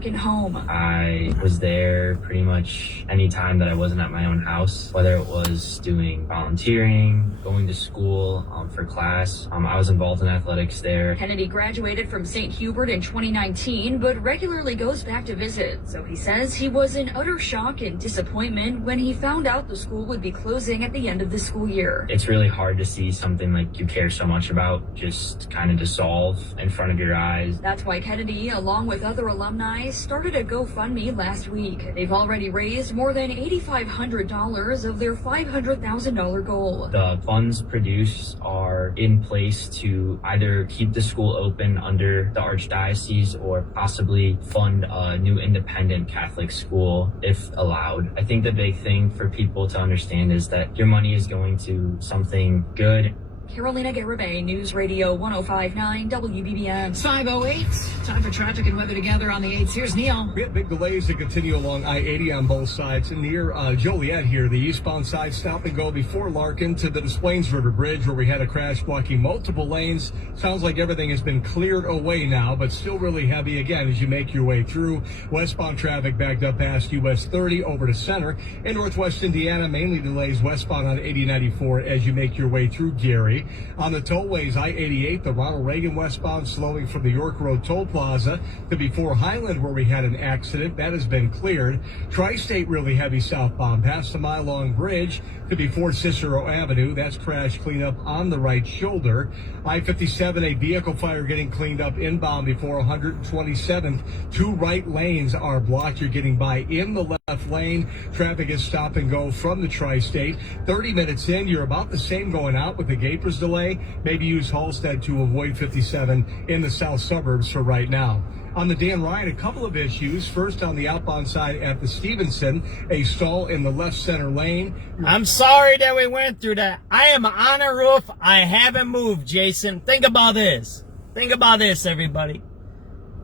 home. I was there pretty much any time that I wasn't at my own house, whether it was doing volunteering, going to school for class. I was involved in athletics there. Kennedy graduated from St. Hubert in 2019, but regularly goes back to visit. So he says he was in utter shock and disappointment when he found out the school would be closing at the end of the school year. It's really hard to see something like you care so much about just kind of dissolve in front of your eyes. That's why Kennedy, along with other alumni, started a GoFundMe last week. They've already raised more than $8,500 of their $500,000 goal. The funds produced are in place to either keep the school open under the Archdiocese or possibly fund a new independent Catholic school if allowed. I think the big thing for people to understand is that your money is going to something good. Carolina Garibay, News Radio 105.9 WBBM. It's 5:08. Time for traffic and weather together on the 8s. Here's Neil. We have big delays that continue along I-80 on both sides. Near Joliet here, the eastbound side, stop and go before Larkin to the Des Plaines River Bridge where we had a crash blocking multiple lanes. Sounds like everything has been cleared away now, but still really heavy again as you make your way through. Westbound traffic backed up past US 30 over to Center. In Northwest Indiana, mainly delays westbound on 8094 as you make your way through Gary. On the tollways, I-88, the Ronald Reagan westbound slowing from the York Road Toll Plaza to before Highland where we had an accident. That has been cleared. Tri-State really heavy southbound past the Mile Long Bridge to before Cicero Avenue. That's crash cleanup on the right shoulder. I-57, a vehicle fire getting cleaned up inbound before 127th. Two right lanes are blocked. You're getting by in the left lane. Traffic is stop and go from the Tri-State. 30 minutes in, you're about the same going out with the Gapers delay. Maybe use Halstead to avoid 57 in the south suburbs for right now. On the Dan Ryan, a couple of issues. First, on the outbound side at the Stevenson, a stall in the left center lane. I'm sorry that we went through that. I am on a roof. I haven't moved, Jason. Think about this. Think about this, everybody.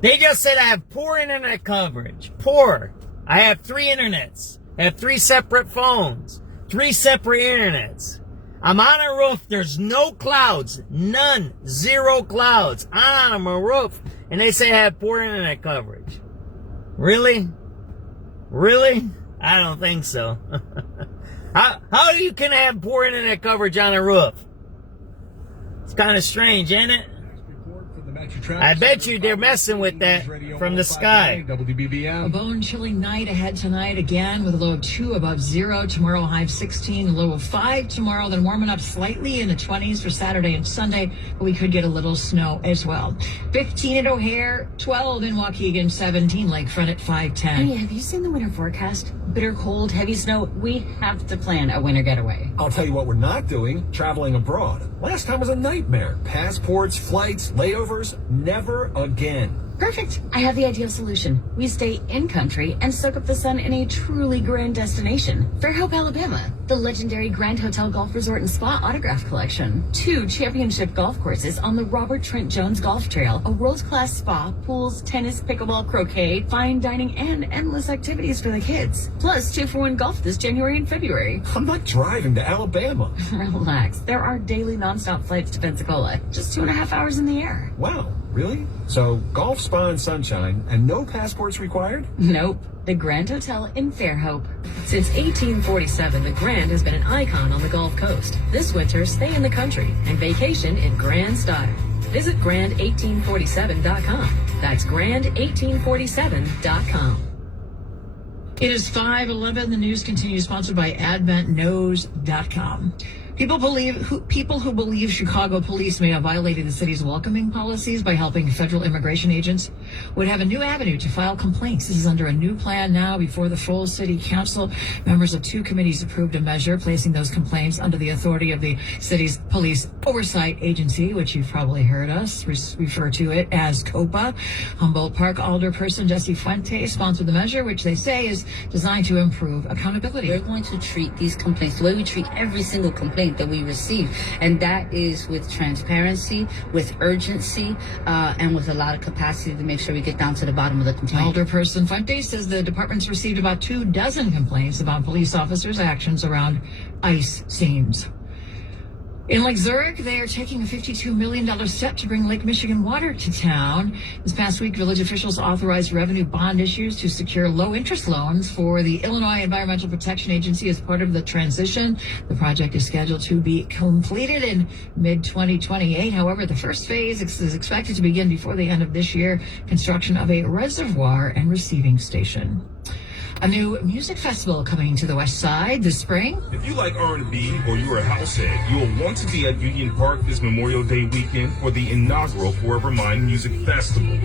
They just said I have poor internet coverage. Poor. I have 3 internets. I have 3 separate phones. 3 separate internets. I'm on a roof. There's no clouds. None. 0 clouds. I'm on a roof. And they say I have poor internet coverage. Really? Really? I don't think so. How you can have poor internet coverage on a roof? It's kind of strange, ain't it? I bet you they're messing with that from the sky. A bone-chilling night ahead tonight again with a low of 2 above 0. Tomorrow, high of 16, a low of 5 tomorrow. Then warming up slightly in the 20s for Saturday and Sunday. But we could get a little snow as well. 15 at O'Hare, 12 in Waukegan, 17 Lakefront at 5:10. Hey, have you seen the winter forecast? Bitter cold, heavy snow. We have to plan a winter getaway. I'll tell you what we're not doing, traveling abroad. Last time was a nightmare. Passports, flights, layovers, never again. Perfect. I have the ideal solution. We stay in country and soak up the sun in a truly grand destination. Fairhope, Alabama. The legendary Grand Hotel Golf Resort and Spa Autograph Collection. 2 championship golf courses on the Robert Trent Jones Golf Trail. A world-class spa, pools, tennis, pickleball, croquet, fine dining, and endless activities for the kids. Plus 2-for-1 golf this January and February. I'm not driving to Alabama. Relax. There are daily nonstop flights to Pensacola. Just 2.5 hours in the air. Wow, really? So golf, spa, and sunshine, and no passports required? Nope. The Grand Hotel in Fairhope. Since 1847, the Grand has been an icon on the Gulf Coast. This winter, stay in the country and vacation in grand style. Visit grand1847.com. That's grand1847.com. It is 5:11. The news continues, sponsored by AdventKnows.com. People who believe Chicago police may have violated the city's welcoming policies by helping federal immigration agents would have a new avenue to file complaints. This is under a new plan now before the full city council. Members of 2 committees approved a measure placing those complaints under the authority of the city's police oversight agency, which you've probably heard us refer to it as COPA. Humboldt Park alderperson Jesse Fuentes sponsored the measure, which they say is designed to improve accountability. We're going to treat these complaints the way we treat every single complaint that we receive, and that is with transparency, with urgency, and with a lot of capacity to make sure we get down to the bottom of the complaint. Alderperson Fuentes says the department's received about 24 complaints about police officers' actions around ICE scenes. In Lake Zurich, they are taking a $52 million step to bring Lake Michigan water to town. This past week, village officials authorized revenue bond issues to secure low-interest loans for the Illinois Environmental Protection Agency as part of the transition. The project is scheduled to be completed in mid-2028. However, the first phase is expected to begin before the end of this year, construction of a reservoir and receiving station. A new music festival coming to the West Side this spring. If you like R&B or you're a house head, you'll want to be at Union Park this Memorial Day weekend for the inaugural Forever Mine Music Festival.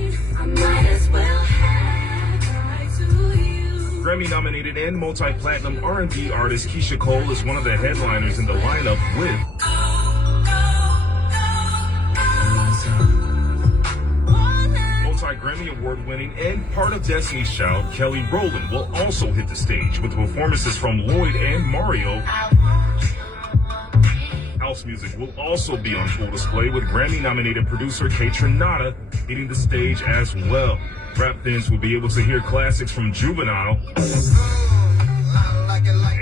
Grammy-nominated and multi-platinum R&B artist Keisha Cole is one of the headliners in the lineup with multi-Grammy award-winning and part of Destiny's Child, Kelly Rowland, will also hit the stage with performances from Lloyd and Mario. House music will also be on full display with Grammy-nominated producer Kay Trinata hitting the stage as well. Rap fans will be able to hear classics from Juvenile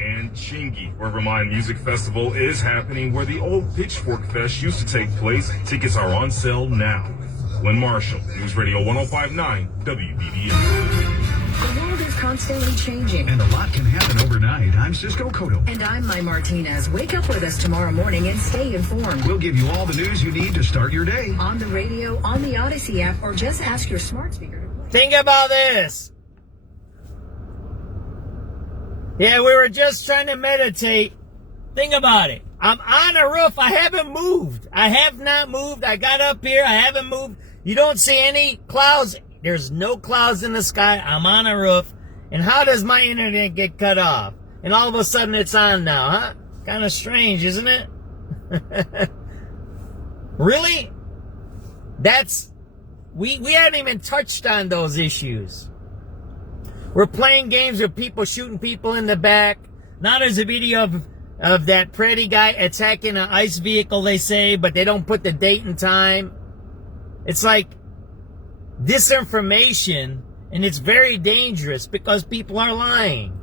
and Chingy. Forever Mine Music Festival is happening where the old Pitchfork Fest used to take place. Tickets are on sale now. Glenn Marshall, News Radio 105.9 WBBM. The world is constantly changing. And a lot can happen overnight. I'm Cisco Cotto. And I'm Mai Martinez. Wake up with us tomorrow morning and stay informed. We'll give you all the news you need to start your day. On the radio, on the Odyssey app, or just ask your smart speaker to play. Think about this. Yeah, we were just trying to meditate. Think about it. I'm on a roof. I haven't moved. I have not moved. I got up here. I haven't moved. You don't see any clouds. There's no clouds in the sky. I'm on a roof. And how does my internet get cut off? And all of a sudden it's on now, huh? Kind of strange, isn't it? Really? We hadn't even touched on those issues. We're playing games with people shooting people in the back. Now there's a video of that pretty guy attacking an ICE vehicle, they say, but they don't put the date and time. It's like disinformation, and it's very dangerous because people are lying.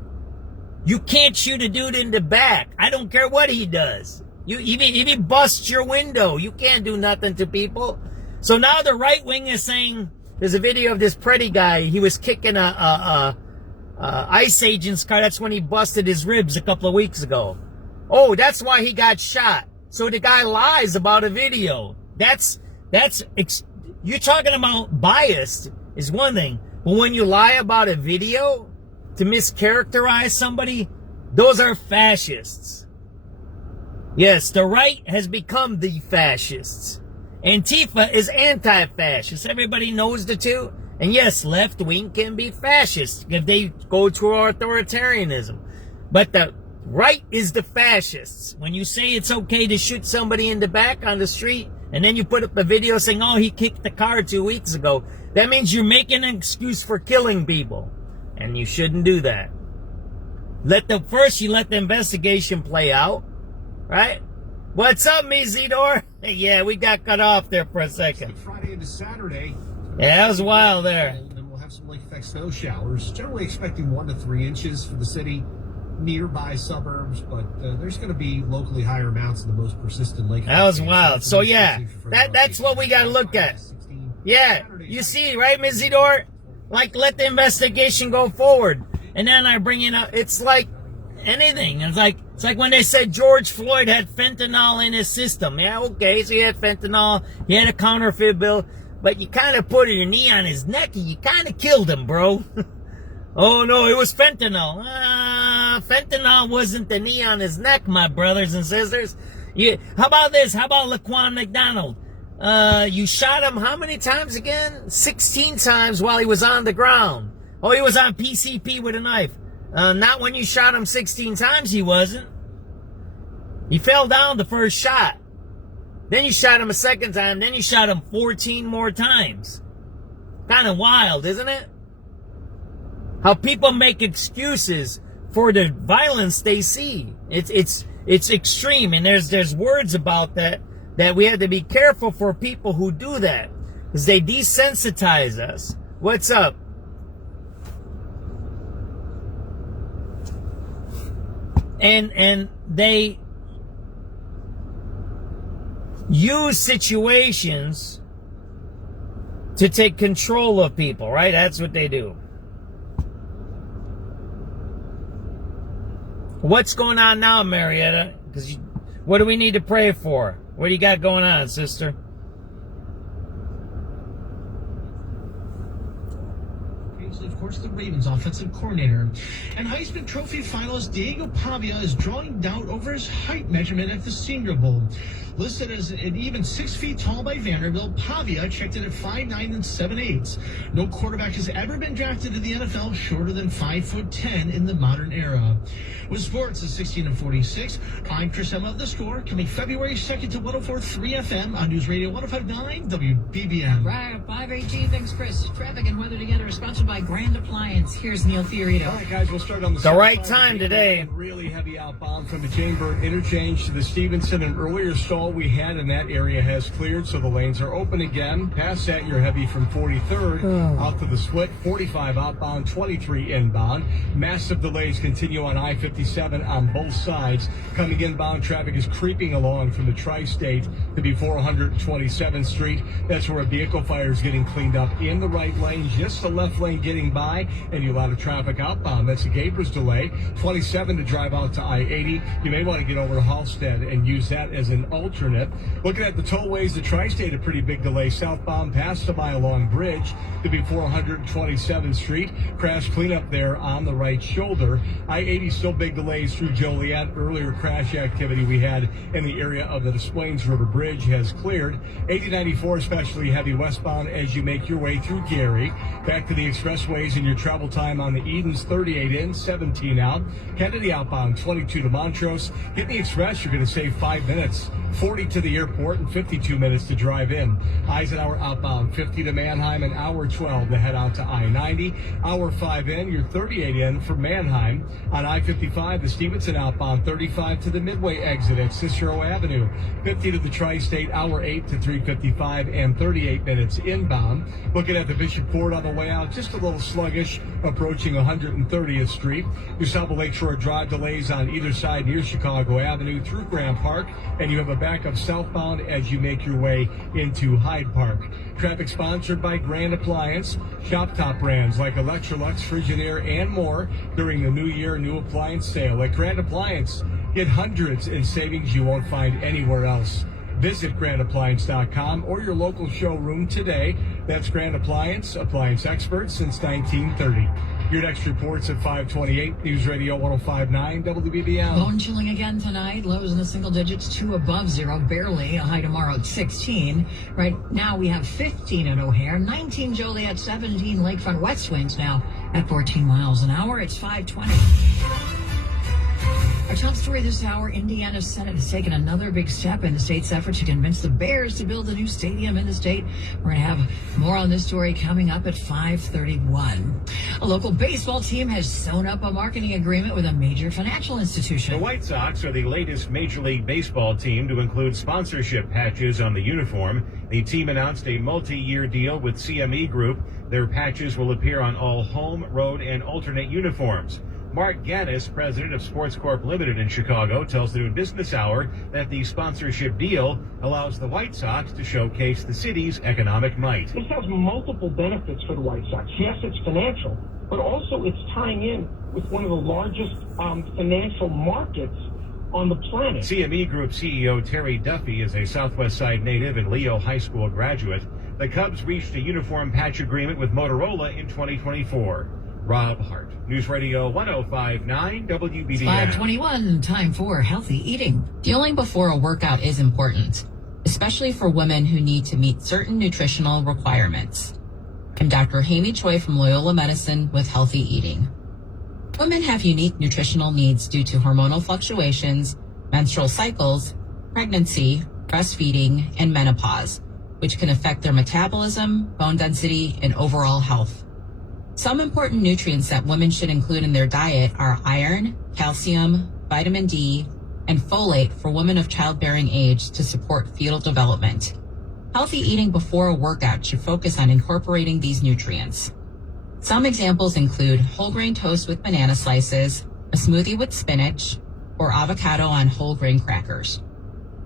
You can't shoot a dude in the back. I don't care what he does. If he busts your window, you can't do nothing to people. So now the right wing is saying, there's a video of this pretty guy. He was kicking a ICE agent's car. That's when he busted his ribs a couple of weeks ago. Oh, that's why he got shot. So the guy lies about a video. You're talking about biased is one thing. But when you lie about a video to mischaracterize somebody, those are fascists. Yes, the right has become the fascists. Antifa is anti-fascist. Everybody knows the two. And yes, left wing can be fascist if they go to authoritarianism. But the right is the fascists. When you say it's okay to shoot somebody in the back on the street, and then you put up a video saying, oh, he kicked the car 2 weeks ago, that means you're making an excuse for killing people. And you shouldn't do that. First you let the investigation play out, right? What's up, Mizidor? Yeah, we got cut off there for a second. Friday into Saturday. Yeah, that was wild there. And then we'll have some lake effect snow showers. Generally expecting 1 to 3 inches for the city. Nearby suburbs, but there's going to be locally higher amounts in the most persistent lake. That was wild. So yeah, that's what we got to look at. Yeah, you see, right, Mizidor? Like, let the investigation go forward, and then I bring in it's like anything. It's like when they said George Floyd had fentanyl in his system. Yeah, okay, so he had fentanyl, he had a counterfeit bill, but you kind of put your knee on his neck and you kind of killed him, bro. Oh no, it was fentanyl. Fentanyl wasn't the knee on his neck, my brothers and sisters. How about this? How about Laquan McDonald? You shot him how many times again? 16 times while he was on the ground. Oh, he was on PCP with a knife. Not when you shot him 16 times, he wasn't. He fell down the first shot. Then you shot him a second time. Then you shot him 14 more times. Kind of wild, isn't it? How people make excuses for the violence they see. It's extreme, and there's words about that we have to be careful for people who do that, because they desensitize us. What's up? And use situations to take control of people, right? That's what they do. What's going on now, Marietta? What do we need to pray for? What do you got going on, sister? Of course, the Ravens offensive coordinator. And Heisman Trophy finalist Diego Pavia is drawing doubt over his height measurement at the Senior Bowl. Listed as an even 6 feet tall by Vanderbilt, Pavia checked in at 5'9" and 7/8". No quarterback has ever been drafted to the NFL shorter than 5'10" in the modern era. With sports at 16 and 46, I'm Chris Emma of The Score, coming February 2nd to 104.3 FM on News Radio 105.9 WBBM. Right, 5:18. Thanks, Chris. Traffic and weather together is sponsored by Grand Appliance. Here's Neil Fiorito. All right, guys, we'll start on the right time today. Really heavy outbound from the Janeburg interchange to the Stevenson. An earlier stall we had in that area has cleared, so the lanes are open again. Past that, you're heavy from 43rd out to the split. 45 outbound, 23 inbound. Massive delays continue on I-57 on both sides. Coming inbound, traffic is creeping along from the Tri-State to before 127th Street. That's where a vehicle fire is getting cleaned up in the right lane, just the left lane getting by, and you a lot of traffic outbound. That's a Gapers delay. 27 to drive out to I-80. You may want to get over to Halstead and use that as an alternate. Looking at the tollways, the Tri-State, a pretty big delay. Southbound past the Mile Long Bridge to before 127th Street. Crash cleanup there on the right shoulder. I-80 still big delays through Joliet. Earlier crash activity we had in the area of the Des Plaines River Bridge has cleared. 8094 especially heavy westbound as you make your way through Gary. Back to the expressways in your travel time on the Edens, 38 in, 17 out. Kennedy outbound, 22 to Montrose. Hit the express, you're going to save 5 minutes. 40 to the airport and 52 minutes to drive in. Eisenhower outbound, 50 to Mannheim, and hour 12 to head out to I-90. Hour 5 in, you're 38 in for Mannheim. On I-55, the Stevenson outbound, 35 to the Midway exit at Cicero Avenue. 50 to the Tri-State, hour 8 to 3:55, and 38 minutes inbound. Looking at the Bishop Ford on the way out, just a little sluggish, approaching 130th Street. You saw the Lakeshore Drive delays on either side near Chicago Avenue through Grant Park, and you have a backup southbound as you make your way into Hyde Park. Traffic sponsored by Grand Appliance. Shop top brands like Electrolux, Frigidaire, and more during the New Year New Appliance Sale. At Grand Appliance, get hundreds in savings you won't find anywhere else. Visit grandappliance.com or your local showroom today. That's Grand Appliance, appliance experts since 1930. Your next report's at 5:28. News Radio 105.9 WBBM. Bone chilling again tonight. Lows in the single digits, 2 above zero, barely. A high tomorrow at 16. Right now we have 15 at O'Hare, 19 Joliet, 17 Lakefront. West winds now at 14 miles an hour. It's 5:20. Our top story this hour, Indiana's Senate has taken another big step in the state's effort to convince the Bears to build a new stadium in the state. We're going to have more on this story coming up at 5:31. A local baseball team has sewn up a marketing agreement with a major financial institution. The White Sox are the latest Major League Baseball team to include sponsorship patches on the uniform. The team announced a multi-year deal with CME Group. Their patches will appear on all home, road, and alternate uniforms. Mark Gannis, president of Sports Corp Limited in Chicago, tells the Noon Business Hour that the sponsorship deal allows the White Sox to showcase the city's economic might. This has multiple benefits for the White Sox. Yes, it's financial, but also it's tying in with one of the largest financial markets on the planet. CME Group CEO Terry Duffy is a Southwest Side native and Leo High School graduate. The Cubs reached a uniform patch agreement with Motorola in 2024. Rob Hart, News Radio 105.9 WBBM. 5:21, time for healthy eating. Fueling before a workout is important, especially for women who need to meet certain nutritional requirements. I'm Dr. Hamie Choi from Loyola Medicine with Healthy Eating. Women have unique nutritional needs due to hormonal fluctuations, menstrual cycles, pregnancy, breastfeeding, and menopause, which can affect their metabolism, bone density, and overall health. Some important nutrients that women should include in their diet are iron, calcium, vitamin D, and folate for women of childbearing age to support fetal development. Healthy eating before a workout should focus on incorporating these nutrients. Some examples include whole grain toast with banana slices, a smoothie with spinach, or avocado on whole grain crackers.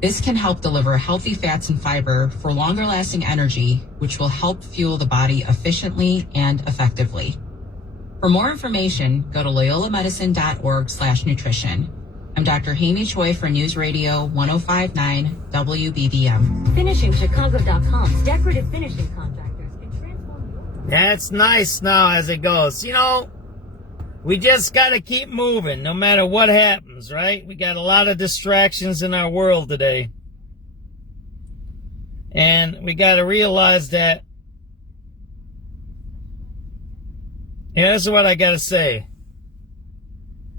This can help deliver healthy fats and fiber for longer lasting energy, which will help fuel the body efficiently and effectively. For more information, go to loyolamedicine.org/nutrition. I'm Dr. Hamie Choi for News Radio 105.9 WBBM. FinishingChicago.com's decorative finishing contractors can transform. That's nice now as it goes. You know, we just got to keep moving no matter what happens, right? We got a lot of distractions in our world today. And we got to realize that. Here's what I got to say.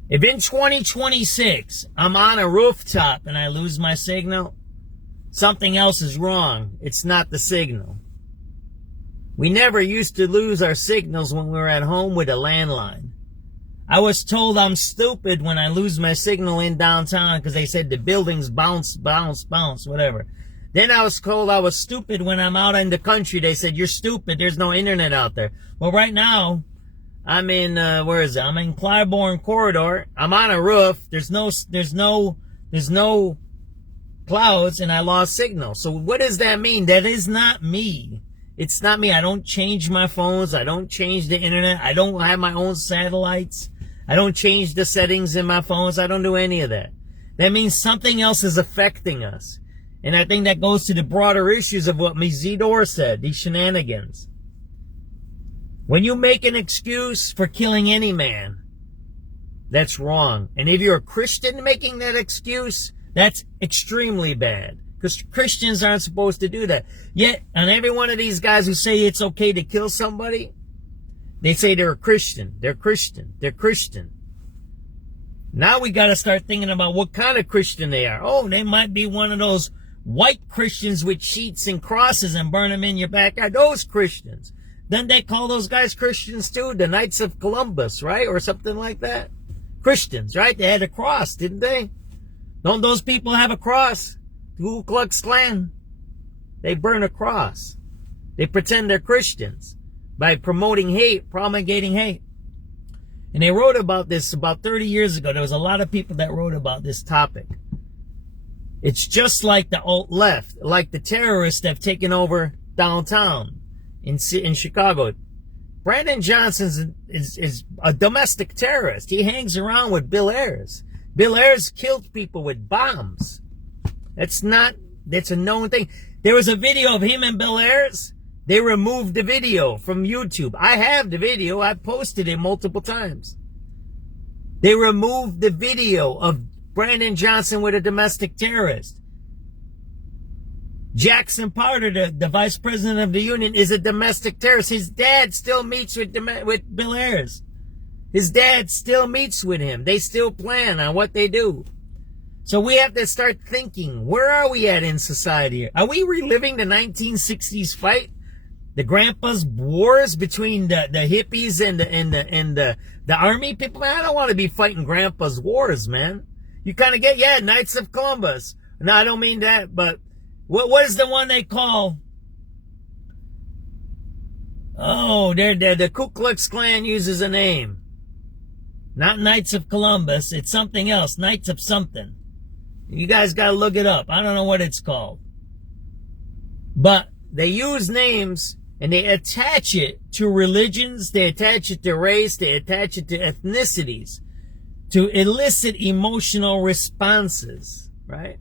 If in 2026 I'm on a rooftop and I lose my signal, something else is wrong. It's not the signal. We never used to lose our signals when we were at home with a landline. I was told I'm stupid when I lose my signal in downtown because they said the buildings bounce, whatever. Then I was told I was stupid when I'm out in the country. They said, you're stupid. There's no internet out there. Well, right now, I'm in, where is it? I'm in Claiborne Corridor. I'm on a roof. There's no clouds and I lost signal. So what does that mean? That is not me. It's not me. I don't change my phones. I don't change the internet. I don't have my own satellites. I don't change the settings in my phones. I don't do any of that. That means something else is affecting us. And I think that goes to the broader issues of what Mizidor said, these shenanigans. When you make an excuse for killing any man, that's wrong. And if you're a Christian making that excuse, that's extremely bad. Because Christians aren't supposed to do that. Yet, on every one of these guys who say it's okay to kill somebody, they say they're a Christian. They're Christian. They're Christian. Now we got to start thinking about what kind of Christian they are. Oh, they might be one of those white Christians with sheets and crosses and burn them in your backyard. Those Christians. Then they call those guys Christians too, the Knights of Columbus, right? Or something like that. Christians, right? They had a cross, didn't they? Don't those people have a cross? The Ku Klux Klan. They burn a cross. They pretend they're Christians by promoting hate, promulgating hate. And they wrote about this about 30 years ago. There was a lot of people that wrote about this topic. It's just like the alt-left, like the terrorists that have taken over downtown in Chicago. Brandon Johnson is a domestic terrorist. He hangs around with Bill Ayers. Bill Ayers killed people with bombs. That's a known thing. There was a video of him and Bill Ayers. They removed the video from YouTube. I have the video. I posted it multiple times. They removed the video of Brandon Johnson with a domestic terrorist. Jackson Powder, the vice president of the union, is a domestic terrorist. His dad still meets with Bill Ayers. His dad still meets with him. They still plan on what they do. So we have to start thinking, where are we at in society? Are we reliving the 1960s fight? The grandpa's wars between the hippies and the army people? Man, I don't want to be fighting grandpa's wars, man. You kind of get, Knights of Columbus. No, I don't mean that, but what is the one they call? Oh, the Ku Klux Klan uses a name. Not Knights of Columbus. It's something else. Knights of something. You guys got to look it up. I don't know what it's called. But they use names and they attach it to religions. They attach it to race. They attach it to ethnicities to elicit emotional responses, right?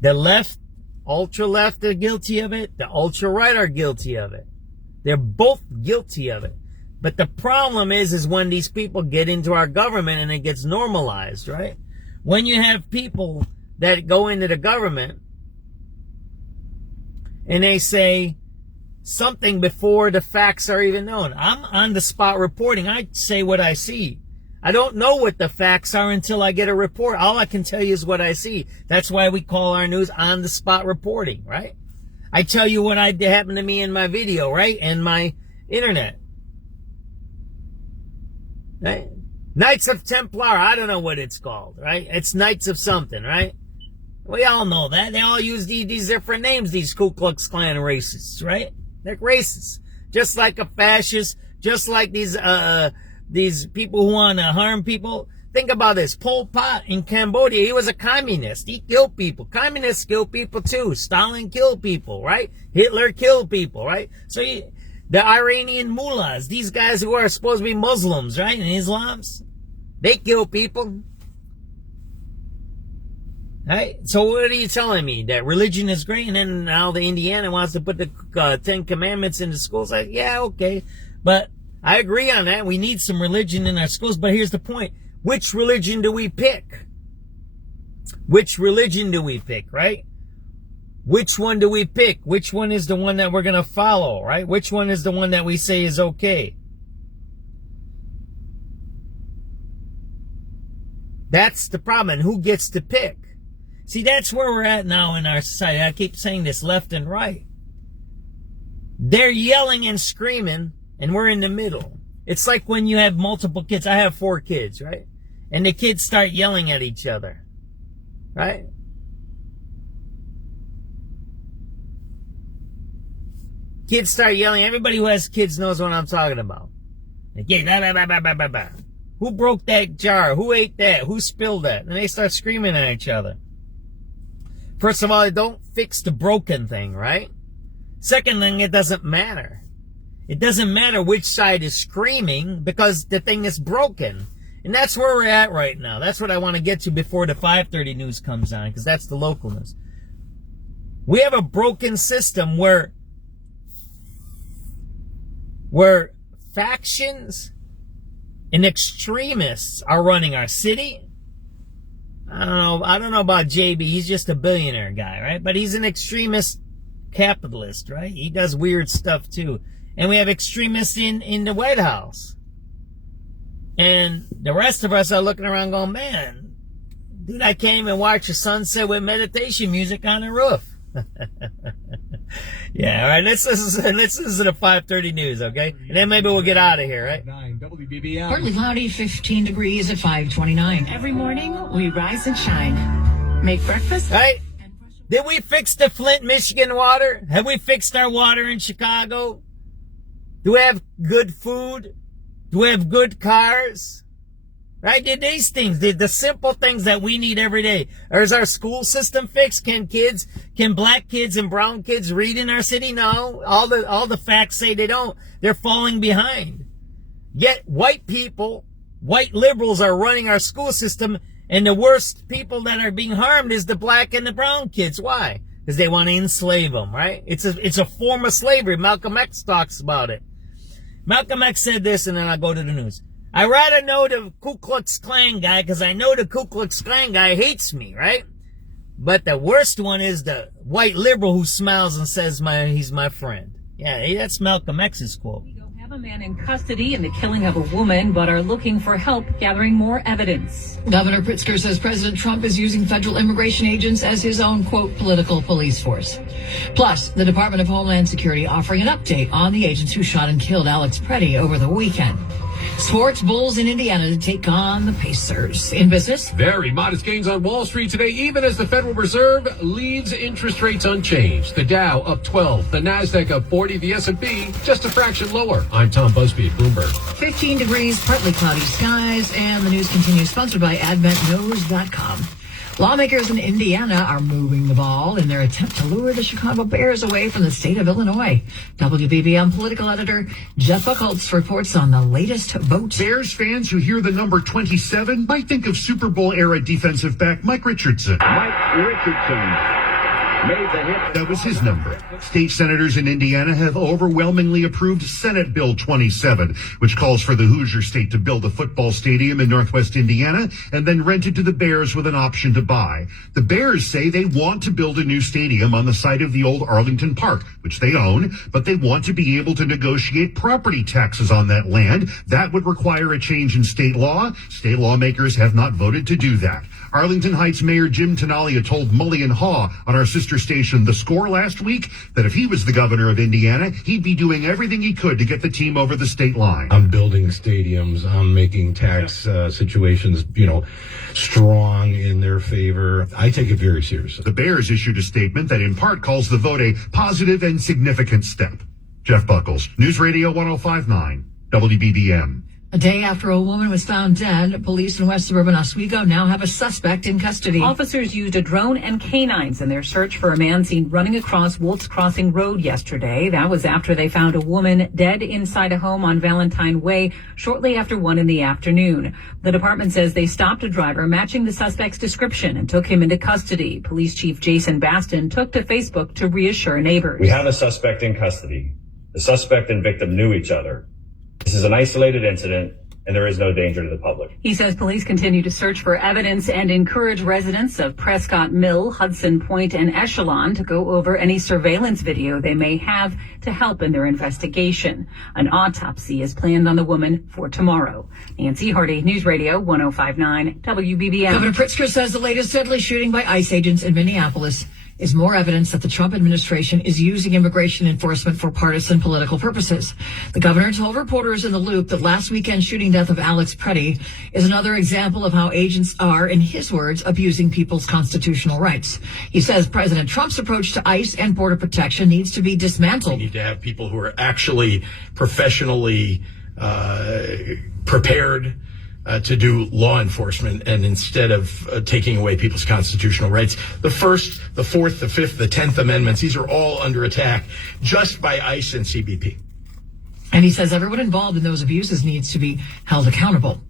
The left, ultra-left are guilty of it. The ultra-right are guilty of it. They're both guilty of it. But the problem is when these people get into our government and it gets normalized, right? When you have people that go into the government and they say something before the facts are even known. I'm on the spot reporting. I say what I see. I don't know what the facts are until I get a report. All I can tell you is what I see. That's why we call our news on the spot reporting, right? I tell you what happened to me in my video, right? And my internet. Right? Knights of Templar, I don't know what it's called, right? It's Knights of something, right? We all know that. They all use these different names, these Ku Klux Klan racists, right? They're racists. Just like a fascist, just like these people who want to harm people. think about this. Pol Pot in Cambodia, he was a communist. He killed people. Communists kill people too. Stalin killed people, right? Hitler killed people, right? So the Iranian mullahs, these guys who are supposed to be Muslims, right? And Islams, they kill people. Right? So what are you telling me? That religion is great, and then now the Indiana wants to put the 10 Commandments into schools? Like, yeah, okay. But I agree on that. We need some religion in our schools. But here's the point. Which religion do we pick? Which religion do we pick, right? Which one do we pick? Which one is the one that we're going to follow, right? Which one is the one that we say is okay? That's the problem. And who gets to pick? See, that's where we're at now in our society. I keep saying this, left and right. They're yelling and screaming, and we're in the middle. It's like when you have multiple kids. I have 4 kids, right? And the kids start yelling at each other, right? Kids start yelling. Everybody who has kids knows what I'm talking about. Like, yeah, blah, blah, blah, blah, blah. Who broke that jar? Who ate that? Who spilled that? And they start screaming at each other. First of all, it don't fix the broken thing, right? Second thing, it doesn't matter. It doesn't matter which side is screaming because the thing is broken. And that's where we're at right now. That's what I want to get to before the 5:30 news comes on, because that's the local news. We have a broken system where factions and extremists are running our city. I don't know about JB. He's just a billionaire guy, right? But he's an extremist capitalist, right? He does weird stuff too. And we have extremists in the White House. And the rest of us are looking around going, man, dude, I can't even watch a sunset with meditation music on the roof. Yeah, all right, let's listen to the 5:30 news, okay? And then maybe we'll get out of here, right? Partly cloudy, 15 degrees at 5:29. Every morning, we rise and shine. Make breakfast. Right? Did we fix the Flint, Michigan water? Have we fixed our water in Chicago? Do we have good food? Do we have good cars? Right? Did these things, the simple things that we need every day. Or is our school system fixed? Can black kids and brown kids read in our city? No. All the facts say they don't. They're falling behind. Yet white people, white liberals are running our school system, and the worst people that are being harmed is the black and the brown kids. Why? Because they want to enslave them, right? It's a form of slavery. Malcolm X talks about it. Malcolm X said this, and then I'll go to the news. I rather know the Ku Klux Klan guy because I know the Ku Klux Klan guy hates me, right? But the worst one is the white liberal who smiles and says he's my friend. Yeah, that's Malcolm X's quote. We don't have a man in custody in the killing of a woman, but are looking for help gathering more evidence. Governor Pritzker says President Trump is using federal immigration agents as his own, quote, political police force. Plus, the Department of Homeland Security offering an update on the agents who shot and killed Alex Preddy over the weekend. Sports, Bulls in Indiana to take on the Pacers. In business, very modest gains on Wall Street today, even as the Federal Reserve leaves interest rates unchanged. The Dow up 12, the Nasdaq up 40, the S&P just a fraction lower. I'm Tom Busby at Bloomberg. 15 degrees, partly cloudy skies, and the news continues, sponsored by AdventKnows.com. Lawmakers in Indiana are moving the ball in their attempt to lure the Chicago Bears away from the state of Illinois. WBBM political editor Jeff Buckholz reports on the latest vote. Bears fans who hear the number 27 might think of Super Bowl-era defensive back Mike Richardson. That was his number. State senators in Indiana have overwhelmingly approved Senate Bill 27, which calls for the Hoosier State to build a football stadium in Northwest Indiana and then rent it to the Bears with an option to buy. The Bears say they want to build a new stadium on the site of the old Arlington Park, which they own, but they want to be able to negotiate property taxes on that land. That would require a change in state law. State lawmakers have not voted to do that. Arlington Heights Mayor Jim Tenalia told Mully and Haw on our sister station The Score last week that if he was the governor of Indiana, he'd be doing everything he could to get the team over the state line. I'm building stadiums. I'm making tax situations, strong in their favor. I take it very seriously. The Bears issued a statement that in part calls the vote a positive and significant step. Jeff Buckholz, News Radio 105.9, WBBM. A day after a woman was found dead, police in West Suburban Oswego now have a suspect in custody. Officers used a drone and canines in their search for a man seen running across Wolf's Crossing Road yesterday. That was after they found a woman dead inside a home on Valentine Way shortly after 1 in the afternoon. The department says they stopped a driver matching the suspect's description and took him into custody. Police Chief Jason Baston took to Facebook to reassure neighbors. We have a suspect in custody. The suspect and victim knew each other. This is an isolated incident, and there is no danger to the public. He says police continue to search for evidence and encourage residents of Prescott Mill, Hudson Point, and Echelon to go over any surveillance video they may have to help in their investigation. An autopsy is planned on the woman for tomorrow. Nancy Hardy, News Radio 105.9 WBBM. Governor Pritzker says the latest deadly shooting by ICE agents in Minneapolis is more evidence that the Trump administration is using immigration enforcement for partisan political purposes. The governor told reporters in the Loop that last weekend's shooting death of Alex Preddy is another example of how agents are, in his words, abusing people's constitutional rights. He says President Trump's approach to ICE and border protection needs to be dismantled. We need to have people who are actually professionally prepared to do law enforcement, and instead of taking away people's constitutional rights. The First, the Fourth, the Fifth, the 10th Amendments, these are all under attack just by ICE and CBP. And he says everyone involved in those abuses needs to be held accountable.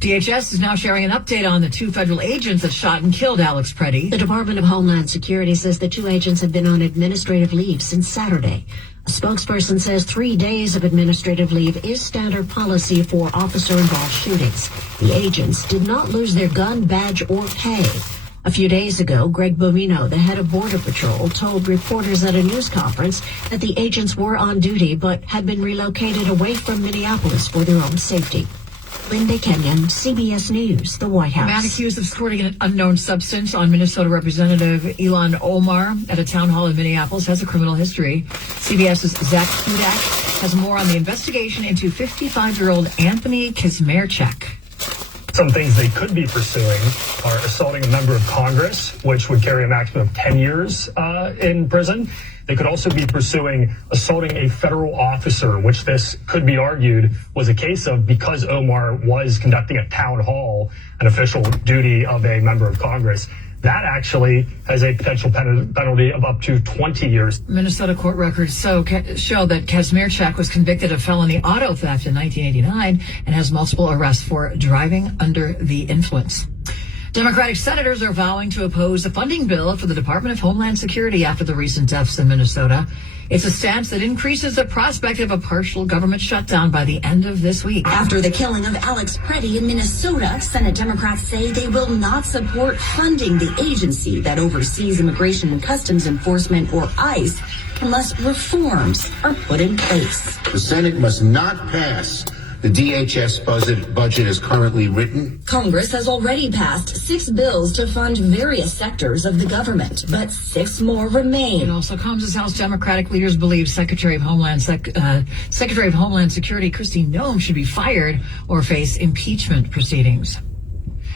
DHS is now sharing an update on the 2 federal agents that shot and killed Alex Preddy. The Department of Homeland Security says the 2 agents have been on administrative leave since Saturday. A spokesperson says 3 days of administrative leave is standard policy for officer-involved shootings. The agents did not lose their gun, badge, or pay. A few days ago, Greg Bumino, the head of Border Patrol, told reporters at a news conference that the agents were on duty but had been relocated away from Minneapolis for their own safety. Linda Kenyon, CBS News, the White House. A man accused of squirting an unknown substance on Minnesota Representative Ilhan Omar at a town hall in Minneapolis has a criminal history. CBS's Zach Hudak has more on the investigation into 55-year-old Anthony Kazmierczak. Some things they could be pursuing are assaulting a member of Congress, which would carry a maximum of 10 years in prison. They could also be pursuing assaulting a federal officer, which this could be argued was a case of because Omar was conducting a town hall, an official duty of a member of Congress. That actually has a potential penalty of up to 20 years. Minnesota court records show that Kazmierczak was convicted of felony auto theft in 1989 and has multiple arrests for driving under the influence. Democratic senators are vowing to oppose a funding bill for the Department of Homeland Security after the recent deaths in Minnesota. It's a stance that increases the prospect of a partial government shutdown by the end of this week. After the killing of Alex Preddy in Minnesota, Senate Democrats say they will not support funding the agency that oversees Immigration and Customs Enforcement, or ICE, unless reforms are put in place. The Senate must not pass the DHS budget is currently written. Congress has already passed 6 bills to fund various sectors of the government, but 6 more remain. It also comes as House Democratic leaders believe Secretary of Homeland Security Kristi Noem should be fired or face impeachment proceedings.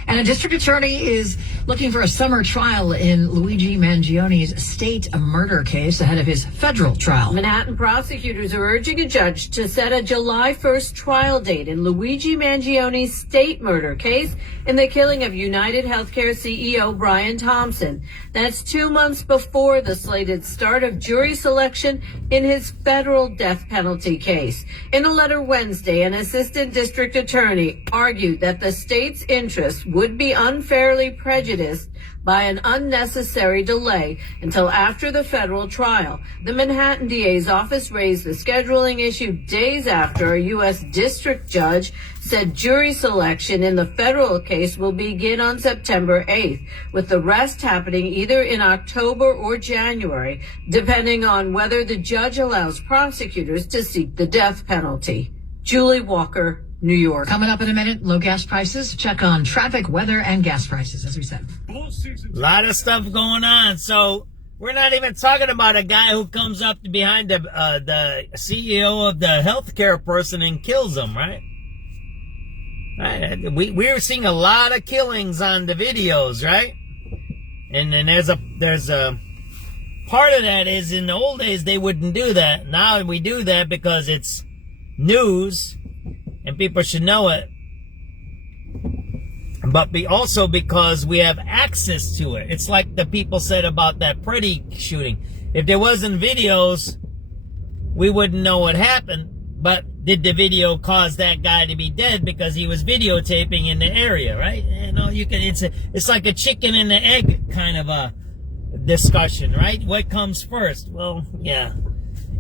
And a district attorney is looking for a summer trial in Luigi Mangione's state murder case ahead of his federal trial. Manhattan prosecutors are urging a judge to set a July 1st trial date in Luigi Mangione's state murder case in the killing of United Healthcare CEO Brian Thompson. That's 2 months before the slated start of jury selection in his federal death penalty case. In a letter Wednesday, an assistant district attorney argued that the state's interests would be unfairly prejudiced by an unnecessary delay until after the federal trial. The Manhattan DA's office raised the scheduling issue days after a U.S. district judge said jury selection in the federal case will begin on September 8th, with the rest happening either in October or January, depending on whether the judge allows prosecutors to seek the death penalty. Julie Walker, New York. Coming up in a minute, low gas prices. Check on traffic, weather, and gas prices, as we said. A lot of stuff going on. So we're not even talking about a guy who comes up behind the CEO of the healthcare person and kills him, right? Right. We're seeing a lot of killings on the videos, right? And then there's a part of that is in the old days they wouldn't do that. Now we do that because it's news. and people should know it. But also because we have access to it. It's like the people said about that Pretty shooting. If there wasn't videos, we wouldn't know what happened. But did the video cause that guy to be dead because he was videotaping in the area, right? You know, it's like a chicken and the egg kind of a discussion, right? What comes first? Well, yeah.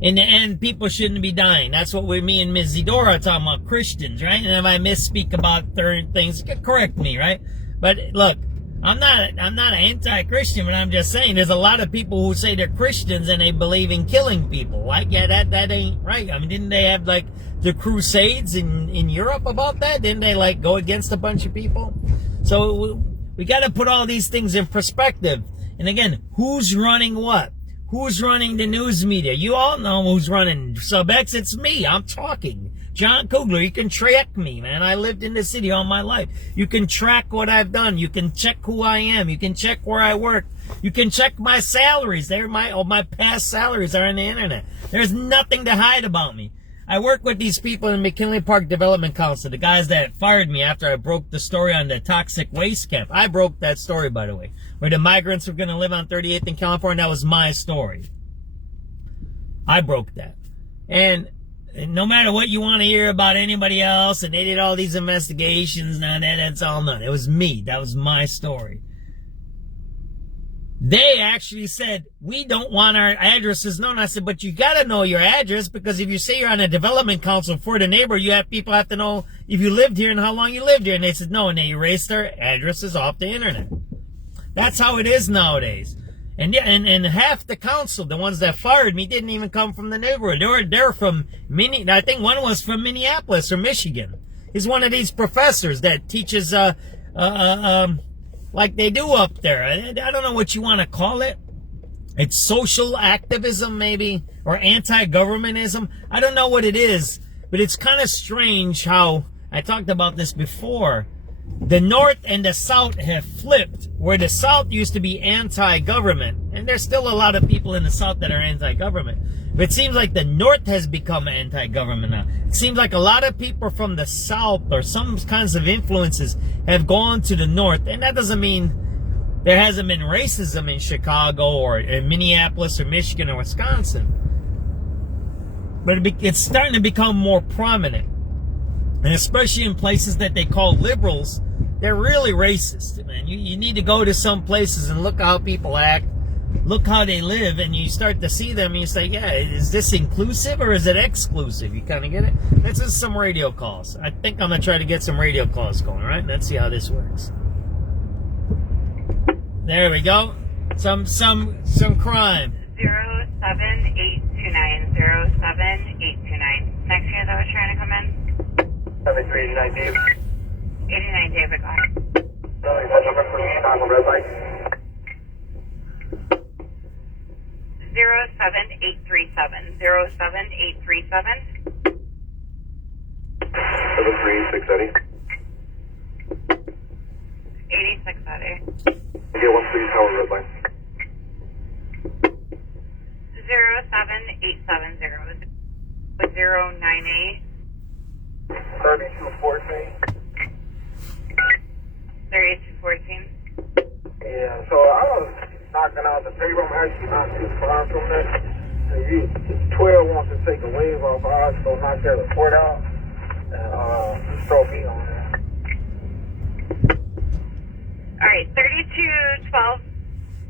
In the end, people shouldn't be dying. That's what me and Ms. Zedora are talking about, Christians, right? And if I misspeak about certain things, correct me, right? But look, I'm not an anti-Christian, but I'm just saying there's a lot of people who say they're Christians and they believe in killing people. Like, yeah, that ain't right. I mean, didn't they have like the Crusades in Europe about that? Didn't they like go against a bunch of people? So we got to put all these things in perspective. And again, who's running what? Who's running the news media? You all know who's running SubX. It's me. I'm talking. John Kugler. You can track me, man. I lived in the city all my life. You can track what I've done. You can check who I am. You can check where I work. You can check my salaries. My past salaries are on the internet. There's nothing to hide about me. I work with these people in McKinley Park Development Council, the guys that fired me after I broke the story on the toxic waste camp. I broke that story, by the way, where the migrants were going to live on 38th in California. That was my story. I broke that. And no matter what you want to hear about anybody else, and they did all these investigations, that's all none. It was me. That was my story. They actually said, we don't want our addresses known. I said, but you got to know your address, because if you say you're on a development council for the neighbor, people have to know if you lived here and how long you lived here. And they said no, and they erased their addresses off the internet. That's how it is nowadays. And yeah, and half the council, the ones that fired me, didn't even come from the neighborhood. They're from I think one was from Minneapolis or Michigan. He's one of these professors that teaches like they do up there. I don't know what you want to call it. It's social activism, maybe, or anti-governmentism. I don't know what it is, but it's kind of strange how, I talked about this before, the North and the South have flipped, where the South used to be anti-government, and there's still a lot of people in the South that are anti-government, but it seems like the North has become anti-government now. It seems like a lot of people from the South, or some kinds of influences, have gone to the North, and that doesn't mean there hasn't been racism in Chicago or in Minneapolis or Michigan or Wisconsin, but it's starting to become more prominent. And especially in places that they call liberals, they're really racist, man. You need to go to some places and look how people act, look how they live, and you start to see them and you say, yeah, is this inclusive or is it exclusive? You kind of get it? Let's do some radio calls. I think I'm going to try to get some radio calls going, all right? Let's see how this works. There we go. Some crime. 07829 07829. Next year that was trying to come in. 7389 David. 89 David, go ahead. That number for me on the red light. 07837. 07837. 73680. 8680. Get one please, Howard red line. 07870. 098. 3214. 3214. Yeah, so I was knocking out the paper. I'm actually not too far from that. 12 wants to take a wave off. I was going to knock that report out and just throw me on there. All right, 3212.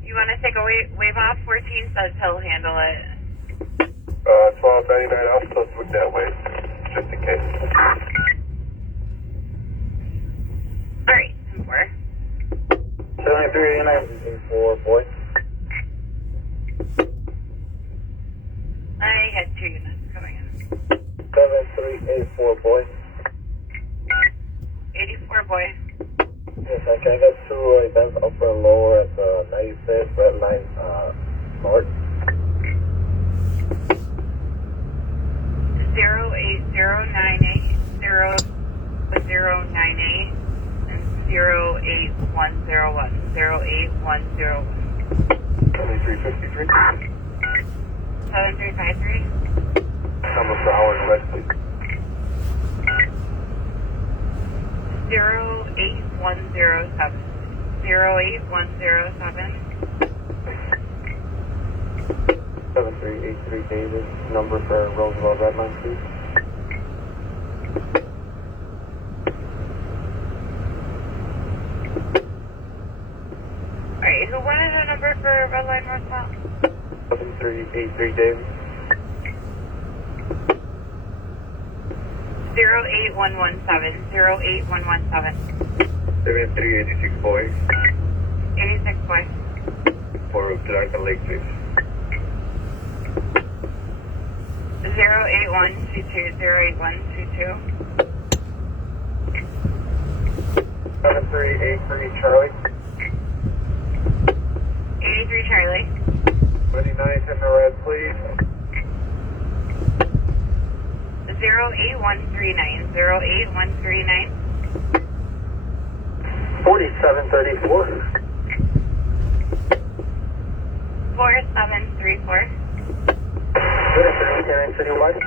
You want to take a wave off? 14 says he'll handle it. 1299. I'll still look that way, just in case. All right, 4. 7389 boy. I had 2 units coming in. 7384 boy. 84 boy. Yes, I can get 2 events upper and lower at the 96 red line north. 08098 098 and 08101 08101 7353 7353. Number for Howard West, please. 08107. 08107. 7383 David, number for Roosevelt Redline, please. Alright, who wanted a number for Redline Roosevelt? 7383 David. 08117. 08117. 7386 boy. 86 boy. For Tonight Lake, please. 08122. 08122. 7383 Charlie. 83 Charlie. 29th in the red, please. 08139. 08139. 4734. 4734. Good afternoon, Citywide.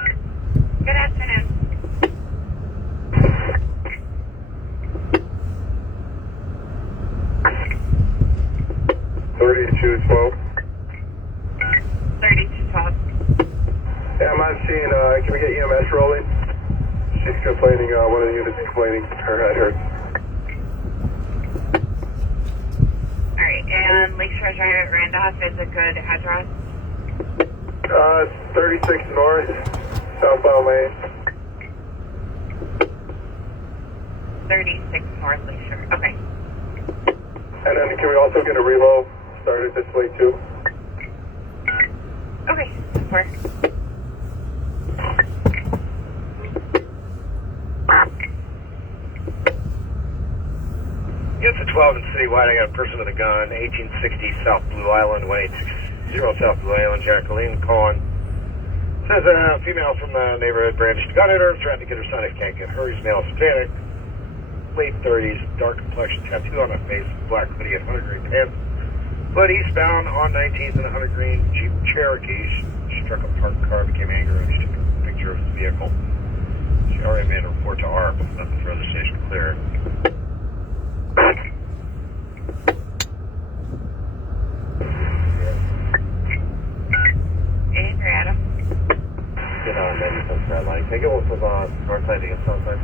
Good afternoon. $32.12. 3212. Yeah, I'm seeing, can we get EMS rolling? She's complaining, one of the units complaining her head hurts. Alright, and Lakeshore Drive at Randolph is a good address. 36 North, southbound lane. 36 North Lakeshore. Okay. And then can we also get a revolve started this way too? Okay, that works. It's a 12 in Citywide. I got a person with a gun, 1860 South Blue Island, 1860 South Blue Island, Jacqueline calling. Says a female from the neighborhood brandished a gun at her, threatened to get her son, if can't get her. He's male, Hispanic, late 30s, dark complexion, tattoo on her face, black hoodie and 100 green pants. But eastbound on 19th and 100 green Jeep Cherokee. She struck a parked car, became angry, and she took a picture of his vehicle. She already made a report to ARP, nothing further, station clear. 83 Adam. Get on, maybe some red line. Take it with north side to get south side.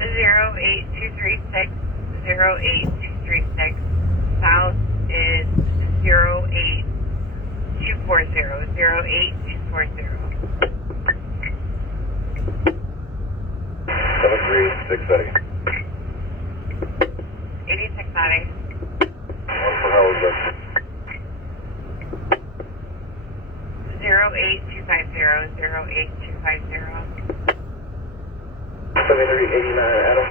08236. 08236. South is 08240. 08240. 7368. 86 Natty. One for Howard West. 08250. 08250. 7389 Adam.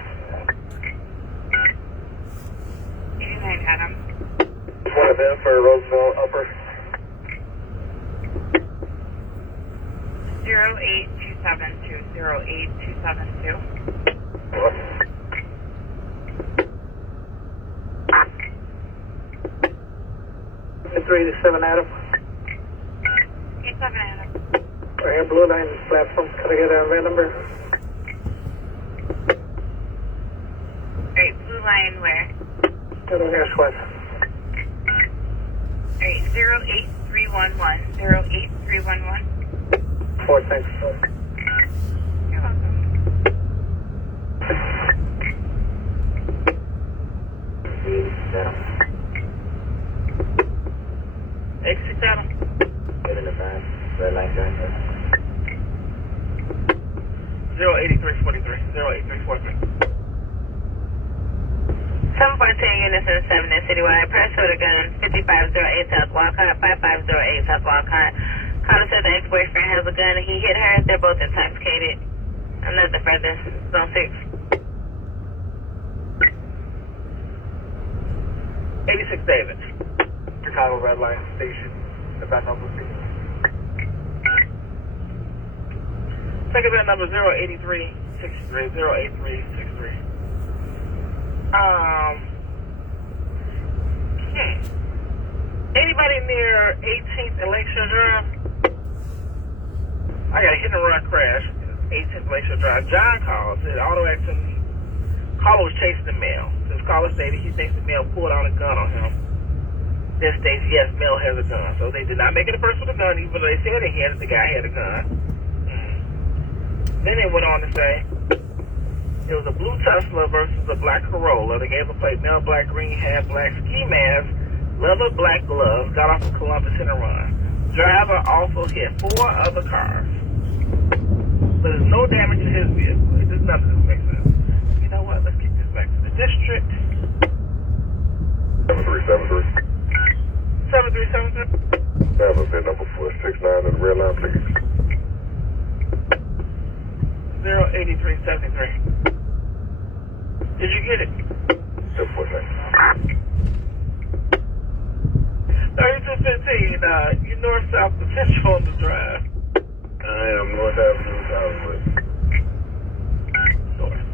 89 Adam. One of them for Roosevelt Upper. 08272. 08272. 387 Adam. 87 Adam. Right here, Blue Line platform. Can I get a van number? Alright, Blue Line where? Down here, West. Alright, 08311. 08311. 4 thanks. You're welcome. Exit Adam. Get in the van. Red line down here. 08343. 08343. 714 units in 7 in Citywide. Press with a gun. 5508 South Walcott. 5508 South Walcott. Caller said the ex-boyfriend has a gun and he hit her. They're both intoxicated. Nothing further. Zone 6. 86 David. Chicago Red Line Station. The van number, please. Second van number 08363. 08363. Anybody near 18th and Lakeshore Drive? I got a hit and run crash. 18th Glacier Drive. John called, said auto accident. Caller was chasing the male. This caller stated he thinks the male pulled out a gun on him. This states, yes, male has a gun. So they did not make it a person with a gun, even though they said the guy had a gun. Then they went on to say, it was a blue Tesla versus a black Corolla. They gave a plate, male, black, green, hat, black ski mask, leather, black gloves, got off of Columbus in a run. Driver also hit 4 other cars. But there's no damage to his vehicle. It does nothing that makes sense. You know what? Let's kick this back to the district. 7373. 7373. Have a VIN number 469 and the red line, please. 08373. Did you get it? 3215, you north, south, potential on the drive. I am North Avenue, Southwood. North.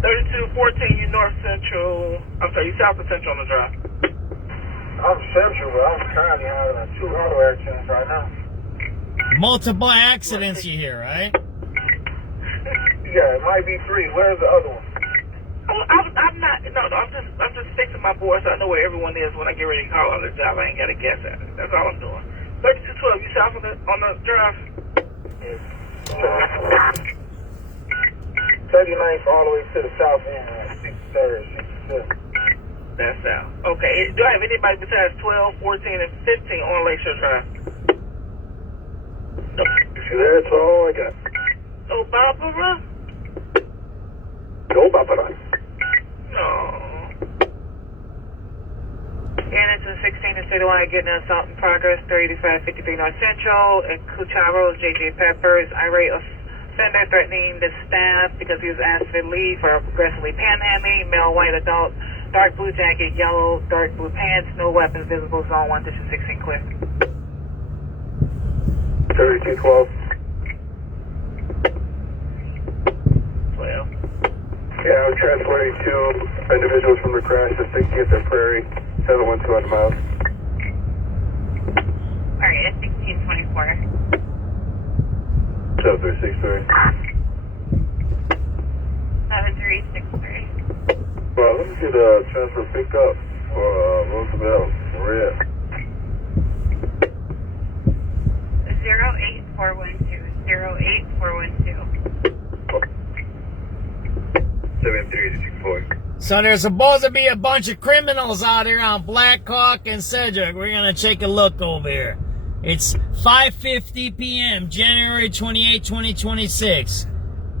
3214, you north central. I'm sorry, you south of central on the drive. I'm central, but I'm currently having 2 auto accidents right now. Multiple accidents you hear, right? Yeah, it might be 3. Where's the other one? Oh, I'm not. No, I'm just fixing my board so I know where everyone is when I get ready to call on the job. I ain't got to guess at it. That's all I'm doing. 3212, you south on the drive? 39th all the way to the south end, 63rd, 65th. That's south. Okay, do I have anybody besides 12, 14, and 15 on Lakeshore Drive? No. That's all I got. No Barbara? No Barbara. No. Anderson 16 to 31, getting an assault in progress, 3553 North Central, and Cucharos, JJ Peppers, irate offender threatening the staff because he was asked to leave for aggressively panhandling, male white adult, dark blue jacket, yellow, dark blue pants, no weapons visible, zone 1, district 16 clear. 3212. 12. Yeah, I'm transporting 2 individuals from the crash to 60th and Prairie, 712 on the miles. Alright, it's 1624. 7363. 7363. Well, let me get a transfer pickup for Roosevelt, Maria. 08412. 08412. 7364. So there's supposed to be a bunch of criminals out here on Blackhawk and Sedgwick. We're going to take a look over here. It's 5:50 p.m., January 28, 2026.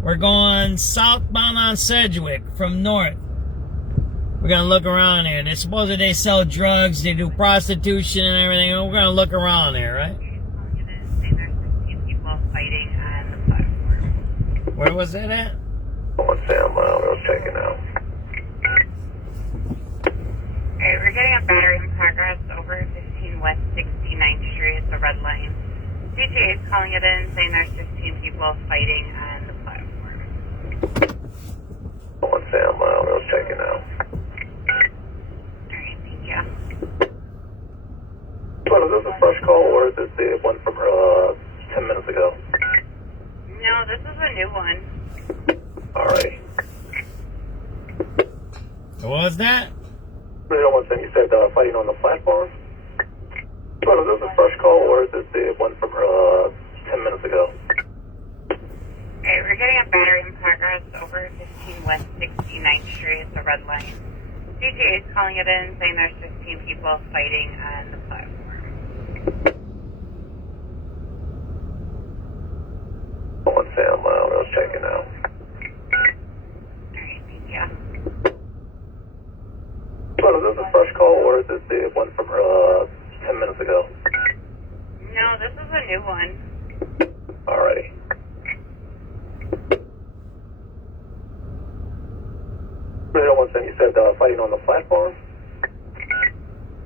We're going southbound on Sedgwick from north. We're going to look around here. They're supposed they sell drugs, they do prostitution and everything. We're going to look around here, right? People fighting on the platform. Where was that at? One Sam, we'll check it out. Alright, we're getting a battery in progress over 15 West 69th Street. It's a red line. CTA is calling it in, saying there's 15 people fighting on the platform. One Sam, we'll check it out. Alright, thank you. Well, is this a fresh call or is this the one from 10 minutes ago? No, this is a new one. Alright. What was that? You said fighting on the platform? Well, is this a fresh call or is this the one from 10 minutes ago? Alright, we're getting a battery in progress over 15 West 69th Street. It's a red line. CTA is calling it in, saying there's 15 people fighting on the platform. One Sam, we'll check it out. Alright, thank you. Well, is this a fresh call or is this the one from 10 minutes ago? No, this is a new one. Alrighty. You said fighting on the platform?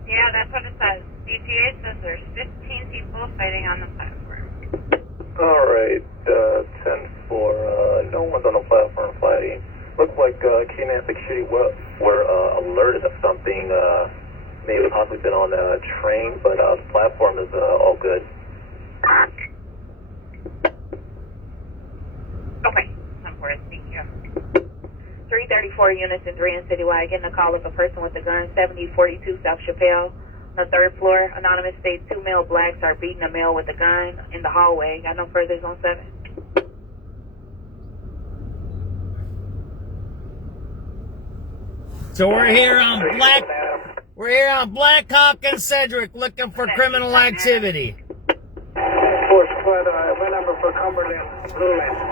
Yeah, that's what it says. CTA says there's 15 people fighting on the platform. Alright, 10-4, no one's on the platform fighting. Looks like Kansas City were alerted of something, maybe possibly been on a train, but the platform is all good. 34 units in 3 and Citywide, getting a call of a person with a gun, 7042 South Chappelle. On the 3rd floor, anonymous states 2 male blacks are beating a male with a gun in the hallway. Got no furthers on 7. So we're here on Blackhawk and Cedric looking for criminal activity. Force squad, my number for Cumberland, Blue Line.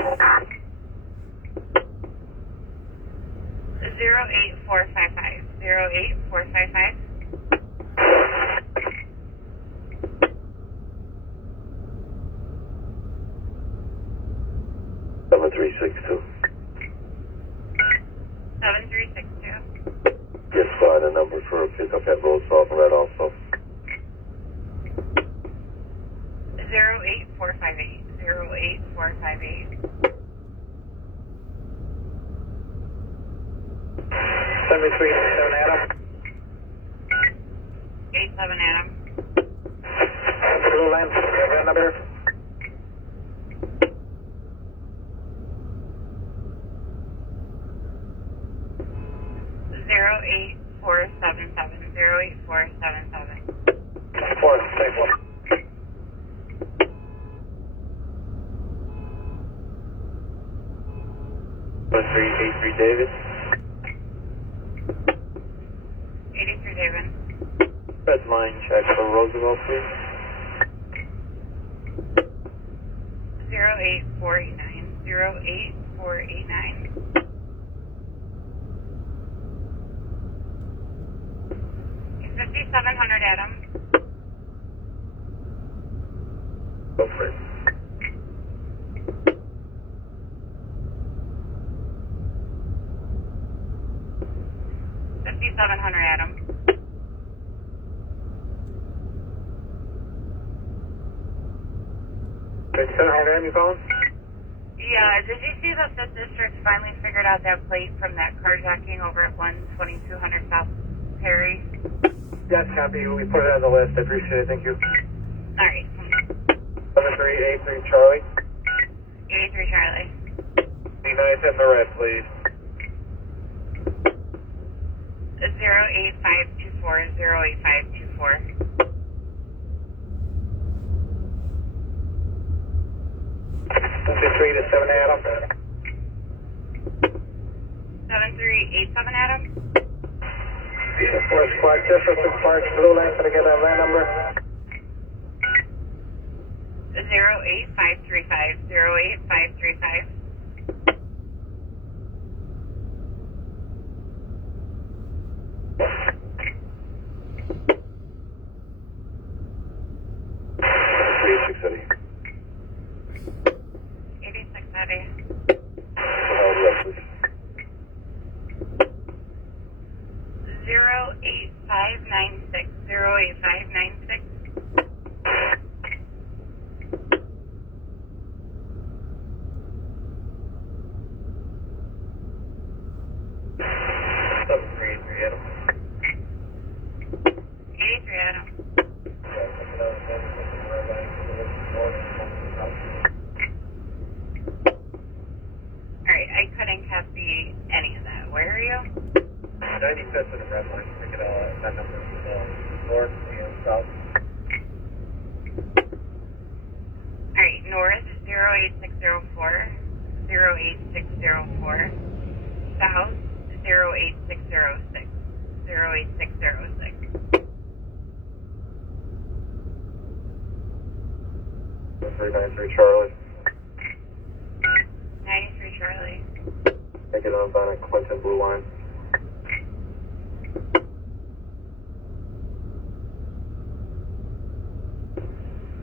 08455. 08455. Number 362. 7362. Yes, fine. A number for a pickup at Roosevelt and Red also. 08458. 08458. 7387 Adam. 87 Adam. Blue Line, red number. 08477. 08477. 464. 383 David. 83 David. Red line check for Roosevelt, please. 08489. 08489. 5700 Adam. Go for it. 5700 Adam. Adam, you calling? Yeah, did you see that the district finally figured out that plate from that carjacking over at 12200 South Perry? Yes, copy. We put it on the list. I appreciate it. Thank you. Alright. 7383 Charlie. 83 Charlie. Be nice in the red, please. 08524. 08524. 73 to 7 Adam. 7387 Adam. Force squad, Jefferson Park, Blue Line, can I get a van number? 08535. 08535. 08596. 08596. 7383 Adam. 83 Adam. Alright, I couldn't copy any of that. Where are you? 95th in the red line. Pick it all. That number is north and south. Alright, north 08604. 08604. South 08606. 08606. 393 Charlie. 93 Charlie. Take it on by Clinton Blue Line.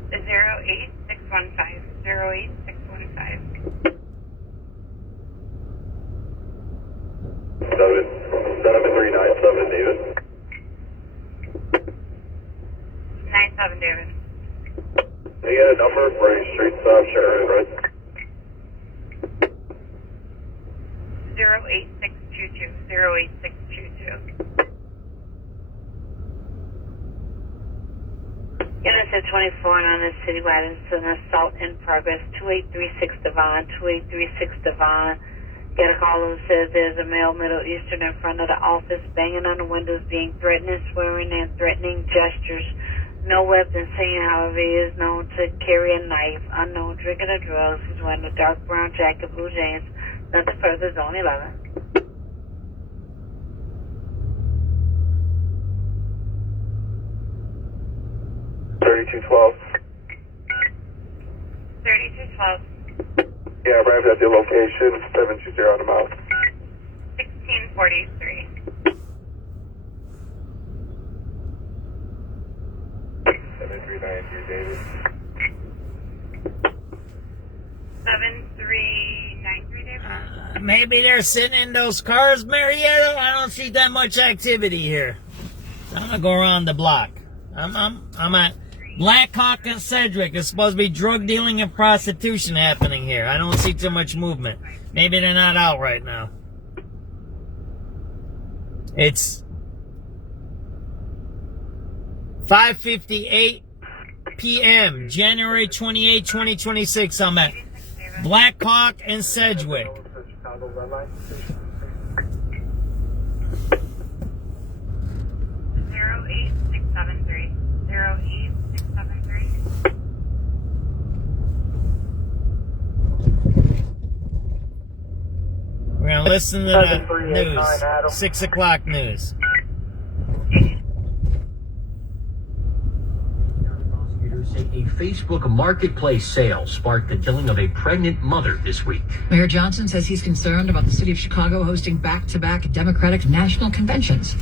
08615. 08615. 7397 David. 97 David. They get a number for a street stop, Sheridan, right? 08622. 08622. Unit 24 on the citywide. It's an assault in progress. 2836 Devon. 2836 Devon. Got a call that says there's a male Middle Eastern in front of the office, banging on the windows, being threatening, swearing, and threatening gestures. No weapons seen, however, he is known to carry a knife. Unknown, drinking or drugs. He's wearing a dark brown jacket, blue jeans. Nothing further, zone 11. Yeah, arrived at the location, 720 on the mouth. 1643. 7393, David. 7393, David. Maybe they're sitting in those cars, Marietta. I don't see that much activity here. I'm gonna go around the block. I'm at Blackhawk and Cedric. There's supposed to be drug dealing and prostitution happening here. I don't see too much movement. Maybe they're not out right now. It's 5:58 p.m. January 28, 2026. I'm at Blackhawk and Sedgwick. 08673. 08673. We're going to listen to the news. 6 o'clock news. Prosecutors say a Facebook marketplace sale sparked the killing of a pregnant mother this week. Mayor Johnson says he's concerned about the city of Chicago hosting back-to-back Democratic national conventions.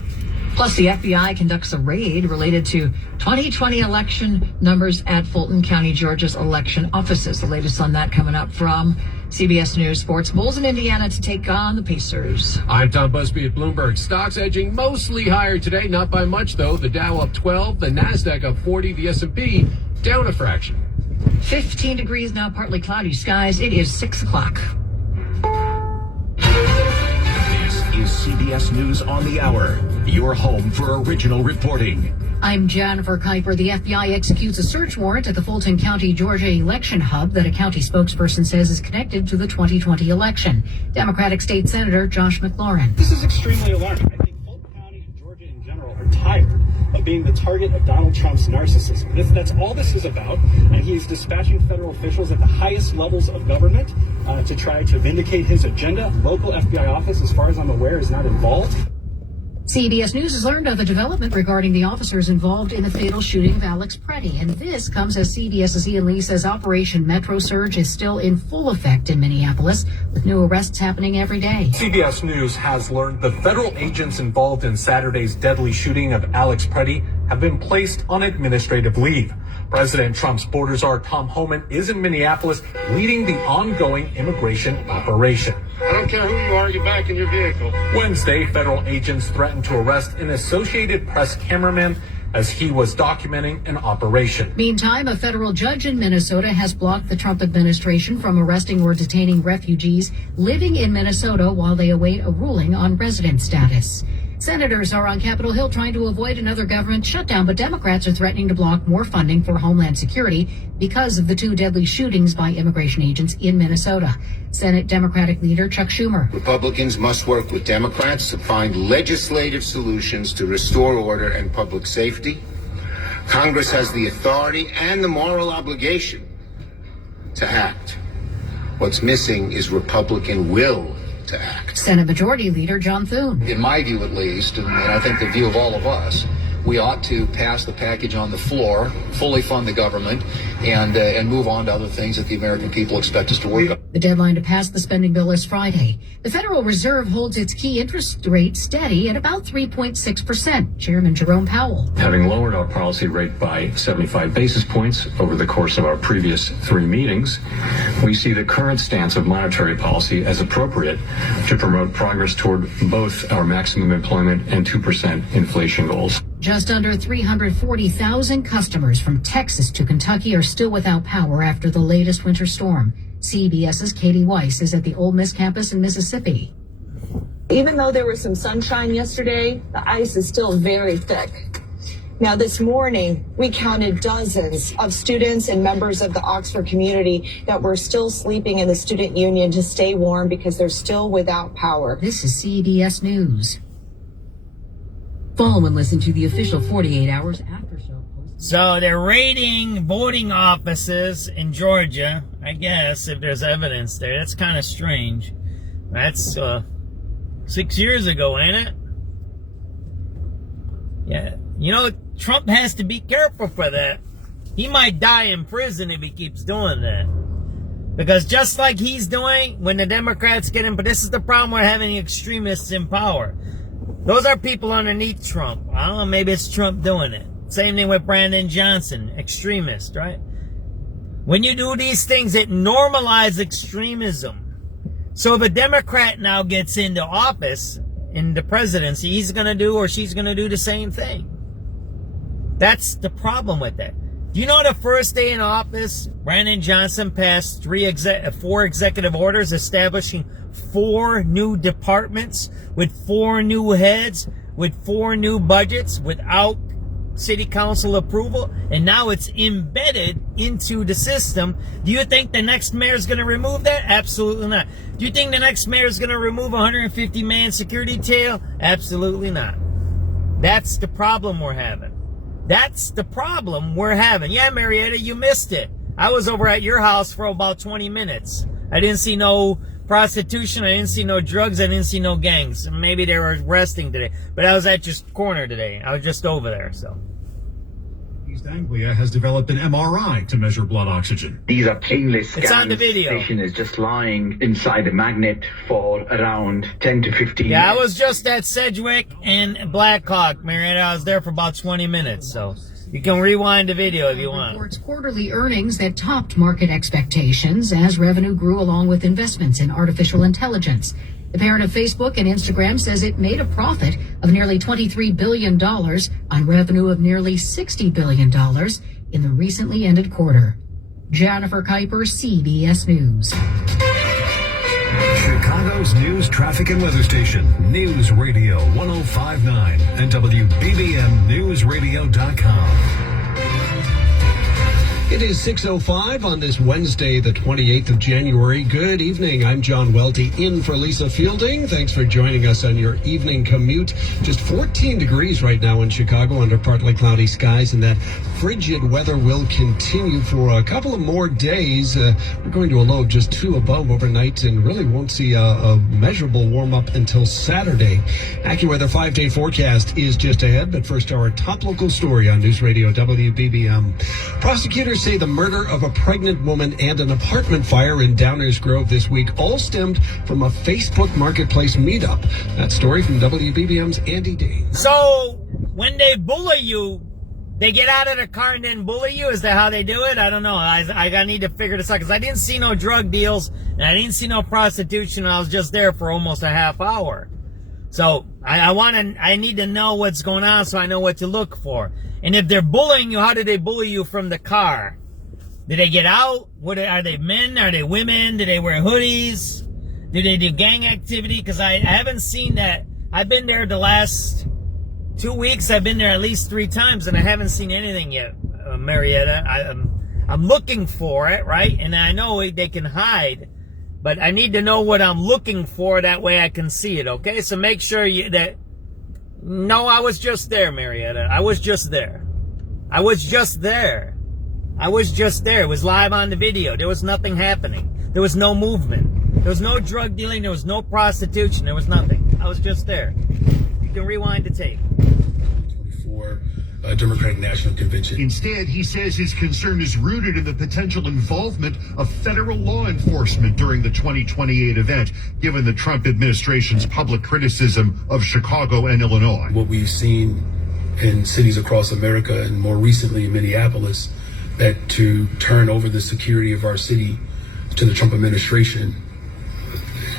Plus, the FBI conducts a raid related to 2020 election numbers at Fulton County, Georgia's election offices. The latest on that coming up from CBS News Sports. Bulls in Indiana to take on the Pacers. I'm Tom Busby at Bloomberg. Stocks edging mostly higher today, not by much though. The Dow up 12, the Nasdaq up 40, the S&P down a fraction. 15 degrees now, partly cloudy skies. It is 6 o'clock. Is CBS News on the Hour, your home for original reporting. I'm Jennifer Kuiper. The FBI executes a search warrant at the Fulton County, Georgia election hub that a county spokesperson says is connected to the 2020 election. Democratic State Senator Josh McLaurin. This is extremely alarming. I think Fulton County and Georgia in general are tired of being the target of Donald Trump's narcissism. That's all this is about, and he is dispatching federal officials at the highest levels of government to try to vindicate his agenda. Local FBI office, as far as I'm aware, is not involved. CBS News has learned of a development regarding the officers involved in the fatal shooting of Alex Preddy. And this comes as CBS's Ian Lee says Operation Metro Surge is still in full effect in Minneapolis, with new arrests happening every day. CBS News has learned the federal agents involved in Saturday's deadly shooting of Alex Preddy have been placed on administrative leave. President Trump's border czar Tom Homan is in Minneapolis leading the ongoing immigration operation. I don't care who you are, get back in your vehicle. Wednesday, federal agents threatened to arrest an Associated Press cameraman as he was documenting an operation. Meantime, a federal judge in Minnesota has blocked the Trump administration from arresting or detaining refugees living in Minnesota while they await a ruling on resident status. Senators are on Capitol Hill trying to avoid another government shutdown, but Democrats are threatening to block more funding for Homeland Security because of the two deadly shootings by immigration agents in Minnesota. Senate Democratic leader Chuck Schumer. Republicans must work with Democrats to find legislative solutions to restore order and public safety. Congress has the authority and the moral obligation to act. What's missing is Republican will to act. Senate Majority Leader John Thune. In my view, at least, and I think the view of all of us, we ought to pass the package on the floor, fully fund the government, and move on to other things that the American people expect us to work on. The deadline to pass the spending bill is Friday. The Federal Reserve holds its key interest rate steady at about 3.6%. Chairman Jerome Powell. Having lowered our policy rate by 75 basis points over the course of our previous 3 meetings, we see the current stance of monetary policy as appropriate to promote progress toward both our maximum employment and 2% inflation goals. Just under 340,000 customers from Texas to Kentucky are still without power after the latest winter storm. CBS's Katie Weiss is at the Ole Miss campus in Mississippi. Even though there was some sunshine yesterday, the ice is still very thick. Now, this morning, we counted dozens of students and members of the Oxford community that were still sleeping in the student union to stay warm because they're still without power. This is CBS News. Follow and listen to the official 48 Hours After Show. So they're raiding voting offices in Georgia, I guess, if there's evidence there. That's kind of strange. That's 6 years ago, ain't it? Yeah. You know, Trump has to be careful for that. He might die in prison if he keeps doing that. Because just like he's doing when the Democrats get in, but this is the problem with having extremists in power. Those are people underneath Trump. I don't know, maybe it's Trump doing it. Same thing with Brandon Johnson, extremist, right? When you do these things, it normalizes extremism. So if a Democrat now gets into office, in the presidency, he's going to do or she's going to do the same thing. That's the problem with that. Do you know the first day in office, Brandon Johnson passed 4 executive orders establishing 4 new departments with 4 new heads, with 4 new budgets without city council approval, and now it's embedded into the system. Do you think the next mayor is going to remove that? Absolutely not. Do you think the next mayor is going to remove a 150-man security detail? Absolutely not. That's the problem we're having. That's the problem we're having. Yeah, Marietta, you missed it. I was over at your house for about 20 minutes. I didn't see no prostitution. I didn't see no drugs. I didn't see no gangs. Maybe they were resting today. But I was at your corner today. I was just over there, so. East Anglia has developed an MRI to measure blood oxygen. These are painless scans. It's on the video. The patient is just lying inside a magnet for around 10 to 15 Yeah, minutes. I was just at Sedgwick and Blackhawk, Marietta. I was there for about 20 minutes, so you can rewind the video if you want. Reports quarterly earnings that topped market expectations as revenue grew along with investments in artificial intelligence. The parent of Facebook and Instagram says it made a profit of nearly $23 billion on revenue of nearly $60 billion in the recently ended quarter. Jennifer Kuiper, CBS News. Chicago's news, traffic, and weather station, News Radio 105.9 and WBBMNewsRadio.com. It is 6:05 on this Wednesday, the 28th of January. Good evening. I'm John Welty in for Lisa Fielding. Thanks for joining us on your evening commute. Just 14 degrees right now in Chicago under partly cloudy skies, and that frigid weather will continue for a couple of more days. We're going to a low of just 2 above overnight and really won't see a measurable warm up until Saturday. AccuWeather 5-day forecast is just ahead, but first our top local story on News Radio WBBM. Prosecutors say the murder of a pregnant woman and an apartment fire in Downers Grove this week all stemmed from a Facebook Marketplace meetup. That story from WBBM's Andy Dane. So, when they bully you, they get out of the car and then bully you? Is that how they do it? I don't know. I need to figure this out because I didn't see no drug deals and I didn't see no prostitution. I was just there for almost a half hour. So, I need to know what's going on so I know what to look for. And if they're bullying you, how do they bully you from the car? Do they get out? Are they men? Are they women? Do they wear hoodies? Do they do gang activity? Because I haven't seen that. I've been there the last 2 weeks. I've been there at least 3 times, and I haven't seen anything yet, Marietta. I'm looking for it, right? And I know they can hide, but I need to know what I'm looking for. That way I can see it, okay? So make sure that... No, I was just there, Marietta. I was just there. I was just there. I was just there. It was live on the video. There was nothing happening. There was no movement. There was no drug dealing. There was no prostitution. There was nothing. I was just there. You can rewind the tape. For Democratic National Convention. Instead, he says his concern is rooted in the potential involvement of federal law enforcement during the 2028 event, given the Trump administration's public criticism of Chicago and Illinois. What we've seen in cities across America, and more recently in Minneapolis, that to turn over the security of our city to the Trump administration,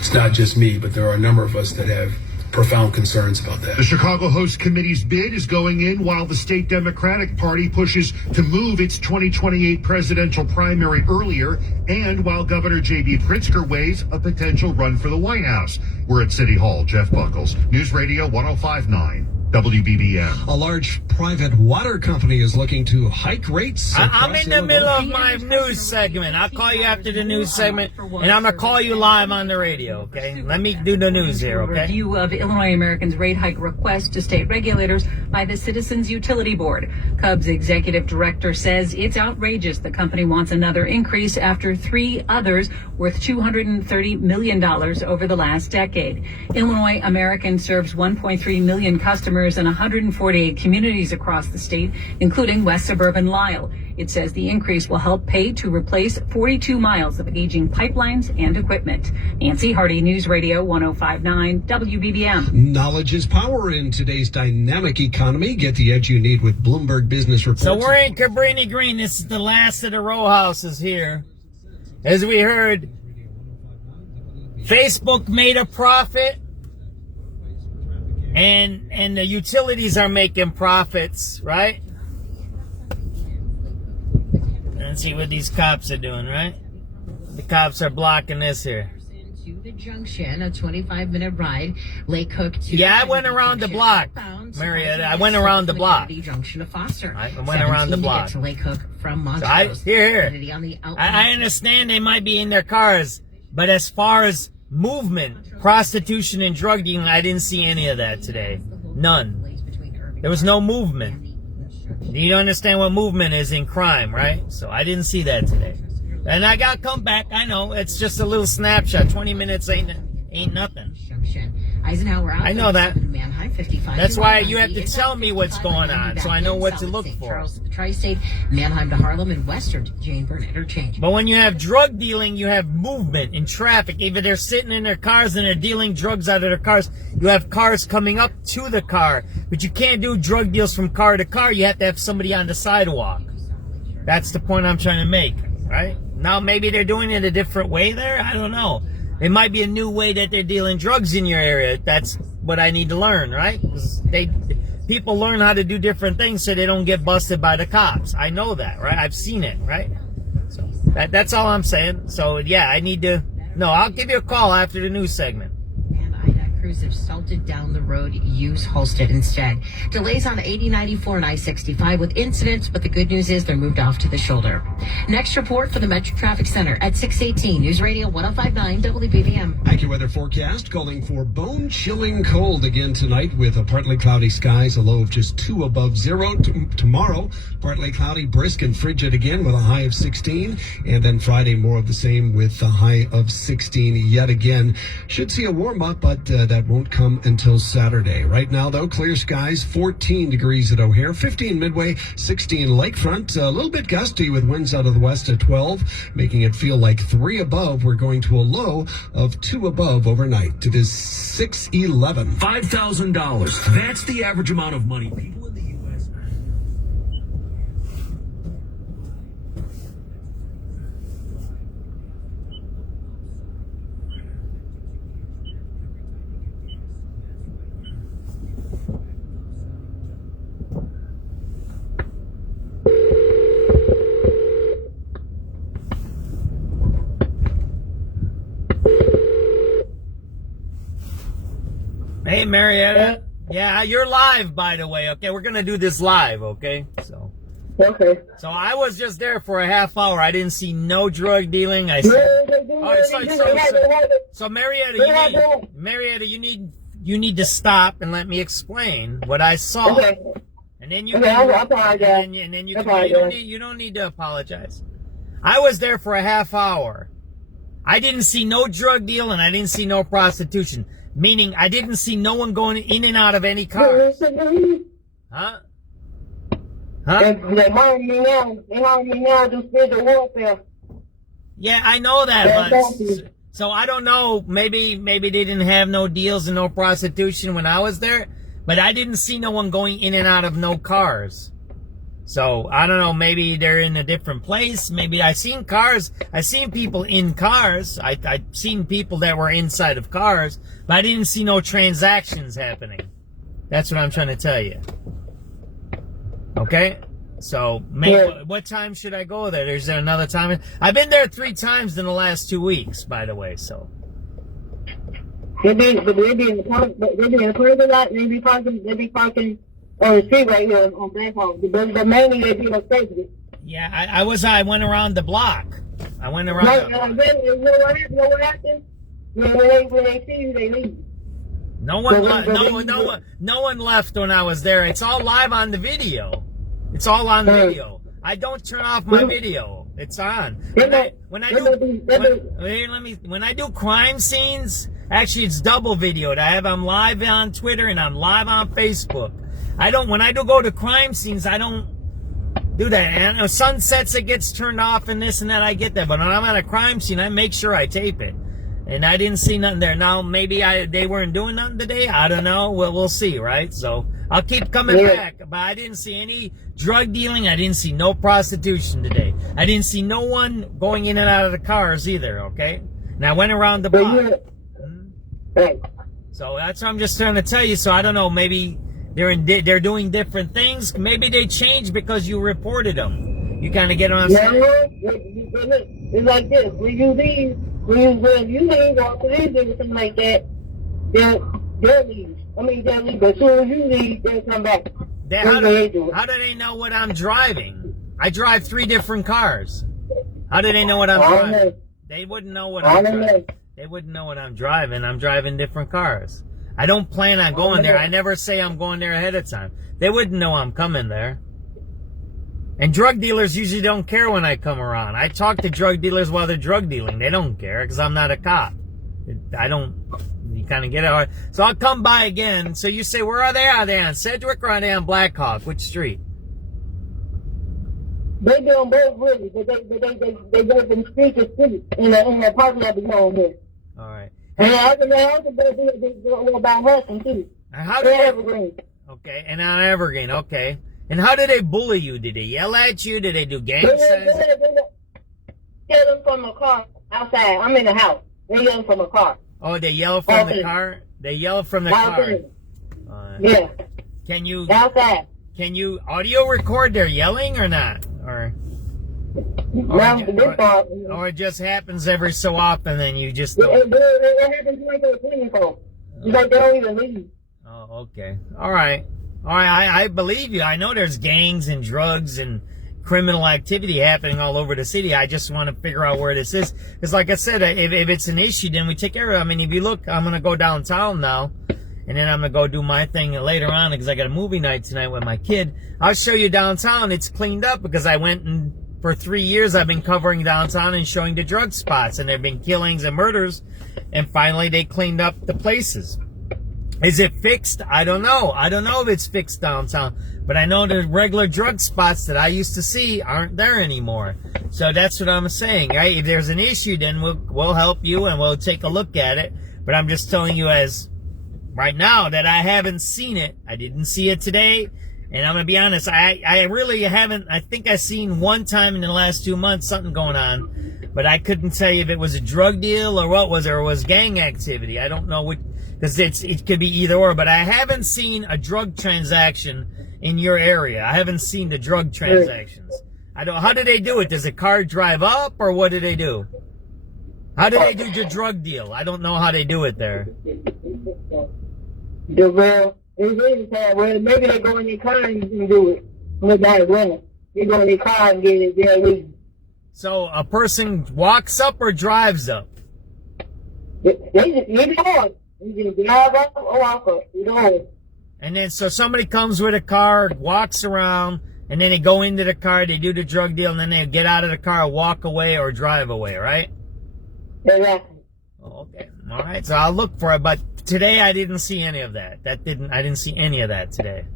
it's not just me, but there are a number of us that have profound concerns about that. The Chicago Host Committee's bid is going in while the state Democratic Party pushes to move its 2028 presidential primary earlier, and while Governor J.B. Pritzker weighs a potential run for the White House. We're at City Hall. Jeff Buckles, News Radio 105.9. WBBM. A large private water company is looking to hike rates. I'm in the middle of my news segment. I'll call you after the news segment, and I'm going to call you live on the radio, okay? Let me do the news here, okay? Review of Illinois Americans' rate hike request to state regulators by the Citizens Utility Board. Cubs executive director says it's outrageous the company wants another increase after 3 others worth $230 million over the last decade. Illinois American serves 1.3 million customers in 148 communities across the state, including West Suburban Lisle. It says the increase will help pay to replace 42 miles of aging pipelines and equipment. Nancy Hardy, News Radio 105.9 WBBM. Knowledge is power in today's dynamic economy. Get the edge you need with Bloomberg Business Report. So we're in Cabrini Green. This is the last of the row houses here. As we heard, Facebook made a profit, and the utilities are making profits, right? Let's see what these cops are doing, right? The cops are blocking this here. To the junction, a 25-minute ride, Lake Hook to... Yeah, I went around the block, Marietta. I went around the block. Junction to Foster. I went around the block. To Lake Hook from Montrose. So here. I understand they might be in their cars, but as far as movement, prostitution, and drug dealing, I didn't see any of that today. None. There was no movement. You understand what movement is in crime, right? So I didn't see that today. And I got come back. I know it's just a little snapshot. 20 minutes ain't nothing. Eisenhower. I know that. Manheim, 55. That's why you have to tell me what's going on, so I know what to look for. Charles to the Tri-State, Manheim to Harlem, and Western to Jane Byrne Interchange. But when you have drug dealing, you have movement in traffic. Either they're sitting in their cars and they're dealing drugs out of their cars. You have cars coming up to the car. But you can't do drug deals from car to car. You have to have somebody on the sidewalk. That's the point I'm trying to make, right? Now maybe they're doing it a different way there. I don't know. It might be a new way that they're dealing drugs in your area. That's what I need to learn, right? 'Cause people learn how to do different things so they don't get busted by the cops. I know that, right? I've seen it, right? So that's all I'm saying. So yeah, I need to. No, I'll give you a call after the news segment. Crews have salted down the road, use Holstead instead. Delays on 80-94 and I-65 with incidents, but the good news is they're moved off to the shoulder. Next report for the Metro Traffic Center at 6:18. News Radio 105.9 WBBM. AccuWeather forecast calling for bone-chilling cold again tonight with a partly cloudy skies, a low of just 2 above zero. Tomorrow, partly cloudy, brisk and frigid again with a high of 16. And then Friday, more of the same with a high of 16 yet again. Should see a warm-up, but that won't come until Saturday. Right now, though, clear skies, 14 degrees at O'Hare, 15 Midway, 16 Lakefront. A little bit gusty with winds out of the west at 12, making it feel like 3 above. We're going to a low of 2 above overnight. It is 6:11. $5,000. That's the average amount of money people in the U.S. Hey, Marietta. Yeah, you're live, by the way. Okay, we're gonna do this live. Okay, so. Okay. So I was just there for a half hour. I didn't see no drug dealing. I said, so Marietta, you need to stop and let me explain what I saw. Okay. And then you you don't need to apologize. I was there for a half hour. I didn't see no drug deal and I didn't see no prostitution. Meaning, I didn't see no one going in and out of any car. Huh? They harm me now. They harm me now. Do spiritual warfare. Yeah, I know that. But, so I don't know. Maybe they didn't have no deals and no prostitution when I was there. But I didn't see no one going in and out of no cars. So I don't know. Maybe they're in a different place. Maybe I seen cars. I seen people in cars. I seen people that were inside of cars. But I didn't see no transactions happening. That's what I'm trying to tell you. Okay? So, what time should I go there? Is there another time? I've been there 3 times in the last 2 weeks, by the way, so. They be in the parking lot. They be parking on the street right here on Blackhawk. But mainly they be on safety. Yeah, I went around the block. I went around. You know what happened? When they see you, they leave. No one left when I was there. It's all live on the video. It's all on the video. I don't turn off my video. It's on. When I do crime scenes, actually it's double videoed. I'm live on Twitter and I'm live on Facebook. When I do go to crime scenes, I don't do that. And sunsets, it gets turned off and this and that, I get that. But when I'm at a crime scene, I make sure I tape it. And I didn't see nothing there. Now, maybe they weren't doing nothing today. I don't know. We'll see, right? So I'll keep coming back. But I didn't see any drug dealing. I didn't see no prostitution today. I didn't see no one going in and out of the cars either, okay? And I went around the block. So that's what I'm just trying to tell you. So I don't know. Maybe they're doing different things. Maybe they changed because you reported them. You kind of get what I'm saying? It's like this. When you leave or police or something like that, they'll leave. They'll leave. But as soon as you leave, they'll come back. How do they know what I'm driving? I drive 3 different cars. How do they know what I'm driving? They wouldn't know what I'm driving. They wouldn't know what I'm driving. I'm driving different cars. I don't plan on going there. I never say I'm going there ahead of time. They wouldn't know I'm coming there. And drug dealers usually don't care when I come around. I talk to drug dealers while they're drug dealing. They don't care because I'm not a cop. You kind of get it. So I'll come by again. So you say, where are they? Are they on Sedgwick or are they on Blackhawk? Which street? They be on both really, but they go from street to street in the parking lot behind here. All right. And I also go by Hudson too. Evergreen. Okay, and on Evergreen, okay. And how did they bully you? Did they yell at you? Did they do gang signs? They yell them from a car outside. I'm in the house. They yell from a car. Oh, they yell from the car? They yell from the car. Yeah. Can you outside? Can you audio record their yelling or not? Or it just happens every so often, and you just don't. It happens like they're cleaning folks. It's like they don't even leave. Oh, okay. All right. I believe you. I know there's gangs and drugs and criminal activity happening all over the city. I just want to figure out where this is. Because like I said, if it's an issue, then we take care of it. I mean, if you look, I'm going to go downtown now. And then I'm going to go do my thing later on because I got a movie night tonight with my kid. I'll show you downtown. It's cleaned up because I went and for 3 years I've been covering downtown and showing the drug spots. And there have been killings and murders. And finally they cleaned up the places. Is it fixed? I don't know. I don't know if it's fixed downtown. But I know the regular drug spots that I used to see aren't there anymore. So that's what I'm saying. Right? If there's an issue, then we'll help you and we'll take a look at it. But I'm just telling you as right now that I haven't seen it. I didn't see it today. And I'm going to be honest, I really haven't. I think I've seen one time in the last 2 months something going on. But I couldn't tell you if it was a drug deal or what was it, or was gang activity. I don't know what, because it could be either or. But I haven't seen a drug transaction in your area. I haven't seen the drug transactions. How do they do it? Does a car drive up or what do they do? How do they do the drug deal? I don't know how they do it there. Maybe they go in their car and do it. They go in their car and get it there. So a person walks up or drives up? They drive. You can drive up or walk up. And then so somebody comes with a car, walks around, and then they go into the car, they do the drug deal, and then they get out of the car, walk away, or drive away, right? Exactly. Okay. All right. So I'll look for it. But today I didn't see any of that. I didn't see any of that today.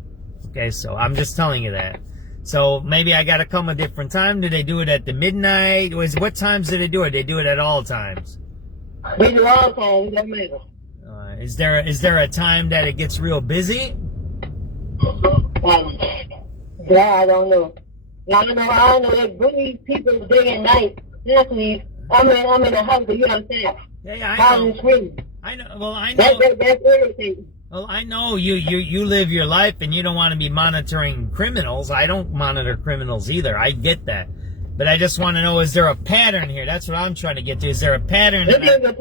Okay. So I'm just telling you that. So maybe I got to come a different time. Do they do it at the midnight? What times do they do it? They do it at all times. They do all times. It doesn't matter. Is there a time that it gets real busy? Yeah, I don't know. I don't know. They bring people day and night. Definitely. I'm in the house, but you understand. Yeah, I know. Well, I know. That's irritating. Well, I know you live your life and you don't want to be monitoring criminals. I don't monitor criminals either. I get that. But I just want to know, is there a pattern here? That's what I'm trying to get to. Is there a pattern? It is a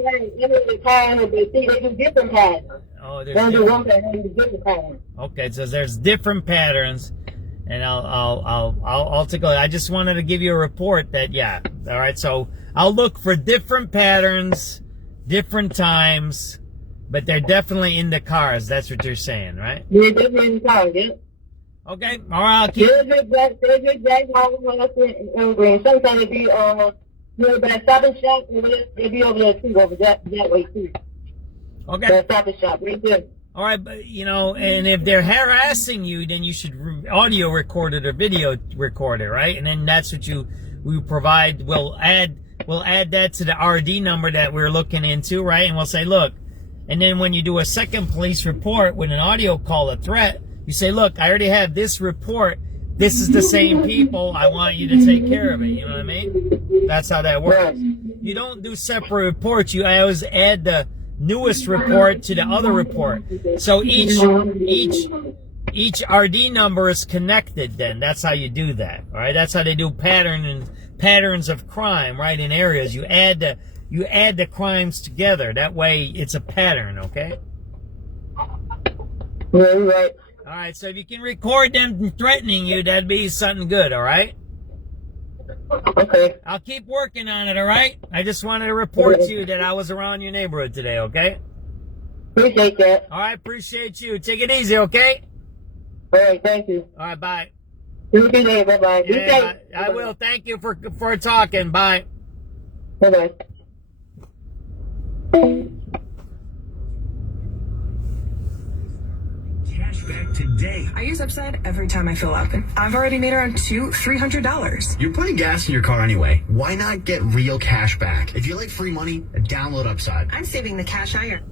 pattern, but see, they do different patterns. Oh, there's Don't do different. one pattern, they do different patterns. Okay, so there's different patterns, and I'll take a look. I just wanted to give you a report that, yeah. All right, so I'll look for different patterns, different times, but they're definitely in the cars. That's what you're saying, right? Yeah, definitely in the cars, yeah. Okay, all right, I'll keep. They're Jack and Green. Sometimes they be near that SubX shop, they be over there too, over that way too. Okay. That SubX shop, right there. All right, but and if they're harassing you, then you should audio record it or video record it, right? And then that's what we provide. We'll add that to the RD number that we're looking into, right? And we'll say, look, and then when you do a second police report with an audio call, a threat, you say, look, I already have this report. This is the same people. I want you to take care of it. You know what I mean? That's how that works. You don't do separate reports. I always add the newest report to the other report. So each RD number is connected then. That's how you do that. All right? That's how they do patterns of crime, right, in areas. You add the crimes together. That way it's a pattern, okay? Yeah, you're right. All right, so if you can record them threatening you, that'd be something good, all right? Okay. I'll keep working on it, all right? I just wanted to report to you that I was around your neighborhood today, okay? Appreciate that. All right, appreciate you. Take it easy, okay? All right, thank you. All right, bye. You be there, bye-bye. Be Yeah, safe. I will. Thank you for talking. Bye. Bye-bye. Cashback today. I use Upside every time I fill up, and I've already made around $300. You're putting gas in your car anyway. Why not get real cash back? If you like free money, download Upside. I'm saving the cash iron.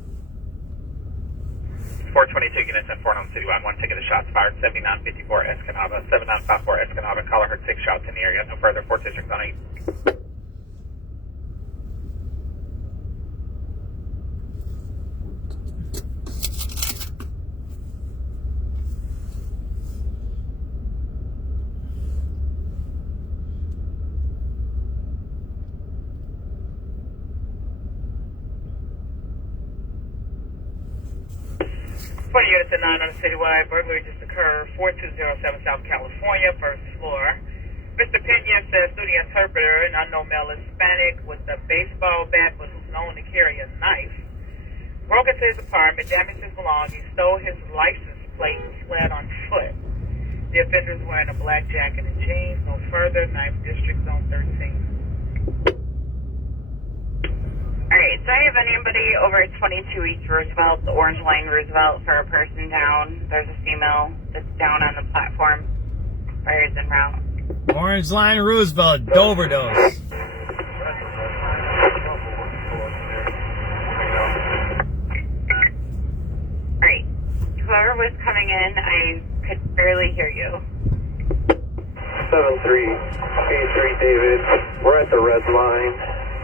422 units in Fort Home City. 1 ticket of shots fired. 7954 Escanaba. 7954 Escanaba. Caller heard 6 shots in the area. No further. 4 districts on 8. Units at 9 on the citywide. Burglary just occurred 4207 South California, first floor. Mr. Pena says through the interpreter, an unknown male Hispanic with a baseball bat but who's known to carry a knife, broke into his apartment, damaged his belongings, stole his license plate, and fled on foot. The offender is wearing a black jacket and jeans. No further. 9th District, Zone 13. Alright, so I have anybody over at 22 East Roosevelt, the Orange Line Roosevelt, for a person down. There's a female that's down on the platform. Fires en route. Orange Line Roosevelt, overdose. Alright, whoever was coming in, I could barely hear you. 7383 David, we're at the red line.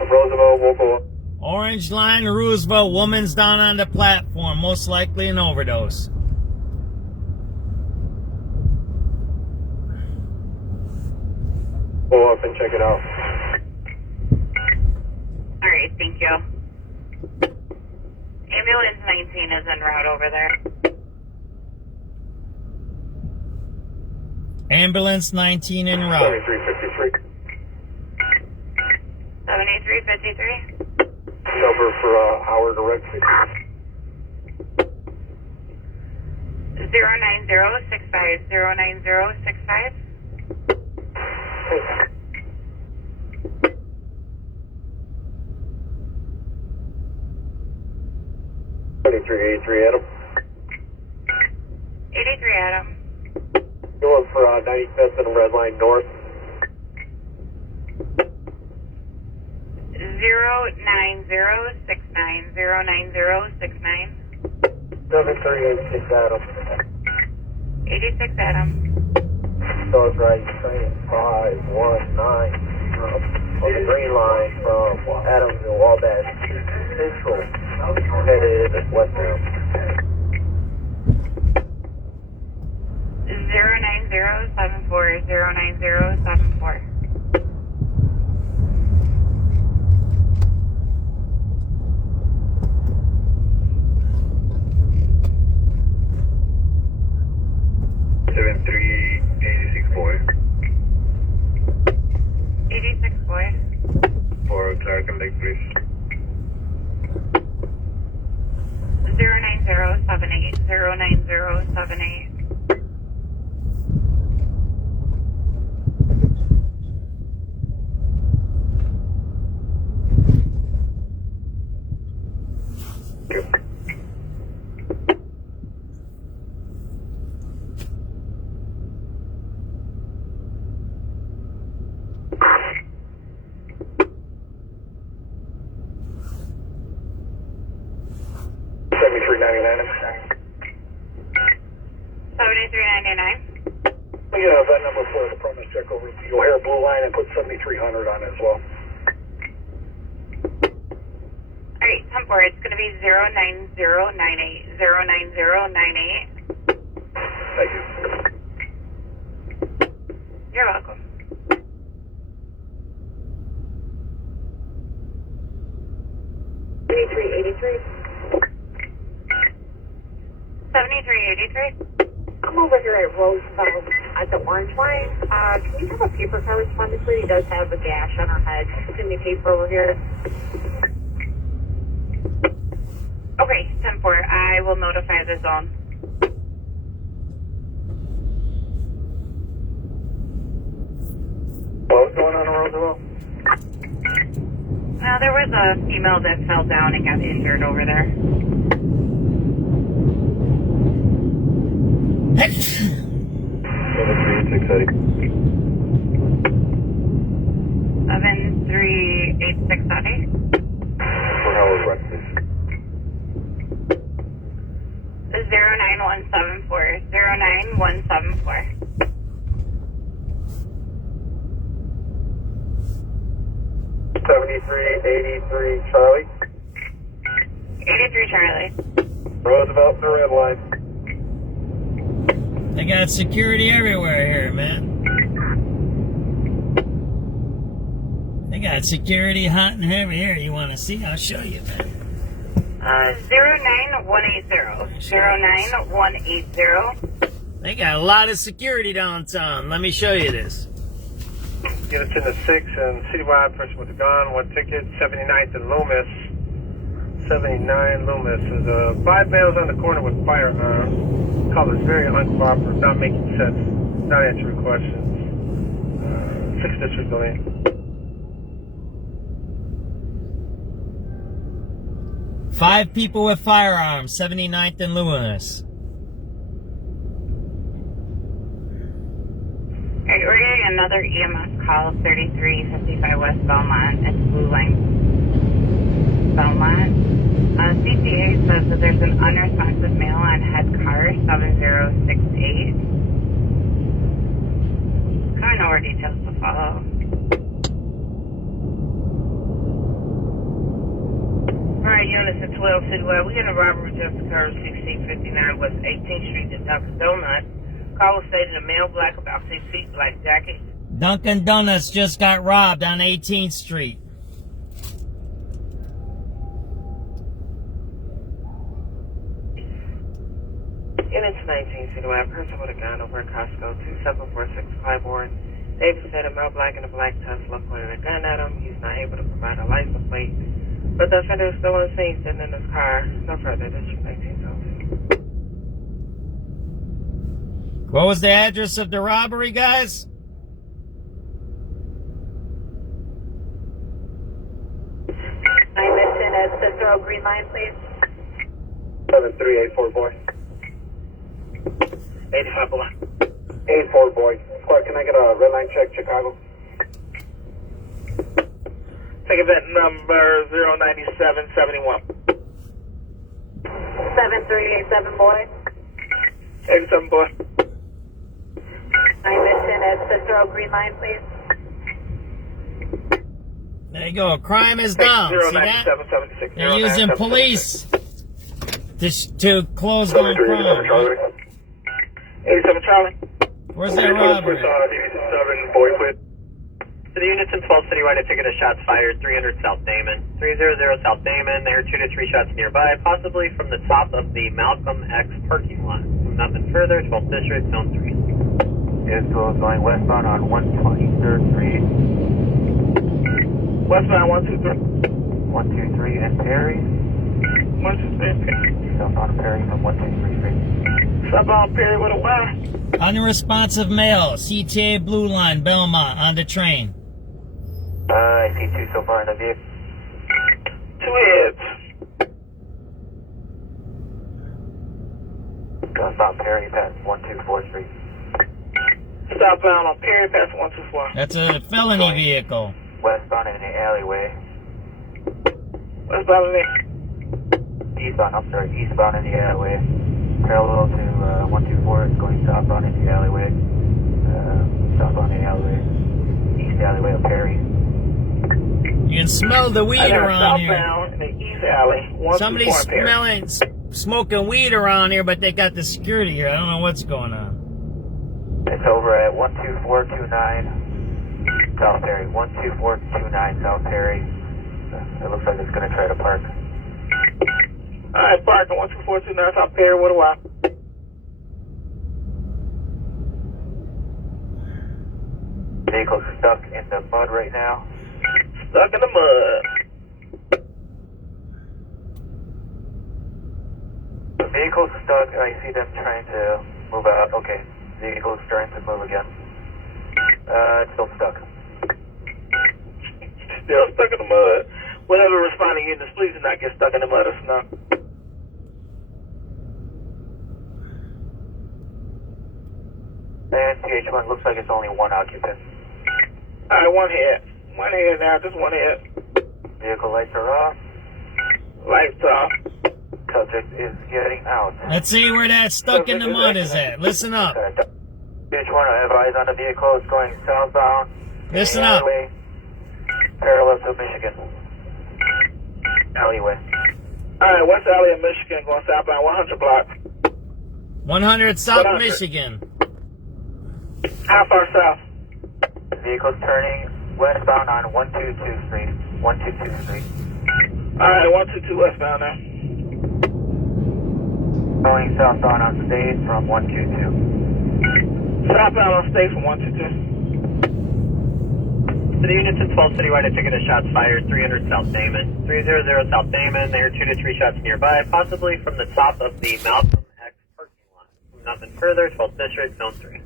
Roosevelt will go up. Orange Line Roosevelt, woman's down on the platform, most likely an overdose. Go up and check it out. Alright, thank you. Ambulance 19 is en route over there. Ambulance 19 en route. 7353. 7353? Number for Howard Direct. 09065. 09065. 7383 Adam. 83 Adam. Going for 95th and Red Line North. 09069. 09069. 7386 Adam. 86 Adam. So it's right, train 519 on the green line from Adamsville, Wabash Central, headed westbound. 09074. 09074. 09078. 09078. Yeah, that number for the promise check over to the O'Hare Blue Line and put 7,300 on it as well. Alright, 10-4, it's going to be 09098. 09098. Thank you. You're welcome. $73.83. I'm over here at Roseville at the Orange Line. Can you have a paper correspondent, please? He does have a gash on her head. Give me paper over here. Okay, 10-4, I will notify the zone. What's going on in Roosevelt? Well, there was a female that fell down and got injured over there. 7386, Sunny. For Howard West, please. 09174. 09174. $73.83 Charlie. 83 Charlie. Roosevelt, the red line. They got security everywhere here, man. They got security hot and heavy here. You want to see? I'll show you, man. 09180. 09180. They got a lot of security downtown. Let me show you this. Get us in the 6 and citywide person with a gun, 1 ticket, 79th and Loomis. 79 Loomis. There's 5 males on the corner with firearms. Colors very uncooperative, not making sense, not answering questions. 6 district lane. Five people with firearms, 79th and Lewis. Alright, we're getting another EMS call, 3355 West Belmont. It's Blue Line Belmont. CTA says that there's an unresponsive male on head car, 7068. I don't know where details to follow. Alright, units at 12 Citywide. We got a robbery just occurred, 1659 West 18th Street at Dunkin' Donuts. Caller stated a male black, about 6 feet, black jacket. Dunkin' Donuts just got robbed on 18th Street. Units 19 Citywide. Person with a gun over at Costco, 2746 Clybourne. David said a male black in a black Tesla pointed a gun at him. He's not able to provide a license plate. But the offender is still on scene, sitting in his car. No further. District 19 Zone. What was the address of the robbery, guys? My mission at Cicero Green Line, please. 7384 boy. 85 boy. 84 boy. Squad, can I get a red line check, Chicago? Take event number 09771. 7387, boy. 87 boy. My mission at Cicero Green Line, please. There you go. Crime is down. See that? They're using police to close down crime. 87 Charlie. Where's that robbery? 87 boy, please. To the units in 12 Citywide, a ticket of shots fired, 300 South Damon. 300 South Damon, there are 2 to 3 shots nearby, possibly from the top of the Malcolm X parking lot. Nothing further, 12th District, Zone 3. Is going westbound on 123rd Street. Westbound 123. 123 and Perry. 123 Perry. Southbound Perry from 123 Street. Southbound Perry with a Y. Unresponsive male, CTA Blue Line, Belmont, on the train. I see two so far in the vehicle. 2 heads. Southbound Perry past 124 Street. Southbound on Perry past 124. That's a felony vehicle. Westbound in the alleyway. Westbound in eastbound in the alleyway. Parallel to 124, it's going southbound in the alleyway. Southbound in the alleyway. East alleyway of Perry. You can smell the weed around here. Southbound in the east alley. Somebody's smelling, smoking weed around here, but they got the security here. I don't know what's going on. It's over at 12429 South Perry. 12429 South Perry. It looks like it's going to try to park. Alright, park on 12429 South Perry. What do I? Vehicle's stuck in the mud right now. Stuck in the mud. The vehicle's stuck. I see them trying to move out. Okay. Vehicle's trying to move again. It's still stuck. Still stuck in the mud. Whatever responding units, please do not get stuck in the mud or snow. And TH1 looks like it's only one occupant. Alright, one head. One head now, just one head. Vehicle lights are off. Lights off. Subject is getting out. Let's see where that stuck in the mud is at. Listen up. TH1, I have eyes on the vehicle. It's going southbound. Listen up. Parallel to Michigan. Alleyway. Alright, West Alley in Michigan going southbound 100 block. 100 South 100. Michigan. How far south? Vehicle's turning westbound on 122 Street. 122 Street. Alright, 122 westbound now. Going southbound on State from 122. Southbound on State from 122. City units at 12 Citywide, I took a shots fired, 300 South Damon. 300 South Damon, there are 2 to 3 shots nearby, possibly from the top of the Malcolm X parking lot. Nothing further, 12th District, Zone 3.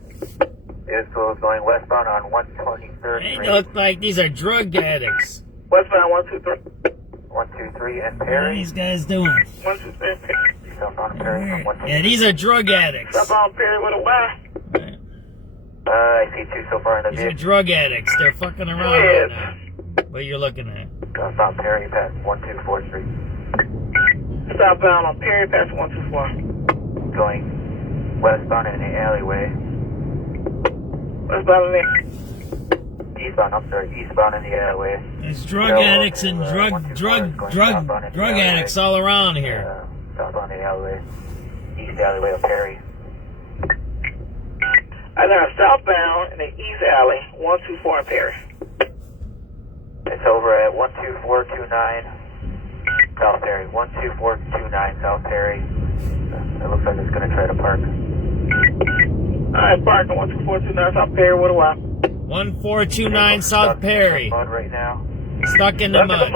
Vehicle is going westbound on 123rd They Street. look like these are drug addicts. Westbound 123. 123 and What are Perry. these guys doing? 123 and Perry. Southbound Perry from 123. Yeah, these are drug addicts. Southbound Perry with a Y. I see two so far in the These are vehicle. drug addicts. They're fucking around right now. What you're looking at? Southbound Perry past 124 Street. Southbound on Perry past 124. Going westbound in the alleyway. Westbound in the eastbound in the alleyway. There's drug addicts and drug addicts all around here. Southbound in the alleyway. East alleyway of Perry. I got southbound in the east alley, 124 in Perry. It's over at 12429 South Perry. 12429 South Perry. It looks like it's going to try to park. Alright, park on 12429 South Perry, what do I? 1429 South Perry. Mud right now. Stuck in the mud.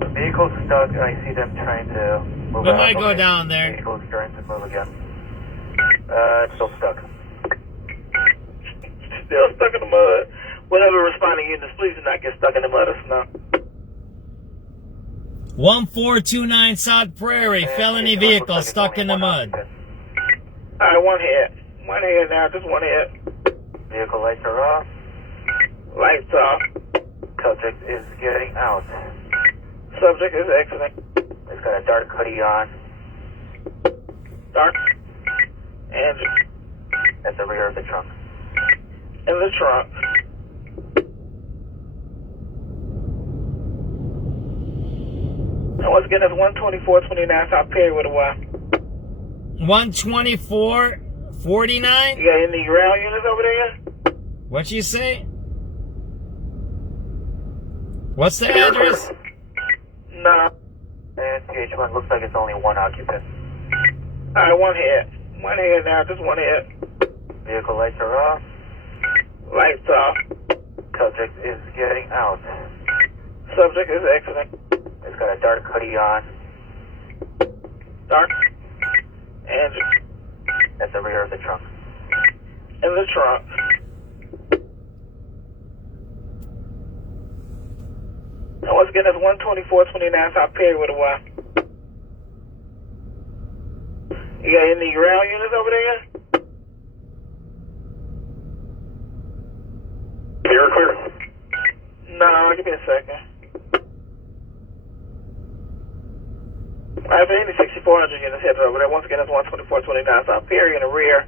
The vehicle's stuck. I see them trying to move We out. might go down there. Vehicle's trying to move again. It's still stuck. Still stuck in the mud. Whatever responding units, please do not get stuck in the mud or snow. 1429 South Prairie, felony vehicle stuck in the mud. Alright, one head. One head now, just one head. Vehicle lights are off. Lights off. Subject is getting out. Subject is exiting. It's got a dark hoodie on. Dark. And at the rear of the trunk. In the trunk. And once again, that's 12429 South Perry with a Y. 12449? You got any ground units over there? What you say? What's the address? Nah. And TH1 looks like it's only one occupant. Alright, one head. One head now, just one head. Vehicle lights are off. Lights off. Subject is getting out. Subject is exiting. It's got a dark hoodie on. Dark. Andrew. At the rear of the trunk. In the trunk. And once again, that's 12429 South Perry with a Y. You got any ground units over there yet? You're clear. No, give me a second. I have any 6400 units headed over there. Once again, that's 12429 South Perry in the rear.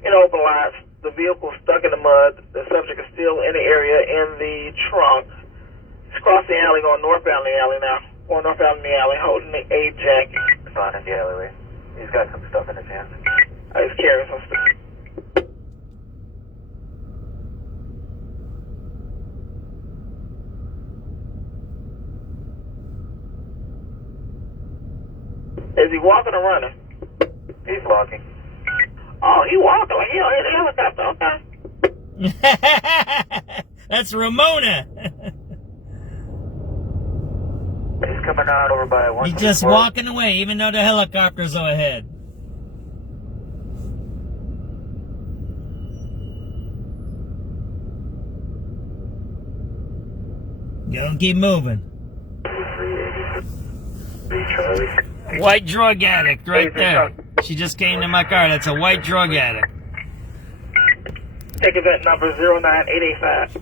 In open lots, the vehicle stuck in the mud. The subject is still in the area in the trunk. He's crossed the alley, going northbound the alley now. Going northbound the alley, holding the A jacket. Fine in the alleyway. He's got some stuff in his hands. He's carrying some stuff. Is he walking or running? He's walking. Oh, he walking like he don't hit the helicopter, okay. That's Ramona. He's coming out over by 124. He's just walking away, even though the helicopter's overhead. Gonna keep moving. White drug addict right there. She just came to my car. That's a white drug addict. Take event number 09885.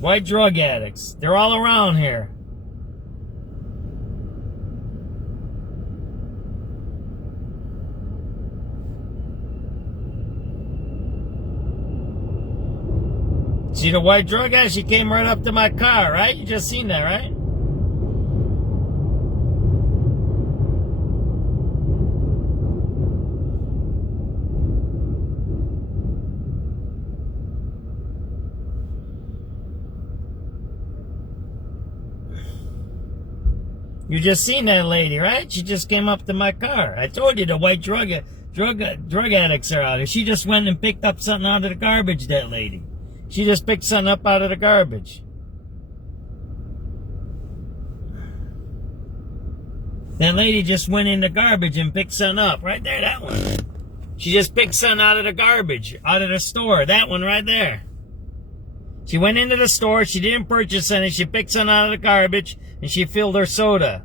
White drug addicts. They're all around here. See the white drug addict? She came right up to my car, right? You just seen that, right? You just seen that lady, right? She just came up to my car. I told you the white drug addicts are out here. She just went and picked up something out of the garbage, that lady. She just picked something up out of the garbage. That lady just went in the garbage and picked something up. Right there, that one. She just picked something out of the garbage, out of the store. That one right there. She went into the store, she didn't purchase anything, she picked something out of the garbage, and she filled her soda.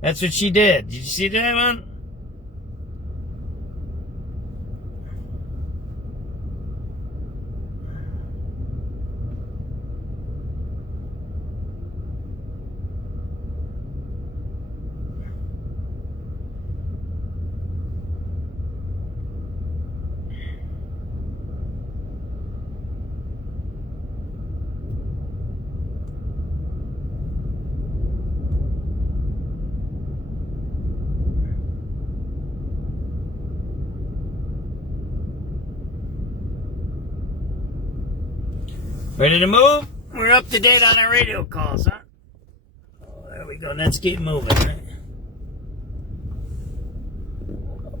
That's what she did. Did you see that one? Ready to move? We're up to date on our radio calls, huh? Oh, there we go. Let's keep moving, right?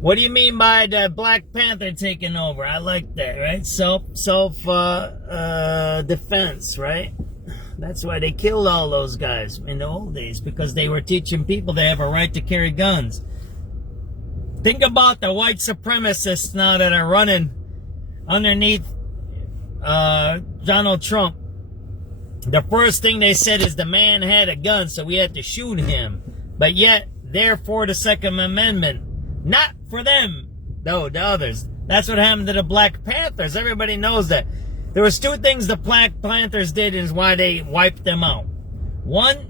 What do you mean by the Black Panther taking over? I like that, right? Self-defense, right? That's why they killed all those guys in the old days, because they were teaching people they have a right to carry guns. Think about the white supremacists now that are running underneath Donald Trump. The first thing they said is the man had a gun, so we had to shoot him. But yet, they're for the Second Amendment. Not for them, though, the others. That's what happened to the Black Panthers. Everybody knows that. There was two things the Black Panthers did, and is why they wiped them out. One,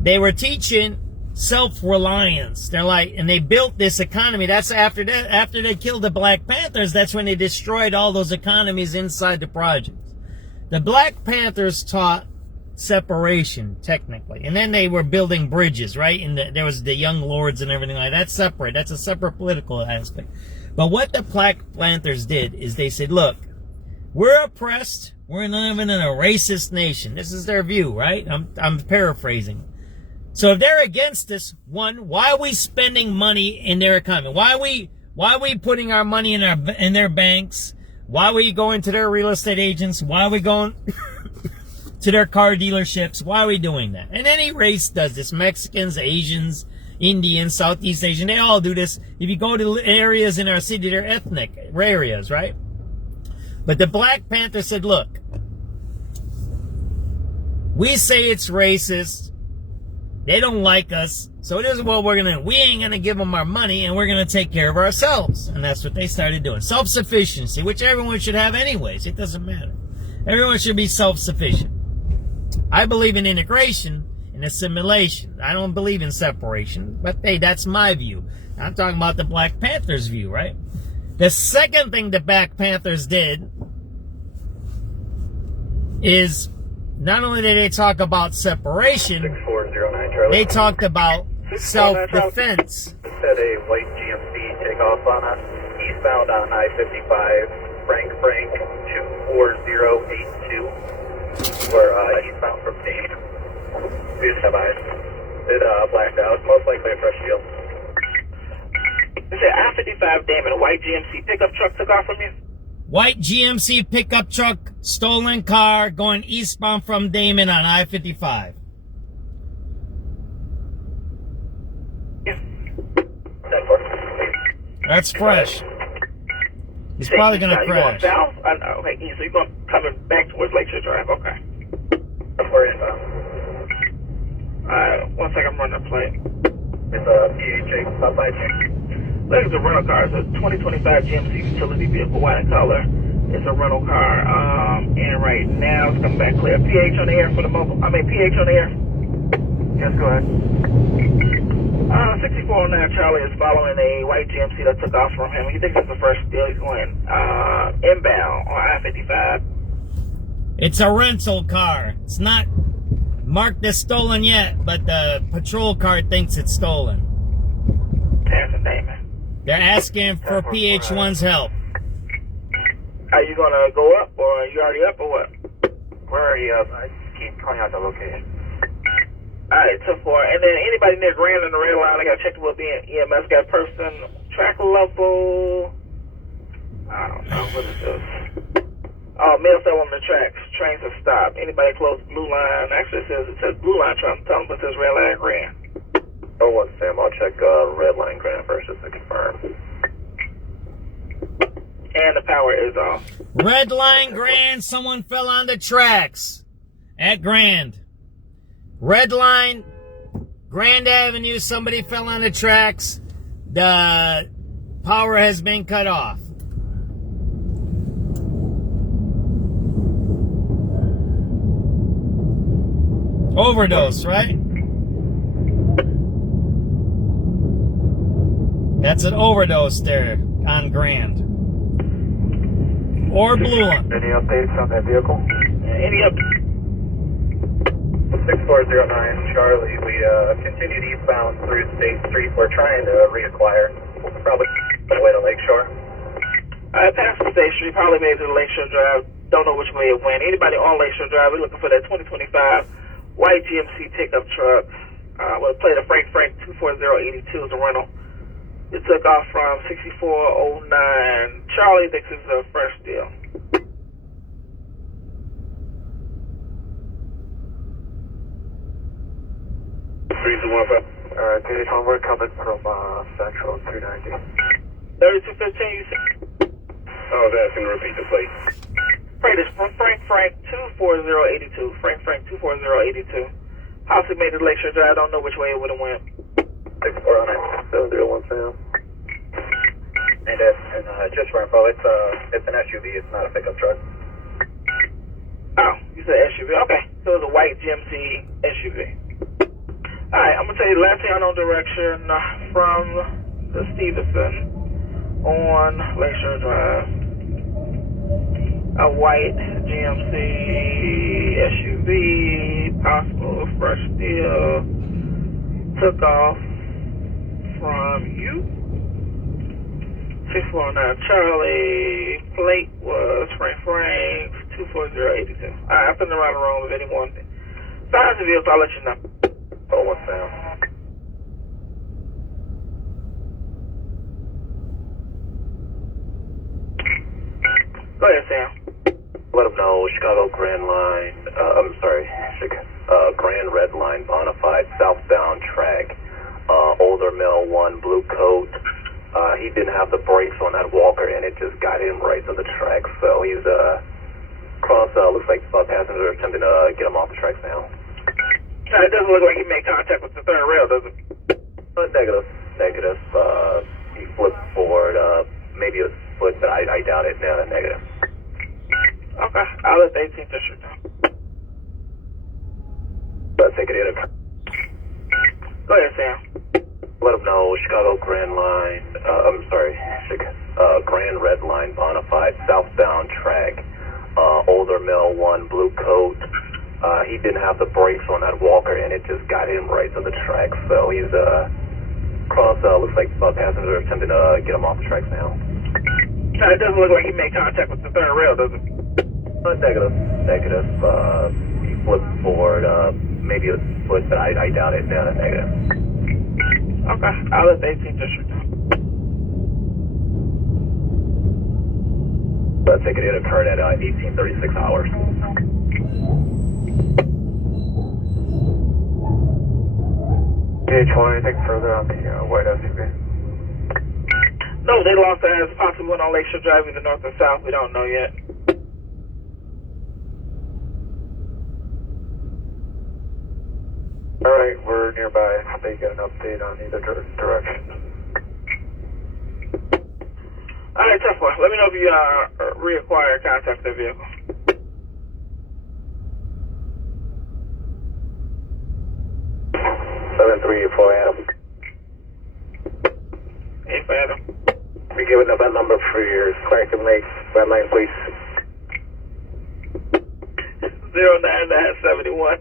they were teaching self-reliance. They're like, and they built this economy. That's after they killed the Black Panthers, that's when they destroyed all those economies inside the projects. The Black Panthers taught separation, technically. And then they were building bridges, right? And there was the Young Lords and everything like that. That's separate. That's a separate political aspect. But what the Black Panthers did is they said, look, we're oppressed. We're living in a racist nation. This is their view, right? I'm paraphrasing. So if they're against this, one, why are we spending money in their economy? Why are we putting our money in their banks? Why are we going to their real estate agents? Why are we going to their car dealerships. Why are we doing that? And any race does this. Mexicans, Asians, Indians, Southeast Asian, they all do this. If you go to areas in our city, they're ethnic areas, right? But the Black Panther said, look, we say it's racist. They don't like us. So this is what we're going to do. We ain't going to give them our money, and we're going to take care of ourselves. And that's what they started doing. Self-sufficiency, which everyone should have anyways. It doesn't matter. Everyone should be self-sufficient. I believe in integration and assimilation. I don't believe in separation. But, hey, that's my view. I'm talking about the Black Panthers' view, right? The second thing the Black Panthers did is not only did they talk about separation, 6409 they talked about self-defense. Had a white GMC take off on us eastbound on I-55, Frank 24082. We're eastbound from Dane. We just have eyes. It blacked out, most likely a fresh field. Is it I-55 Damon, a white GMC pickup truck took off from you? White GMC pickup truck, stolen car, going eastbound from Damon on I-55. Yeah. That's fresh. He's probably going to crash. You going south? Okay, so you're coming back towards Lakeshore Drive, okay. We're inbound. Alright, 1 second, I'm running the plate. It's a PHA, stop by check. Look, it's a rental car. It's a 2025 GMC utility vehicle, white in color. It's a rental car. And right now it's coming back clear. PH on the air for the mobile. PH on the air. Yes, go ahead. 6409 Charlie is following a white GMC that took off from him. He thinks it's the first deal. He's going inbound on I-55. It's a rental car. It's not marked as stolen yet, but the patrol car thinks it's stolen. Passing Damon. They're asking for PH1's help. Are you going to go up, or are you already up, or what? Where are you up? I keep calling out the location. Alright, 2-4. And then anybody near Grand in the red line, I got to check with EMS. Got person, track level. I don't know. What is this? Oh, mail cell on the tracks. Trains have stopped. Anybody close blue line? Actually, it says blue line. Trying to tell them, but it says red line Grand. Oh, one Sam, I'll check red line Grand first just to confirm. And the power is off. Red line Grand, someone fell on the tracks at Grand. Red line, Grand Avenue, somebody fell on the tracks. The power has been cut off. Overdose, right? That's an overdose there on Grand. Or blue one. Any updates on that vehicle? Any updates? 6409 Charlie, we continued eastbound through State Street. We're trying to reacquire. Probably on the way to Lakeshore. Past the State Street, probably made it to the Lakeshore Drive. Don't know which way it went. Anybody on Lakeshore Drive, we're looking for that 2025 white GMC pickup truck. We'll play the Frank 24082 as a rental. It took off from 6409. Charlie thinks it's the first deal. 3215. Alright, PH1, we're coming from Central 290. 3215, you said? I was asking to repeat the plate. Frank, it's from Frank 24082. Frank 24082. Possibly made it to Lakeshore Drive. I don't know which way it would have went. 6409 701 Sam. And just for info, it's an SUV. It's not a pickup truck. Oh, you said SUV. Okay, so it's a white GMC SUV. Alright, I'm going to tell you the last thing I know direction from the Stevenson on Lakeshore Drive. A white GMC SUV, possible fresh deal, took off from you. 649 Charlie, plate was Frank 24082. Alright, I'm putting around the room if anyone finds the vehicle, I'll let you know. Oh, what's Sam? Go ahead, Sam. Let them know Chicago Grand Line, Grand Red Line, Bonafide, southbound track, older male, 1 blue coat. He didn't have the brakes on that walker and it just got him right to the track. So he's looks like passenger attempting to get him off the tracks now. It doesn't look like he made contact with the third rail, does it? Negative. He flipped forward, maybe a foot, but I doubt it. No, negative. Okay, I'll let the 18th district know. Let's take it in. Go ahead, Sam. Let them know Chicago Grand Line, Grand Red Line, Bonafide, southbound track, older male, 1 blue coat. He didn't have the brakes on that walker and it just got him right to the track. So he's looks like passenger attempting to get him off the tracks now. It doesn't look like he made contact with the third rail, does it? Negative. He flipped forward, maybe a foot, but I doubt it. No, negative. Okay, I'll let the 18th district know. Let's take it in. Occurred at 1836 hours. DH1, anything further on the white SUV? No, they lost their hands. Possibly went on Lakeshore Drive, either north or south. We don't know yet. All right, we're nearby. They get an update on either direction. All right, tough one. Let me know if you reacquire contact with the vehicle. 734 Adam. 8 for Adam. We give it a bed number for your Clacton Lake red line, please. 09971.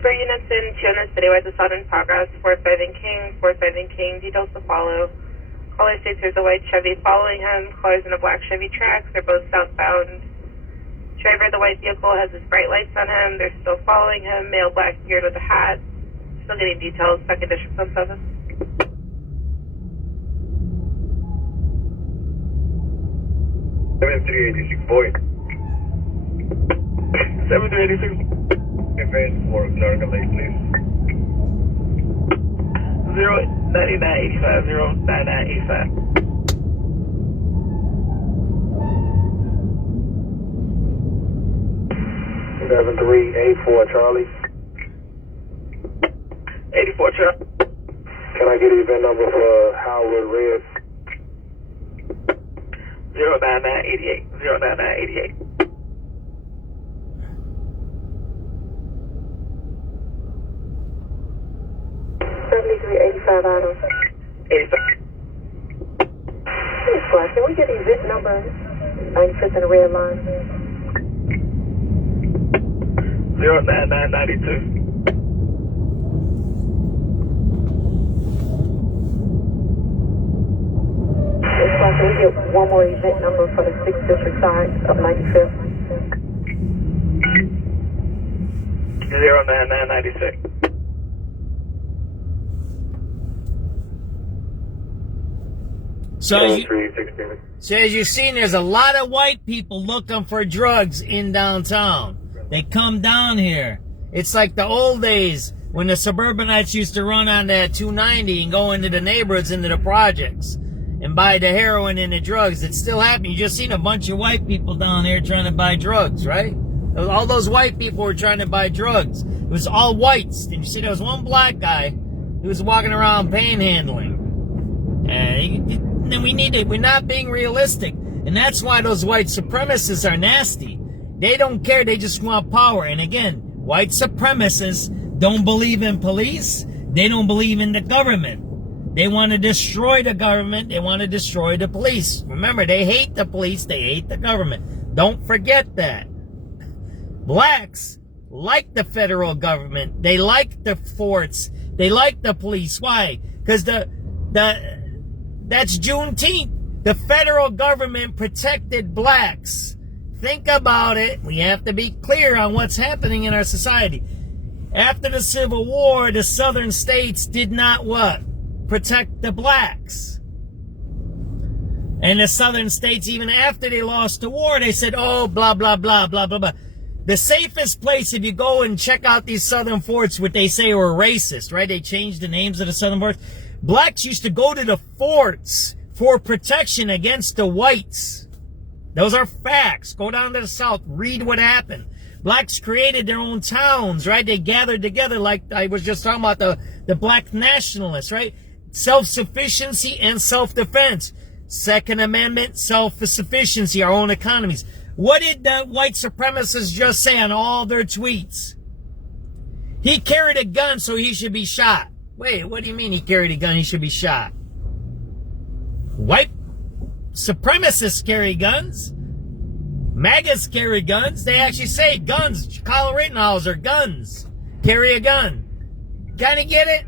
For units in Chiona Citywide to Southern Progress, 45 King, details to follow. Caller states there's a white Chevy following him. Caller's in a black Chevy Trax. They're both southbound. Driver of the white vehicle has his bright lights on him. They're still following him. Male black beard with a hat. Still getting details. Second district on 7. Boy. 7386. Advance for Clark Lake, please. 09985. 09985. Seven 384 Charlie. 84 Charlie. Can I get the event number for Howard Red? 09988. 09988. 7385 Auto. 85. Hey, Squad, can we get the event number 95th in the red line? 09992. Hey, Squad, can we get one more event number for the 6th district side of 95th? 09996. So as you've seen, there's a lot of white people looking for drugs in downtown. They come down here. It's like the old days when the suburbanites used to run on that 290 and go into the neighborhoods, into the projects, and buy the heroin and the drugs. It's still happening. You just seen a bunch of white people down there trying to buy drugs, right? All those white people were trying to buy drugs. It was all whites. And you see, there was one black guy who was walking around panhandling. And we're not being realistic. And that's why those white supremacists are nasty. They don't care. They just want power. And again, white supremacists don't believe in police. They don't believe in the government. They want to destroy the government. They want to destroy the police. Remember, they hate the police. They hate the government. Don't forget that. Blacks like the federal government. They like the forts. They like the police. Why? Because that's Juneteenth. The federal government protected blacks. Think about it. We have to be clear on what's happening in our society. After the Civil War, the southern states did not what? protect the blacks. And the southern states, even after they lost the war, they said, oh, blah, blah, blah, blah, blah, blah. The safest place, if you go and check out these southern forts, what they say were racist, right? They changed the names of the southern forts. Blacks used to go to the forts for protection against the whites. Those are facts. Go down to the south, read what happened. Blacks created their own towns, right? They gathered together, like I was just talking about the black nationalists, right? Self-sufficiency and self-defense. Second Amendment, self-sufficiency, our own economies. What did the white supremacists just say on all their tweets? He carried a gun, so he should be shot. Wait, what do you mean he carried a gun, he should be shot? White supremacists carry guns. MAGAs carry guns. They actually say guns. Kyle Rittenhouse are guns. Carry a gun. Kind of get it?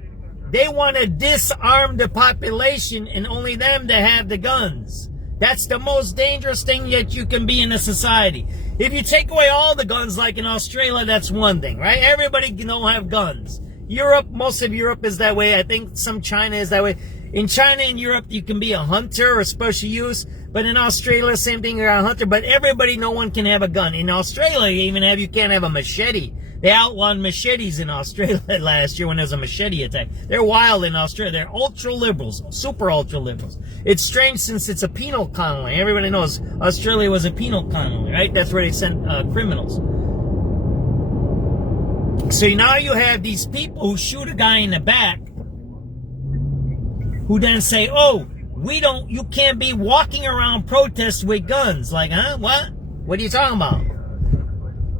They want to disarm the population and only them to have the guns. That's the most dangerous thing that you can be in a society. If you take away all the guns like in Australia, that's one thing, right? Everybody don't have guns. Europe, most of Europe is that way. I think some China is that way. In China and Europe, you can be a hunter or special use. But in Australia, same thing, you're a hunter. But everybody, no one can have a gun. In Australia, you can't have a machete. They outlawed machetes in Australia last year when there was a machete attack. They're wild in Australia. They're ultra-liberals, super ultra-liberals. It's strange since it's a penal colony. Everybody knows Australia was a penal colony, right? That's where they sent criminals. So now you have these people who shoot a guy in the back who then say, oh, you can't be walking around protests with guns. Like, huh? What? What are you talking about?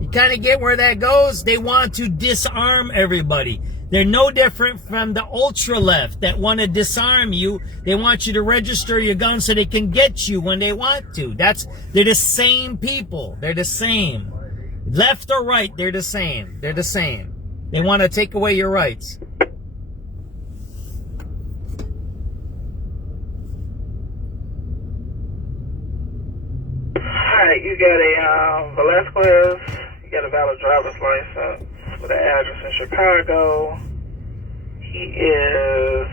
You kind of get where that goes? They want to disarm everybody. They're no different from the ultra left that want to disarm you. They want you to register your gun so they can get you when they want to. They're the same people. They're the same. Left or right, they're the same. They're the same. They want to take away your rights. Alright, you got a Velasquez, you got a valid driver's license with an address in Chicago. He is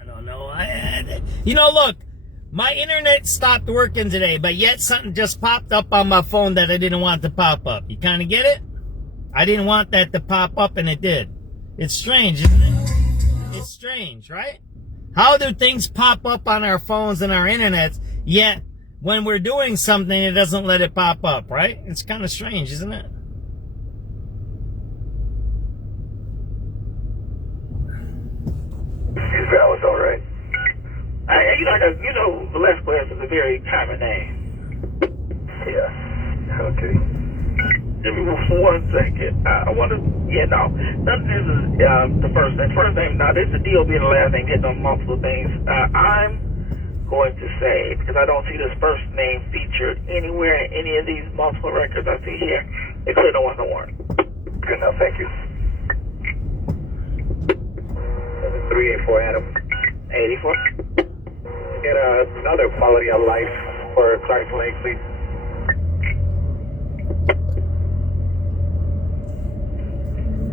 I don't know. Look, my internet stopped working today, but yet something just popped up on my phone that I didn't want to pop up. You kind of get it? I didn't want that to pop up, and it did. It's strange, isn't it? It's strange, right? How do things pop up on our phones and our internet, yet when we're doing something, it doesn't let it pop up, right? It's kind of strange, isn't it? Is valid, all right. Velasquez is a very common name. Yeah. Okay. Give me 1 second. I want to, none of this is the first name. First name, now this is the DOB and the last name hitting on multiple things. I'm going to say, because I don't see this first name featured anywhere in any of these multiple records I see here, it clearly no one's a warrant. Good enough, thank you. 384 Adam. 84. Get another quality of life for Clark Lake, please.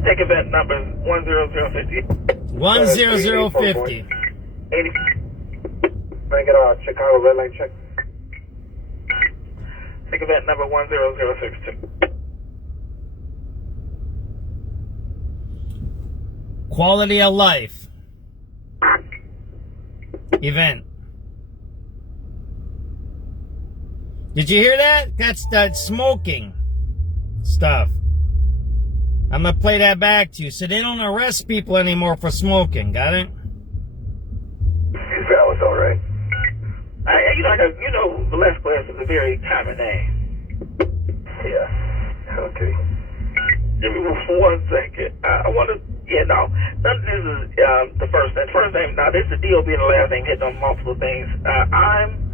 Take event number 10050. 10050. 80. Can I get a Chicago red light check? Take event number 10062. Quality of life. Event. Did you hear that? That's that smoking stuff. I'm going to play that back to you. So they don't arrest people anymore for smoking. Got it? It's valid, all right. Velasquez is a very common name. Yeah. Okay. Give me 1 second. I want to, none of this is the first name. First name, now this is the DOB and the last name hitting on multiple things. I'm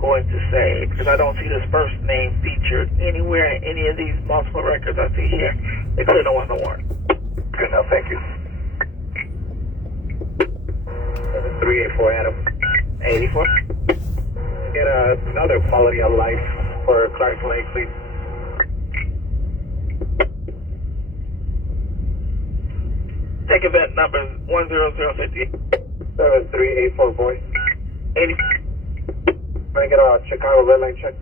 going to say, because I don't see this first name featured anywhere in any of these multiple records I see here, it clearly no one's a warrant. Good enough, thank you. 384 Adam. 84. Get another quality of life for Clark Lake, please. Take event number 10050. 7384 voice. 80. Trying to get a Chicago red light check.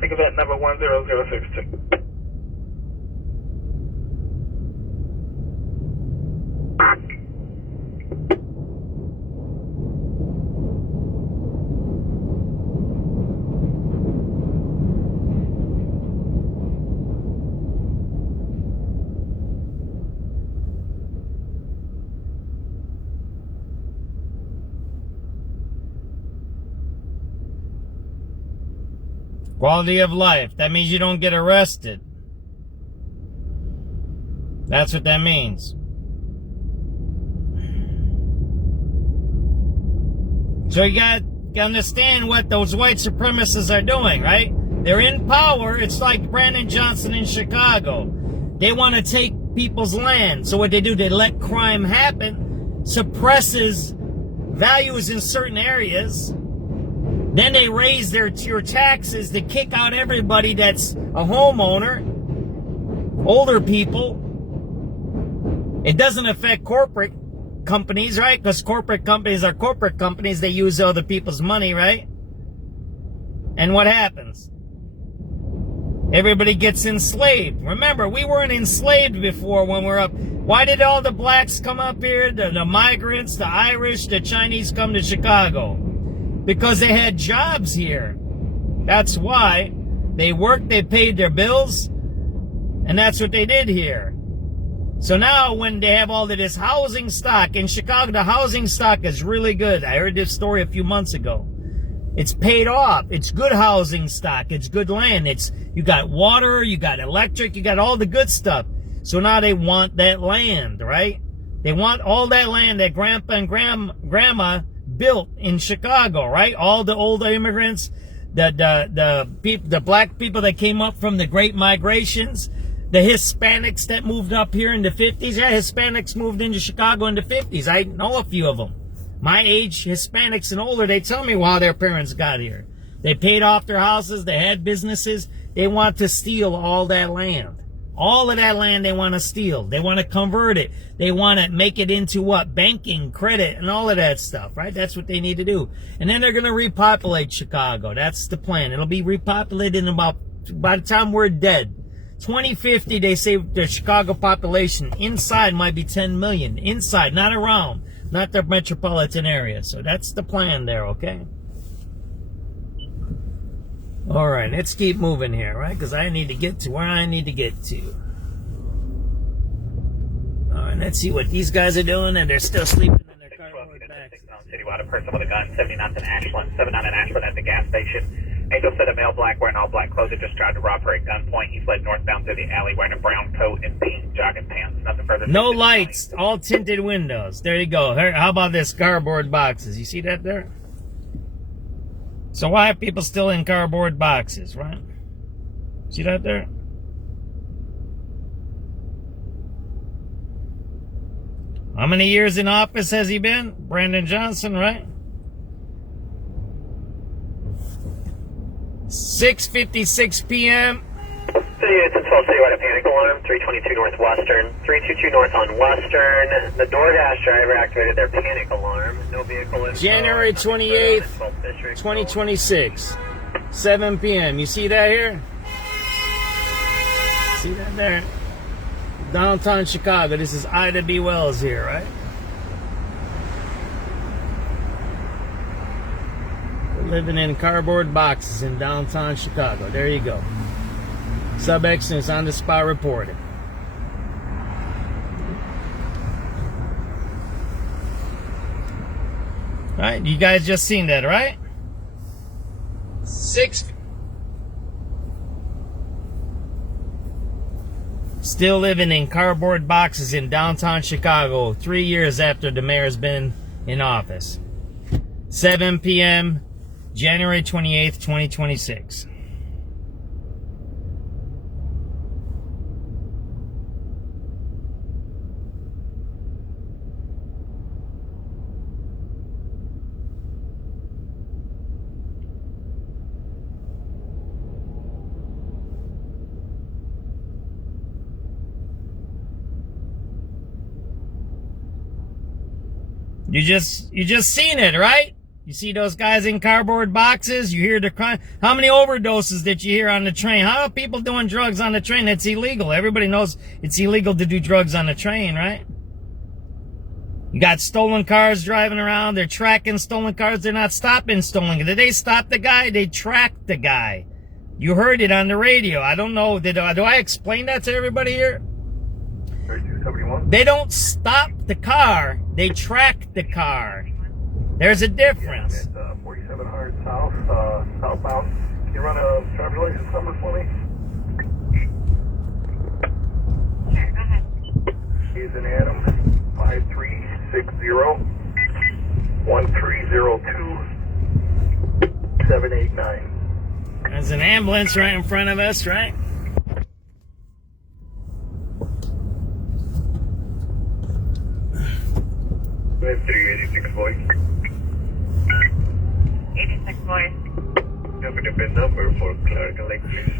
Take event number 10062. Quality of life. That means you don't get arrested. That's what that means. So you got to understand what those white supremacists are doing, right? They're in power. It's like Brandon Johnson in Chicago. They want to take people's land. So what they do, they let crime happen, suppresses values in certain areas. Then they raise your taxes to kick out everybody that's a homeowner, older people. It doesn't affect corporate companies, right? Because corporate companies are corporate companies. They use other people's money, right? And what happens? Everybody gets enslaved. Remember, we weren't enslaved before when we're up. Why did all the blacks come up here? The migrants, the Irish, the Chinese come to Chicago? Because they had jobs here. That's why. They worked, they paid their bills, and that's what they did here. So now when they have all of this housing stock, in Chicago, the housing stock is really good. I heard this story a few months ago. It's paid off. It's good housing stock. It's good land. You got water, you got electric, you got all the good stuff. So now they want that land, right? They want all that land that grandpa and grandma built in Chicago, right? All the old immigrants, the black people that came up from the Great Migrations, the Hispanics that moved up here in the 50s. Yeah, Hispanics moved into Chicago in the 50s. I know a few of them. My age, Hispanics and older, they tell me how their parents got here. They paid off their houses. They had businesses. They want to steal all that land. All of that land they want to steal. They want to convert it. They want to make it into what? Banking, credit, and all of that stuff, right? That's what they need to do. And then they're going to repopulate Chicago. That's the plan. It'll be repopulated in by the time we're dead. 2050, they say the Chicago population inside might be 10 million. Inside, not around. Not the metropolitan area. So that's the plan there, okay? All right, let's keep moving here, right? Because I need to get to where I need to get to. All right, let's see what these guys are doing, and they're still sleeping in their cardboard bags. Citywide, a person with a gun, 79th and Ashland, 79 in Ashland at the gas station. Angel said a male black wearing all black clothes had just tried to rob her at gunpoint. He fled northbound through the alley wearing a brown coat and pink jogging pants. Nothing further. No lights, all tinted windows. There you go. How about this? Cardboard boxes. You see that there? So why are people still in cardboard boxes, right? See that there? How many years in office has he been? Brandon Johnson, right? 6:56 p.m. It's a 12 citywide, a panic alarm, 322 North Western, 322 North on Western. The DoorDash driver activated their panic alarm. No vehicle info. January 28th, 2026, 7 p.m. You see that here? See that there? Downtown Chicago. This is Ida B. Wells here, right? We're living in cardboard boxes in downtown Chicago. There you go. SubX.News on the spot reporting. All right, you guys just seen that, right? 6. Still living in cardboard boxes in downtown Chicago 3 years after the mayor's been in office. 7 p.m., January 28th, 2026. You just seen it, right? You see those guys in cardboard boxes, you hear the crime. How many overdoses did you hear on the train? How are people doing drugs on the train? It's illegal. Everybody knows it's illegal to do drugs on the train, right? You got stolen cars driving around. They're tracking stolen cars. They're not stopping stolen. Did they stop the guy? They tracked the guy. You heard it on the radio. I don't know. Do I explain that to everybody here? 3271. They don't stop the car. They track the car. There's a difference. It's 4700 south, southbound. Can you run a driver's license number for me? Sure, go ahead. He's in Adam, 5360-1302-789. There's an ambulance right in front of us, right? We have 386 boys. 86 boys. Have a different number for clerical link, please.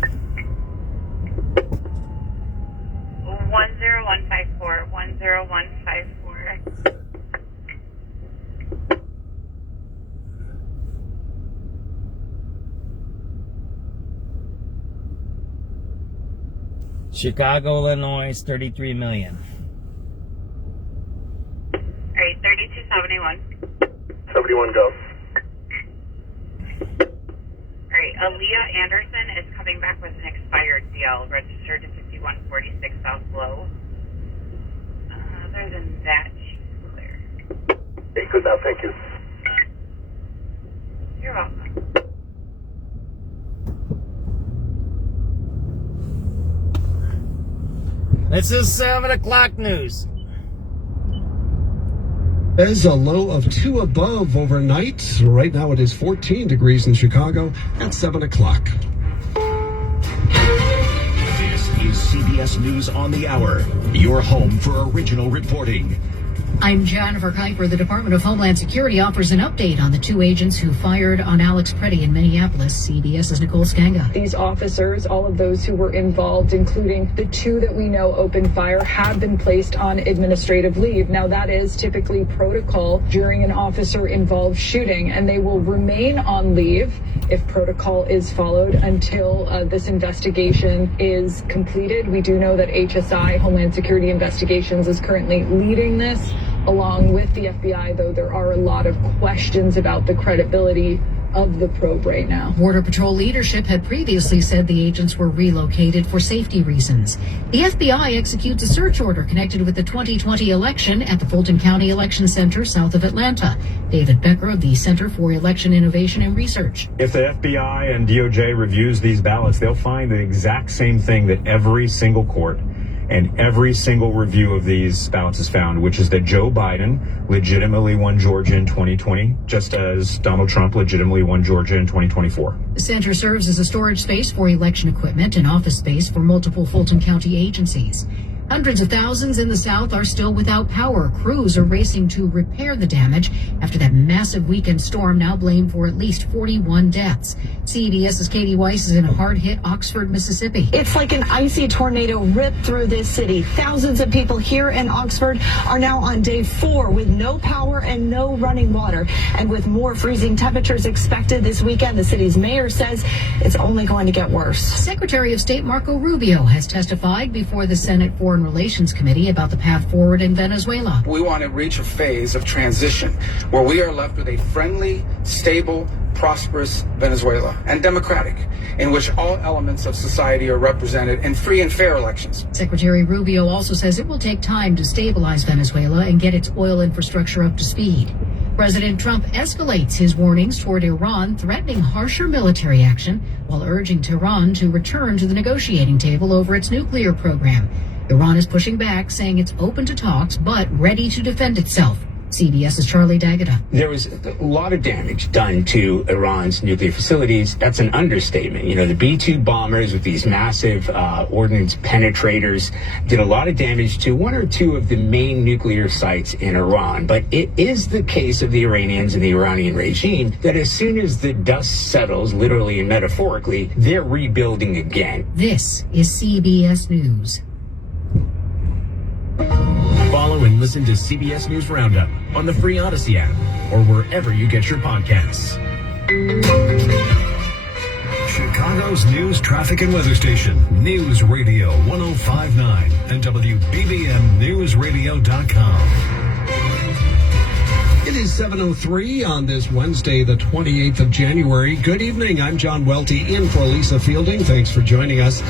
10154. 10154. Chicago, Illinois, 33 million. All right, 3271. 71 go. All right, Aaliyah Anderson is coming back with an expired deal, registered to 5146 South Low. Other than that, she's clear. Hey, good now, thank you. You're welcome. This is 7 o'clock news. There's a low of 2 above overnight. Right now it is 14 degrees in Chicago at 7 o'clock. This is CBS News on the Hour, your home for original reporting. I'm Jennifer Kuiper. The Department of Homeland Security offers an update on the 2 agents who fired on Alex Preddy in Minneapolis. CBS's Nicole Skanga. These officers, all of those who were involved, including the 2 that we know opened fire, have been placed on administrative leave. Now, that is typically protocol during an officer-involved shooting, and they will remain on leave if protocol is followed until this investigation is completed. We do know that HSI, Homeland Security Investigations, is currently leading this, along with the FBI, though there are a lot of questions about the credibility of the probe right now. Border Patrol leadership had previously said the agents were relocated for safety reasons. The FBI executes a search order connected with the 2020 election at the Fulton County Election Center south of Atlanta. David Becker of the Center for Election Innovation and Research. If the FBI and DOJ reviews these ballots, they'll find the exact same thing that every single court and every single review of these ballots has found, which is that Joe Biden legitimately won Georgia in 2020, just as Donald Trump legitimately won Georgia in 2024. The center serves as a storage space for election equipment and office space for multiple Fulton County agencies. Hundreds of thousands in the South are still without power. Crews are racing to repair the damage after that massive weekend storm now blamed for at least 41 deaths. CBS's Katie Weiss is in hard-hit Oxford, Mississippi. It's like an icy tornado ripped through this city. Thousands of people here in Oxford are now on day 4 with no power and no running water. And with more freezing temperatures expected this weekend, the city's mayor says it's only going to get worse. Secretary of State Marco Rubio has testified before the Senate Foreign Relations Committee about the path forward in Venezuela. We want to reach a phase of transition where we are left with a friendly, stable, prosperous Venezuela, and democratic, in which all elements of society are represented in free and fair elections. Secretary Rubio also says it will take time to stabilize Venezuela and get its oil infrastructure up to speed. President Trump escalates his warnings toward Iran, threatening harsher military action while urging Tehran to return to the negotiating table over its nuclear program. Iran is pushing back, saying it's open to talks but ready to defend itself. CBS's Charlie D'Agata. There was a lot of damage done to Iran's nuclear facilities. That's an understatement. You know, the B-2 bombers with these massive ordnance penetrators did a lot of damage to 1 or 2 of the main nuclear sites in Iran. But it is the case of the Iranians and the Iranian regime that as soon as the dust settles, literally and metaphorically, they're rebuilding again. This is CBS News. Follow and can listen to CBS News Roundup on the free Odyssey app or wherever you get your podcasts. Chicago's news, traffic, and weather station, News Radio 105.9 and WBBMNewsRadio.com. It is 7:03 on this Wednesday, the 28th of January. Good evening. I'm John Welty in for Lisa Fielding. Thanks for joining us.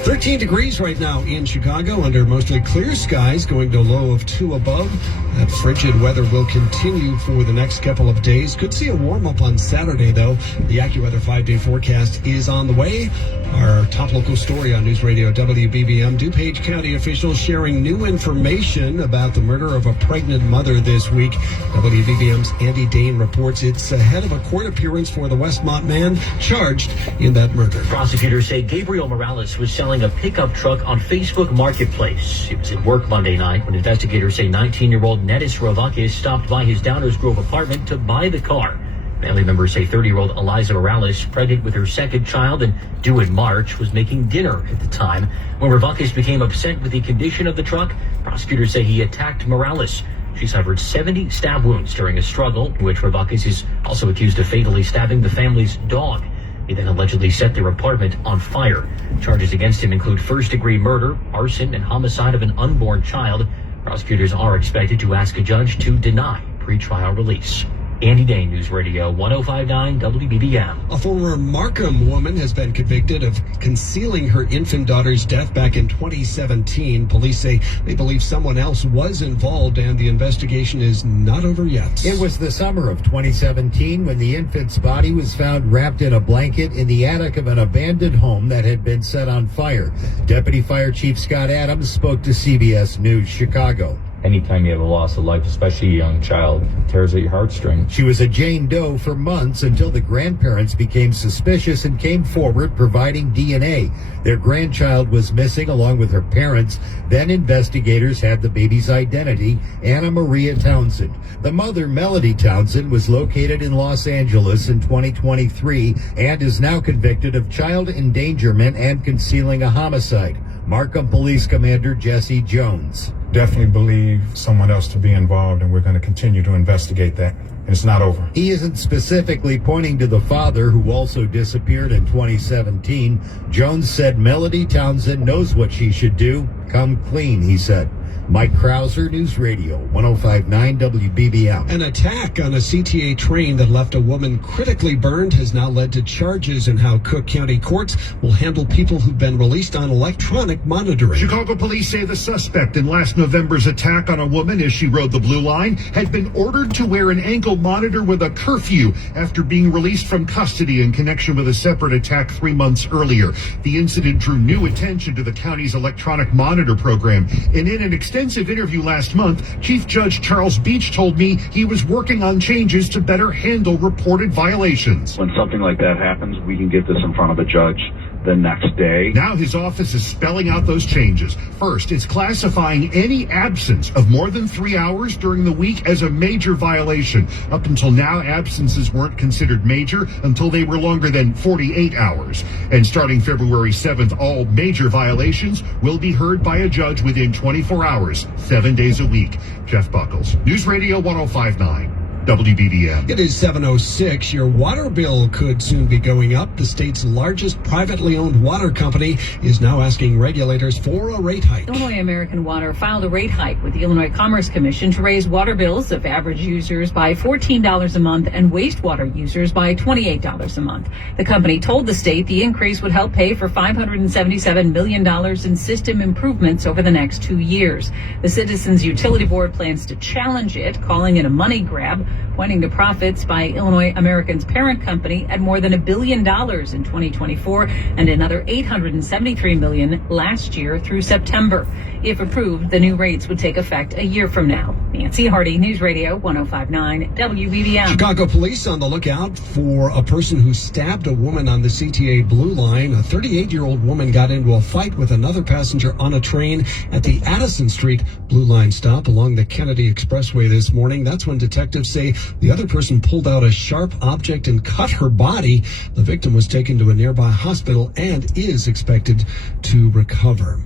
13 degrees right now in Chicago under mostly clear skies, going to a low of 2 above. That frigid weather will continue for the next couple of days. Could see a warm-up on Saturday, though. The AccuWeather 5-day forecast is on the way. Our top local story on News Radio WBBM, DuPage County officials sharing new information about the murder of a pregnant mother this week. WBBM's Andy Dane reports it's ahead of a court appearance for the Westmont man charged in that murder. Prosecutors say Gabriel Morales was selling a pickup truck on Facebook Marketplace. He was at work Monday night when investigators say 19-year-old Nettis Rovakis stopped by his Downers Grove apartment to buy the car. Family members say 30-year-old Eliza Morales, pregnant with her second child and due in March, was making dinner at the time. When Rovakis became upset with the condition of the truck, prosecutors say he attacked Morales. She suffered 70 stab wounds during a struggle, in which Rovakis is also accused of fatally stabbing the family's dog. He then allegedly set their apartment on fire. Charges against him include first-degree murder, arson, and homicide of an unborn child. Prosecutors are expected to ask a judge to deny pretrial release. Andy Dane, News Radio 105.9 WBBM. A former Markham woman has been convicted of concealing her infant daughter's death back in 2017. Police say they believe someone else was involved and the investigation is not over yet. It was the summer of 2017 when the infant's body was found wrapped in a blanket in the attic of an abandoned home that had been set on fire. Deputy Fire Chief Scott Adams spoke to CBS News Chicago. Anytime you have a loss of life, especially a young child, it tears at your heartstrings. She was a Jane Doe for months until the grandparents became suspicious and came forward providing DNA. Their grandchild was missing along with her parents. Then investigators had the baby's identity, Anna Maria Townsend. The mother, Melody Townsend, was located in Los Angeles in 2023 and is now convicted of child endangerment and concealing a homicide. Markham Police Commander Jesse Jones. Definitely believe someone else to be involved, and we're going to continue to investigate that. And it's not over. He isn't specifically pointing to the father, who also disappeared in 2017. Jones said Melody Townsend knows what she should do. Come clean, he said. Mike Krauser, News Radio 105.9 WBBM. An attack on a CTA train that left a woman critically burned has now led to charges in how Cook County courts will handle people who've been released on electronic monitoring. Chicago police say the suspect in last November's attack on a woman as she rode the Blue Line had been ordered to wear an ankle monitor with a curfew after being released from custody in connection with a separate attack 3 months earlier. The incident drew new attention to the county's electronic monitor program, and in an extensive interview last month, Chief Judge Charles Beach told me he was working on changes to better handle reported violations. When something like that happens, we can get this in front of a judge the next day. Now his office is spelling out those changes. First, it's classifying any absence of more than 3 hours during the week as a major violation. Up until now, absences weren't considered major until they were longer than 48 hours. And starting February 7th, all major violations will be heard by a judge within 24 hours, 7 days a week. Jeff Buckles, News Radio 105.9. WBBM. It is 7:06. Your water bill could soon be going up. The state's largest privately owned water company is now asking regulators for a rate hike. Illinois American Water filed a rate hike with the Illinois Commerce Commission to raise water bills of average users by $14 a month and wastewater users by $28 a month. The company told the state the increase would help pay for $577 million in system improvements over the next 2 years. The Citizens Utility Board plans to challenge it, calling it a money grab, pointing to profits by Illinois American's parent company at more than $1 billion in 2024 and another $873 million last year through September. If approved, the new rates would take effect a year from now. Nancy Hardy, News Radio 105.9 WBBM. Chicago police on the lookout for a person who stabbed a woman on the CTA Blue Line. A 38-year-old woman got into a fight with another passenger on a train at the Addison Street Blue Line stop along the Kennedy Expressway this morning. That's when detectives say say the other person pulled out a sharp object and cut her body. The victim was taken to a nearby hospital and is expected to recover.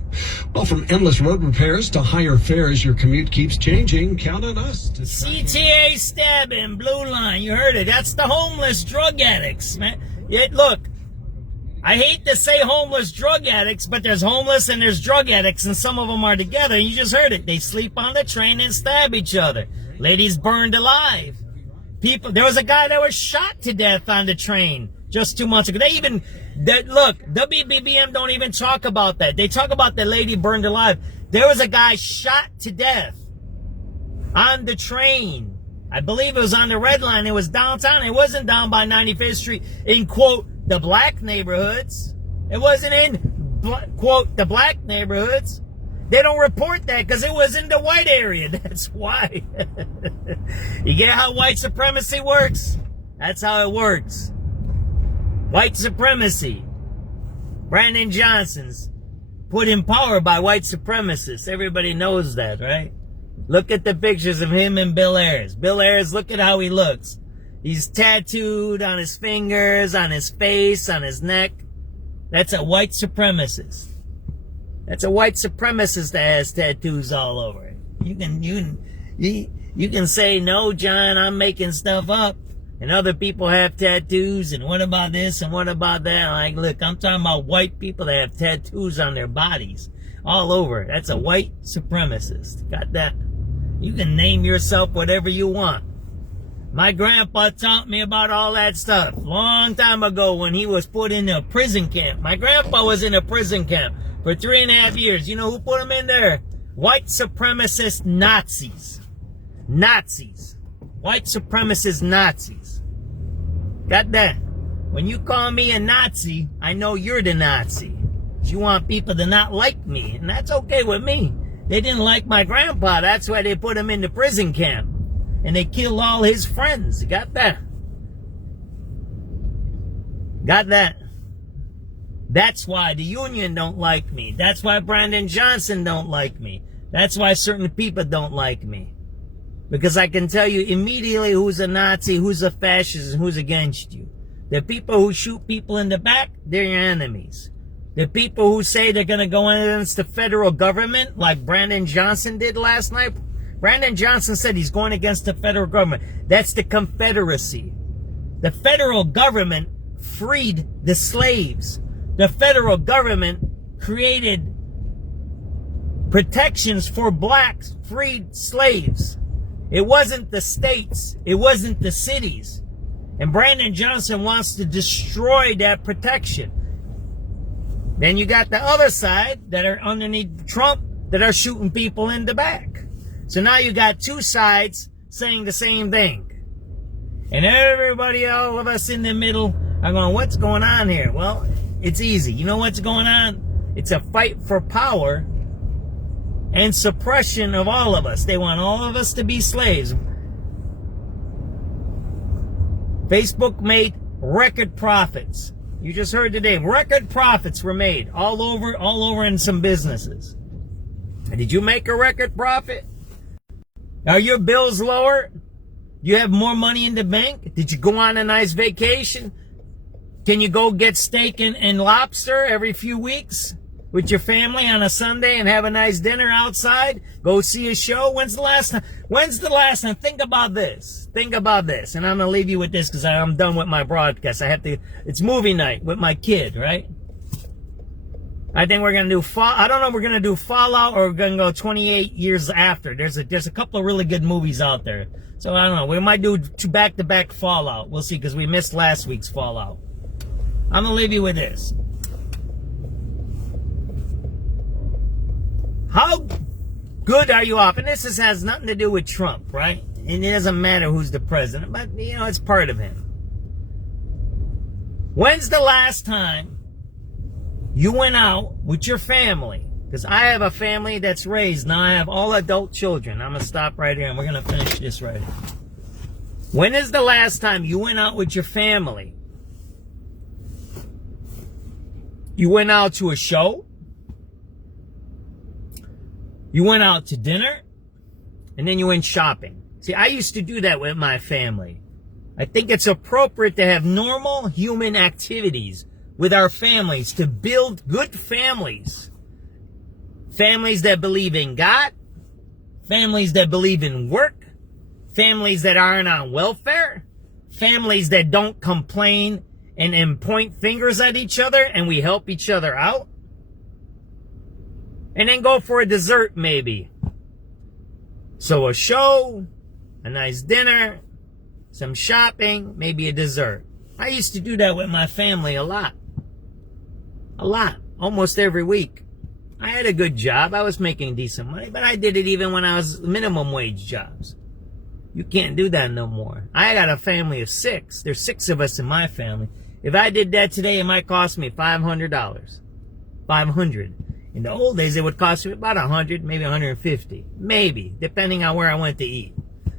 Well, from endless road repairs to higher fares, your commute keeps changing. Count on us to CTA stabbing, Blue Line. You heard it. That's the homeless drug addicts, man. Look, I hate to say homeless drug addicts, but there's homeless and there's drug addicts, and some of them are together. You just heard it. They sleep on the train and stab each other. Ladies burned alive. There was a guy that was shot to death on the train just 2 months ago. Look, WBBM don't even talk about that. They talk about the lady burned alive. There was a guy shot to death on the train. I believe it was on the Red Line. It was downtown. It wasn't down by 95th Street in, quote, the black neighborhoods. It wasn't in, quote, the black neighborhoods. They don't report that because it was in the white area. That's why. You get how white supremacy works? That's how it works. White supremacy. Brandon Johnson's put in power by white supremacists. Everybody knows that, right? Look at the pictures of him and Bill Ayers. Bill Ayers, look at how he looks. He's tattooed on his fingers, on his face, on his neck. That's a white supremacist. That's a white supremacist that has tattoos all over it. You can say, no, John, I'm making stuff up. And other people have tattoos, and what about this, and what about that? Like, look, I'm talking about white people that have tattoos on their bodies all over. That's a white supremacist. Got that? You can name yourself whatever you want. My grandpa taught me about all that stuff long time ago when he was put in a prison camp. My grandpa was in a prison camp for 3.5 years. You know who put him in there? White supremacist Nazis. Nazis. White supremacist Nazis. Got that? When you call me a Nazi, I know you're the Nazi. You want people to not like me, and that's okay with me. They didn't like my grandpa. That's why they put him in the prison camp. And they killed all his friends. You got that? Got that? That's why the union don't like me. That's why Brandon Johnson don't like me. That's why certain people don't like me. Because I can tell you immediately who's a Nazi, who's a fascist, and who's against you. The people who shoot people in the back, they're your enemies. The people who say they're going to go against the federal government, like Brandon Johnson did last night. Brandon Johnson said he's going against the federal government. That's the Confederacy. The federal government freed the slaves. The federal government created protections for blacks, freed slaves. It wasn't the states. It wasn't the cities. And Brandon Johnson wants to destroy that protection. Then you got the other side that are underneath Trump that are shooting people in the back. So now you got two sides saying the same thing. And everybody, all of us in the middle are going, what's going on here? Well, it's easy. You know what's going on? It's a fight for power and suppression of all of us. They want all of us to be slaves. Facebook made record profits. You just heard today, record profits were made all over in some businesses. Did you make a record profit? Are your bills lower? You have more money in the bank? Did you go on a nice vacation? Can you go get steak and lobster every few weeks with your family on a Sunday and have a nice dinner outside? Go see a show? When's the last time? Think about this. Think about this. And I'm going to leave you with this because I'm done with my broadcast. It's movie night with my kid, right? I think we're going to do I don't know if we're going to do Fallout or we're going to go 28 years after. There's a couple of really good movies out there. So I don't know. We might do back-to-back Fallout. We'll see because we missed last week's Fallout. I'm going to leave you with this. How good are you off? And this has nothing to do with Trump, right? And it doesn't matter who's the president, but, you know, it's part of him. When's the last time you went out with your family? Because I have a family that's raised. Now I have all adult children. I'm going to stop right here and we're going to finish this right here. When is the last time you went out with your family? You went out to a show? You went out to dinner? And then you went shopping. See, I used to do that with my family. I think it's appropriate to have normal human activities with our families to build good families. Families that believe in God, families that believe in work, families that aren't on welfare, families that don't complain and point fingers at each other, and we help each other out. And then go for a dessert, maybe. So a show, a nice dinner, some shopping, maybe a dessert. I used to do that with my family a lot. A lot. Almost every week. I had a good job. I was making decent money, but I did it even when I was minimum wage jobs. You can't do that no more. I got a family of 6. There's 6 of us in my family. If I did that today, it might cost me $500. $500. In the old days, it would cost me about $100, maybe $150. Maybe, depending on where I went to eat.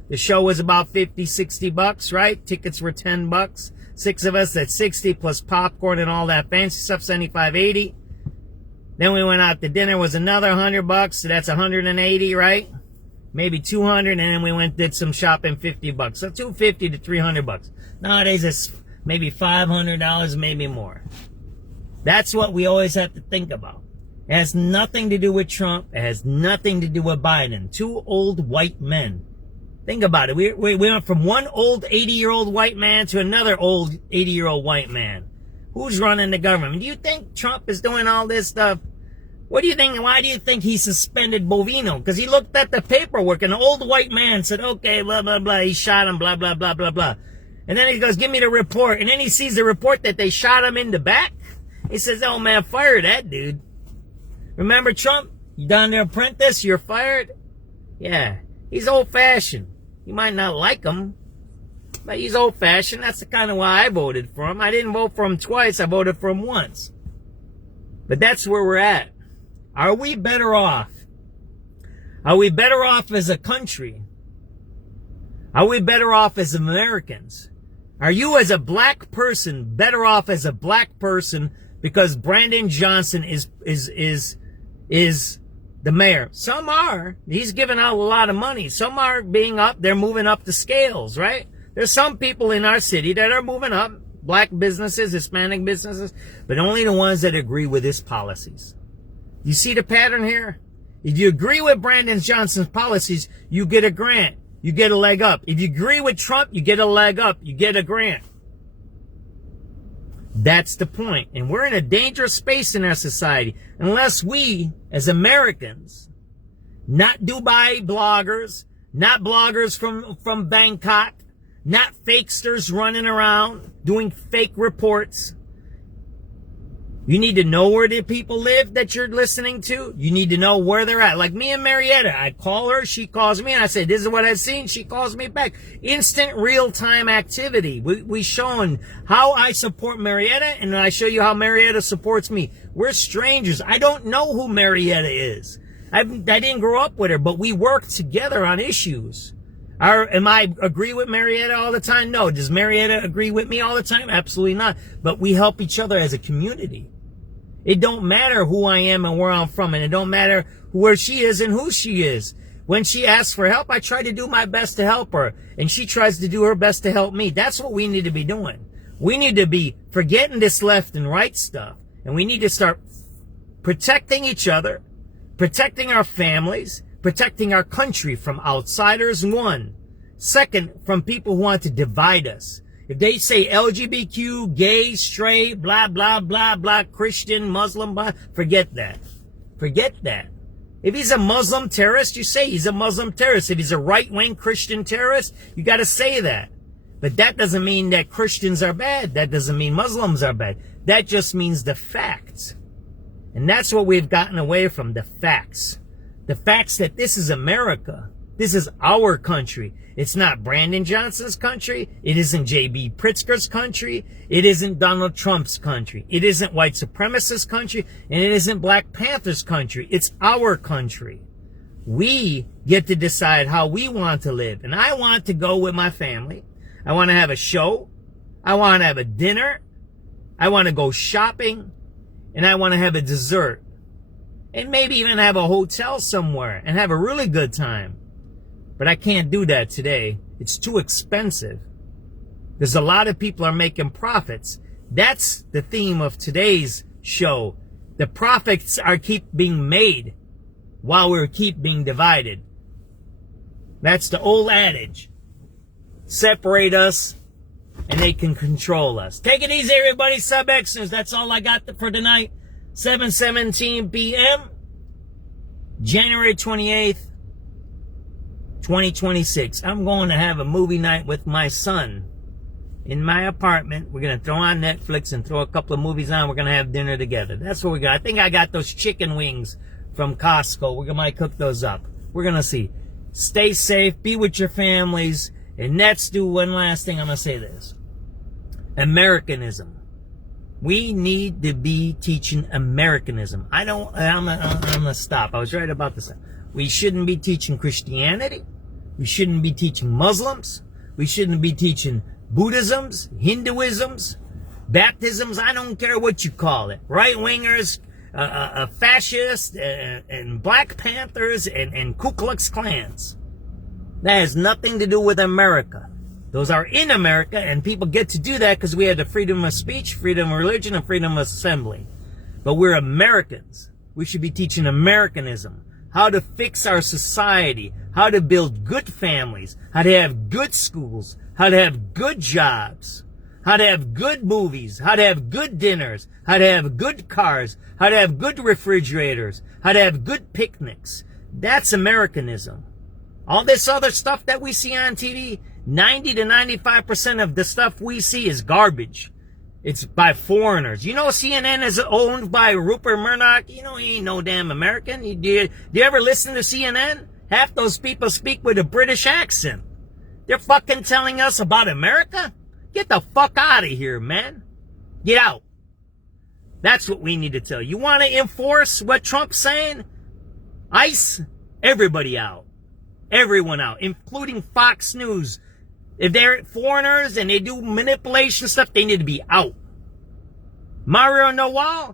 The show was about $50, $60, right? Tickets were $10. 6 of us, that's 60 plus popcorn and all that fancy stuff, $75, $80. Then we went out to dinner, was another $100, so that's $180, right? Maybe $200, and then we went did some shopping, $50. So $250 to $300. Nowadays, it's maybe $500, maybe more. That's what we always have to think about. It has nothing to do with Trump. It has nothing to do with Biden. 2 old white men. Think about it. We went from one old 80-year-old white man to another old 80-year-old white man. Who's running the government? Do you think Trump is doing all this stuff? What do you think? Why do you think he suspended Bovino? Because he looked at the paperwork, and the old white man said, okay, blah, blah, blah. He shot him, blah, blah, blah, blah, blah. And then he goes, give me the report. And then he sees the report that they shot him in the back. He says, oh, man, fire that dude. Remember Trump? You down there, apprentice? You're fired? Yeah. He's old-fashioned. You might not like him, but he's old-fashioned. That's the kind of why I voted for him. I didn't vote for him twice. I voted for him once. But that's where we're at. Are we better off? Are we better off as a country? Are we better off as Americans? Are you as a black person better off as a black person because Brandon Johnson is the mayor? Some are. He's giving out a lot of money. Some are being up. They're moving up the scales, right? There's some people in our city that are moving up. Black businesses, Hispanic businesses, but only the ones that agree with his policies. You see the pattern here? If you agree with Brandon Johnson's policies, you get a grant. You get a leg up. If you agree with Trump, you get a leg up. You get a grant. That's the point. And we're in a dangerous space in our society. Unless we, as Americans, not Dubai bloggers, not bloggers from Bangkok, not fakesters running around doing fake reports. You need to know where the people live that you're listening to. You need to know where they're at. Like me and Marietta, I call her, she calls me, and I say, this is what I've seen. She calls me back. Instant real-time activity. We showing how I support Marietta, and I show you how Marietta supports me. We're strangers. I don't know who Marietta is. I didn't grow up with her, but we work together on issues. Am I agree with Marietta all the time? No. Does Marietta agree with me all the time? Absolutely not. But we help each other as a community. It don't matter who I am and where I'm from, and it don't matter where she is and who she is. When she asks for help, I try to do my best to help her, and she tries to do her best to help me. That's what we need to be doing. We need to be forgetting this left and right stuff, and we need to start protecting each other, protecting our families, protecting our country from outsiders, one. Second, from people who want to divide us. If they say LGBTQ, gay, straight, blah, blah, blah, blah, Christian, Muslim, blah, forget that. Forget that. If he's a Muslim terrorist, you say he's a Muslim terrorist. If he's a right-wing Christian terrorist, you got to say that. But that doesn't mean that Christians are bad. That doesn't mean Muslims are bad. That just means the facts. And that's what we've gotten away from, the facts. The facts that this is America. This is our country. It's not Brandon Johnson's country. It isn't J.B. Pritzker's country. It isn't Donald Trump's country. It isn't white supremacist country. And it isn't Black Panther's country. It's our country. We get to decide how we want to live. And I want to go with my family. I want to have a show. I want to have a dinner. I want to go shopping. And I want to have a dessert. And maybe even have a hotel somewhere and have a really good time. But I can't do that today. It's too expensive. Because a lot of people are making profits. That's the theme of today's show. The profits are keep being made while we keep being divided. That's the old adage. Separate us and they can control us. Take it easy, everybody. SubX.News. That's all I got for tonight. 7:17 p.m. January 28th, 2026. I'm going to have a movie night with my son in my apartment. We're going to throw on Netflix and throw a couple of movies on. We're going to have dinner together. That's what we got. I think I got those chicken wings from Costco. We might cook those up. We're going to see. Stay safe. Be with your families. And let's do one last thing. I'm going to say this. Americanism. We need to be teaching Americanism. I'm going to stop. I was right about this. We shouldn't be teaching Christianity. We shouldn't be teaching Muslims. We shouldn't be teaching Buddhisms, Hinduisms, baptisms. I don't care what you call it. Right-wingers, fascists, and Black Panthers, and Ku Klux Klans. That has nothing to do with America. Those are in America, and people get to do that because we have the freedom of speech, freedom of religion, and freedom of assembly. But we're Americans. We should be teaching Americanism, how to fix our society, how to build good families, how to have good schools, how to have good jobs, how to have good movies, how to have good dinners, how to have good cars, how to have good refrigerators, how to have good picnics. That's Americanism. All this other stuff that we see on TV, 90 to 95% of the stuff we see is garbage. It's by foreigners. You know CNN is owned by Rupert Murdoch? You know he ain't no damn American. Do you ever listen to CNN? Half those people speak with a British accent. They're fucking telling us about America? Get the fuck out of here, man. Get out. That's what we need to tell you. You want to enforce what Trump's saying? ICE, everybody out. Everyone out, including Fox News. If they're foreigners and they do manipulation stuff, they need to be out. Mario Nawal,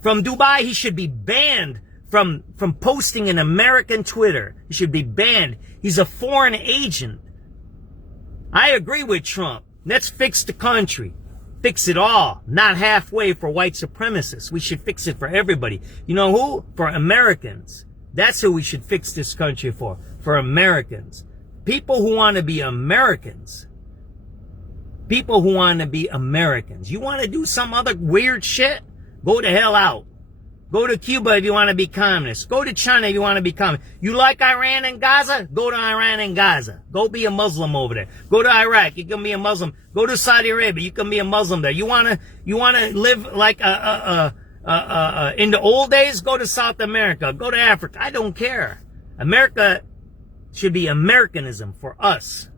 from Dubai, he should be banned from posting in American Twitter. He should be banned. He's a foreign agent. I agree with Trump. Let's fix the country. Fix it all. Not halfway for white supremacists. We should fix it for everybody. You know who? For Americans. That's who we should fix this country for. For Americans. People who want to be Americans. People who want to be Americans. You want to do some other weird shit? Go the hell out. Go to Cuba if you want to be communist. Go to China if you want to be communist. You like Iran and Gaza? Go to Iran and Gaza. Go be a Muslim over there. Go to Iraq. You can be a Muslim. Go to Saudi Arabia. You can be a Muslim there. You want to live like in the old days? Go to South America. Go to Africa. I don't care. America should be Americanism for us.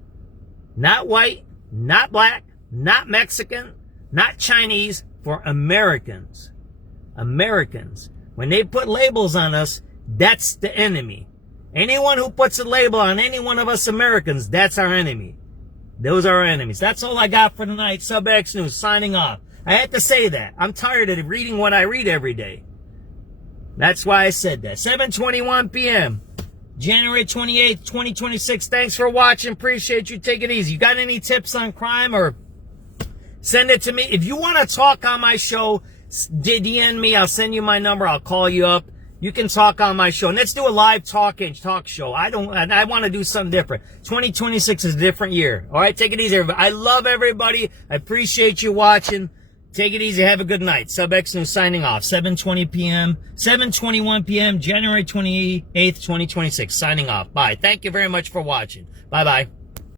Not white, not black, not Mexican, not Chinese, for Americans. Americans. When they put labels on us, that's the enemy. Anyone who puts a label on any one of us Americans, that's our enemy. Those are our enemies. That's all I got for tonight. SubX.News signing off. I had to say that. I'm tired of reading what I read every day. That's why I said that. 7:21 p.m. January 28th, 2026. Thanks for watching. Appreciate you. Take it easy. You got any tips on crime, or send it to me? If you want to talk on my show, DM me. I'll send you my number. I'll call you up. You can talk on my show. And let's do a live talk show. I want to do something different. 2026 is a different year. All right, take it easy, everybody. I love everybody. I appreciate you watching. Take it easy. Have a good night. SubX.News signing off. 7:21 p.m. January 28th, 2026. Signing off. Bye. Thank you very much for watching. Bye-bye.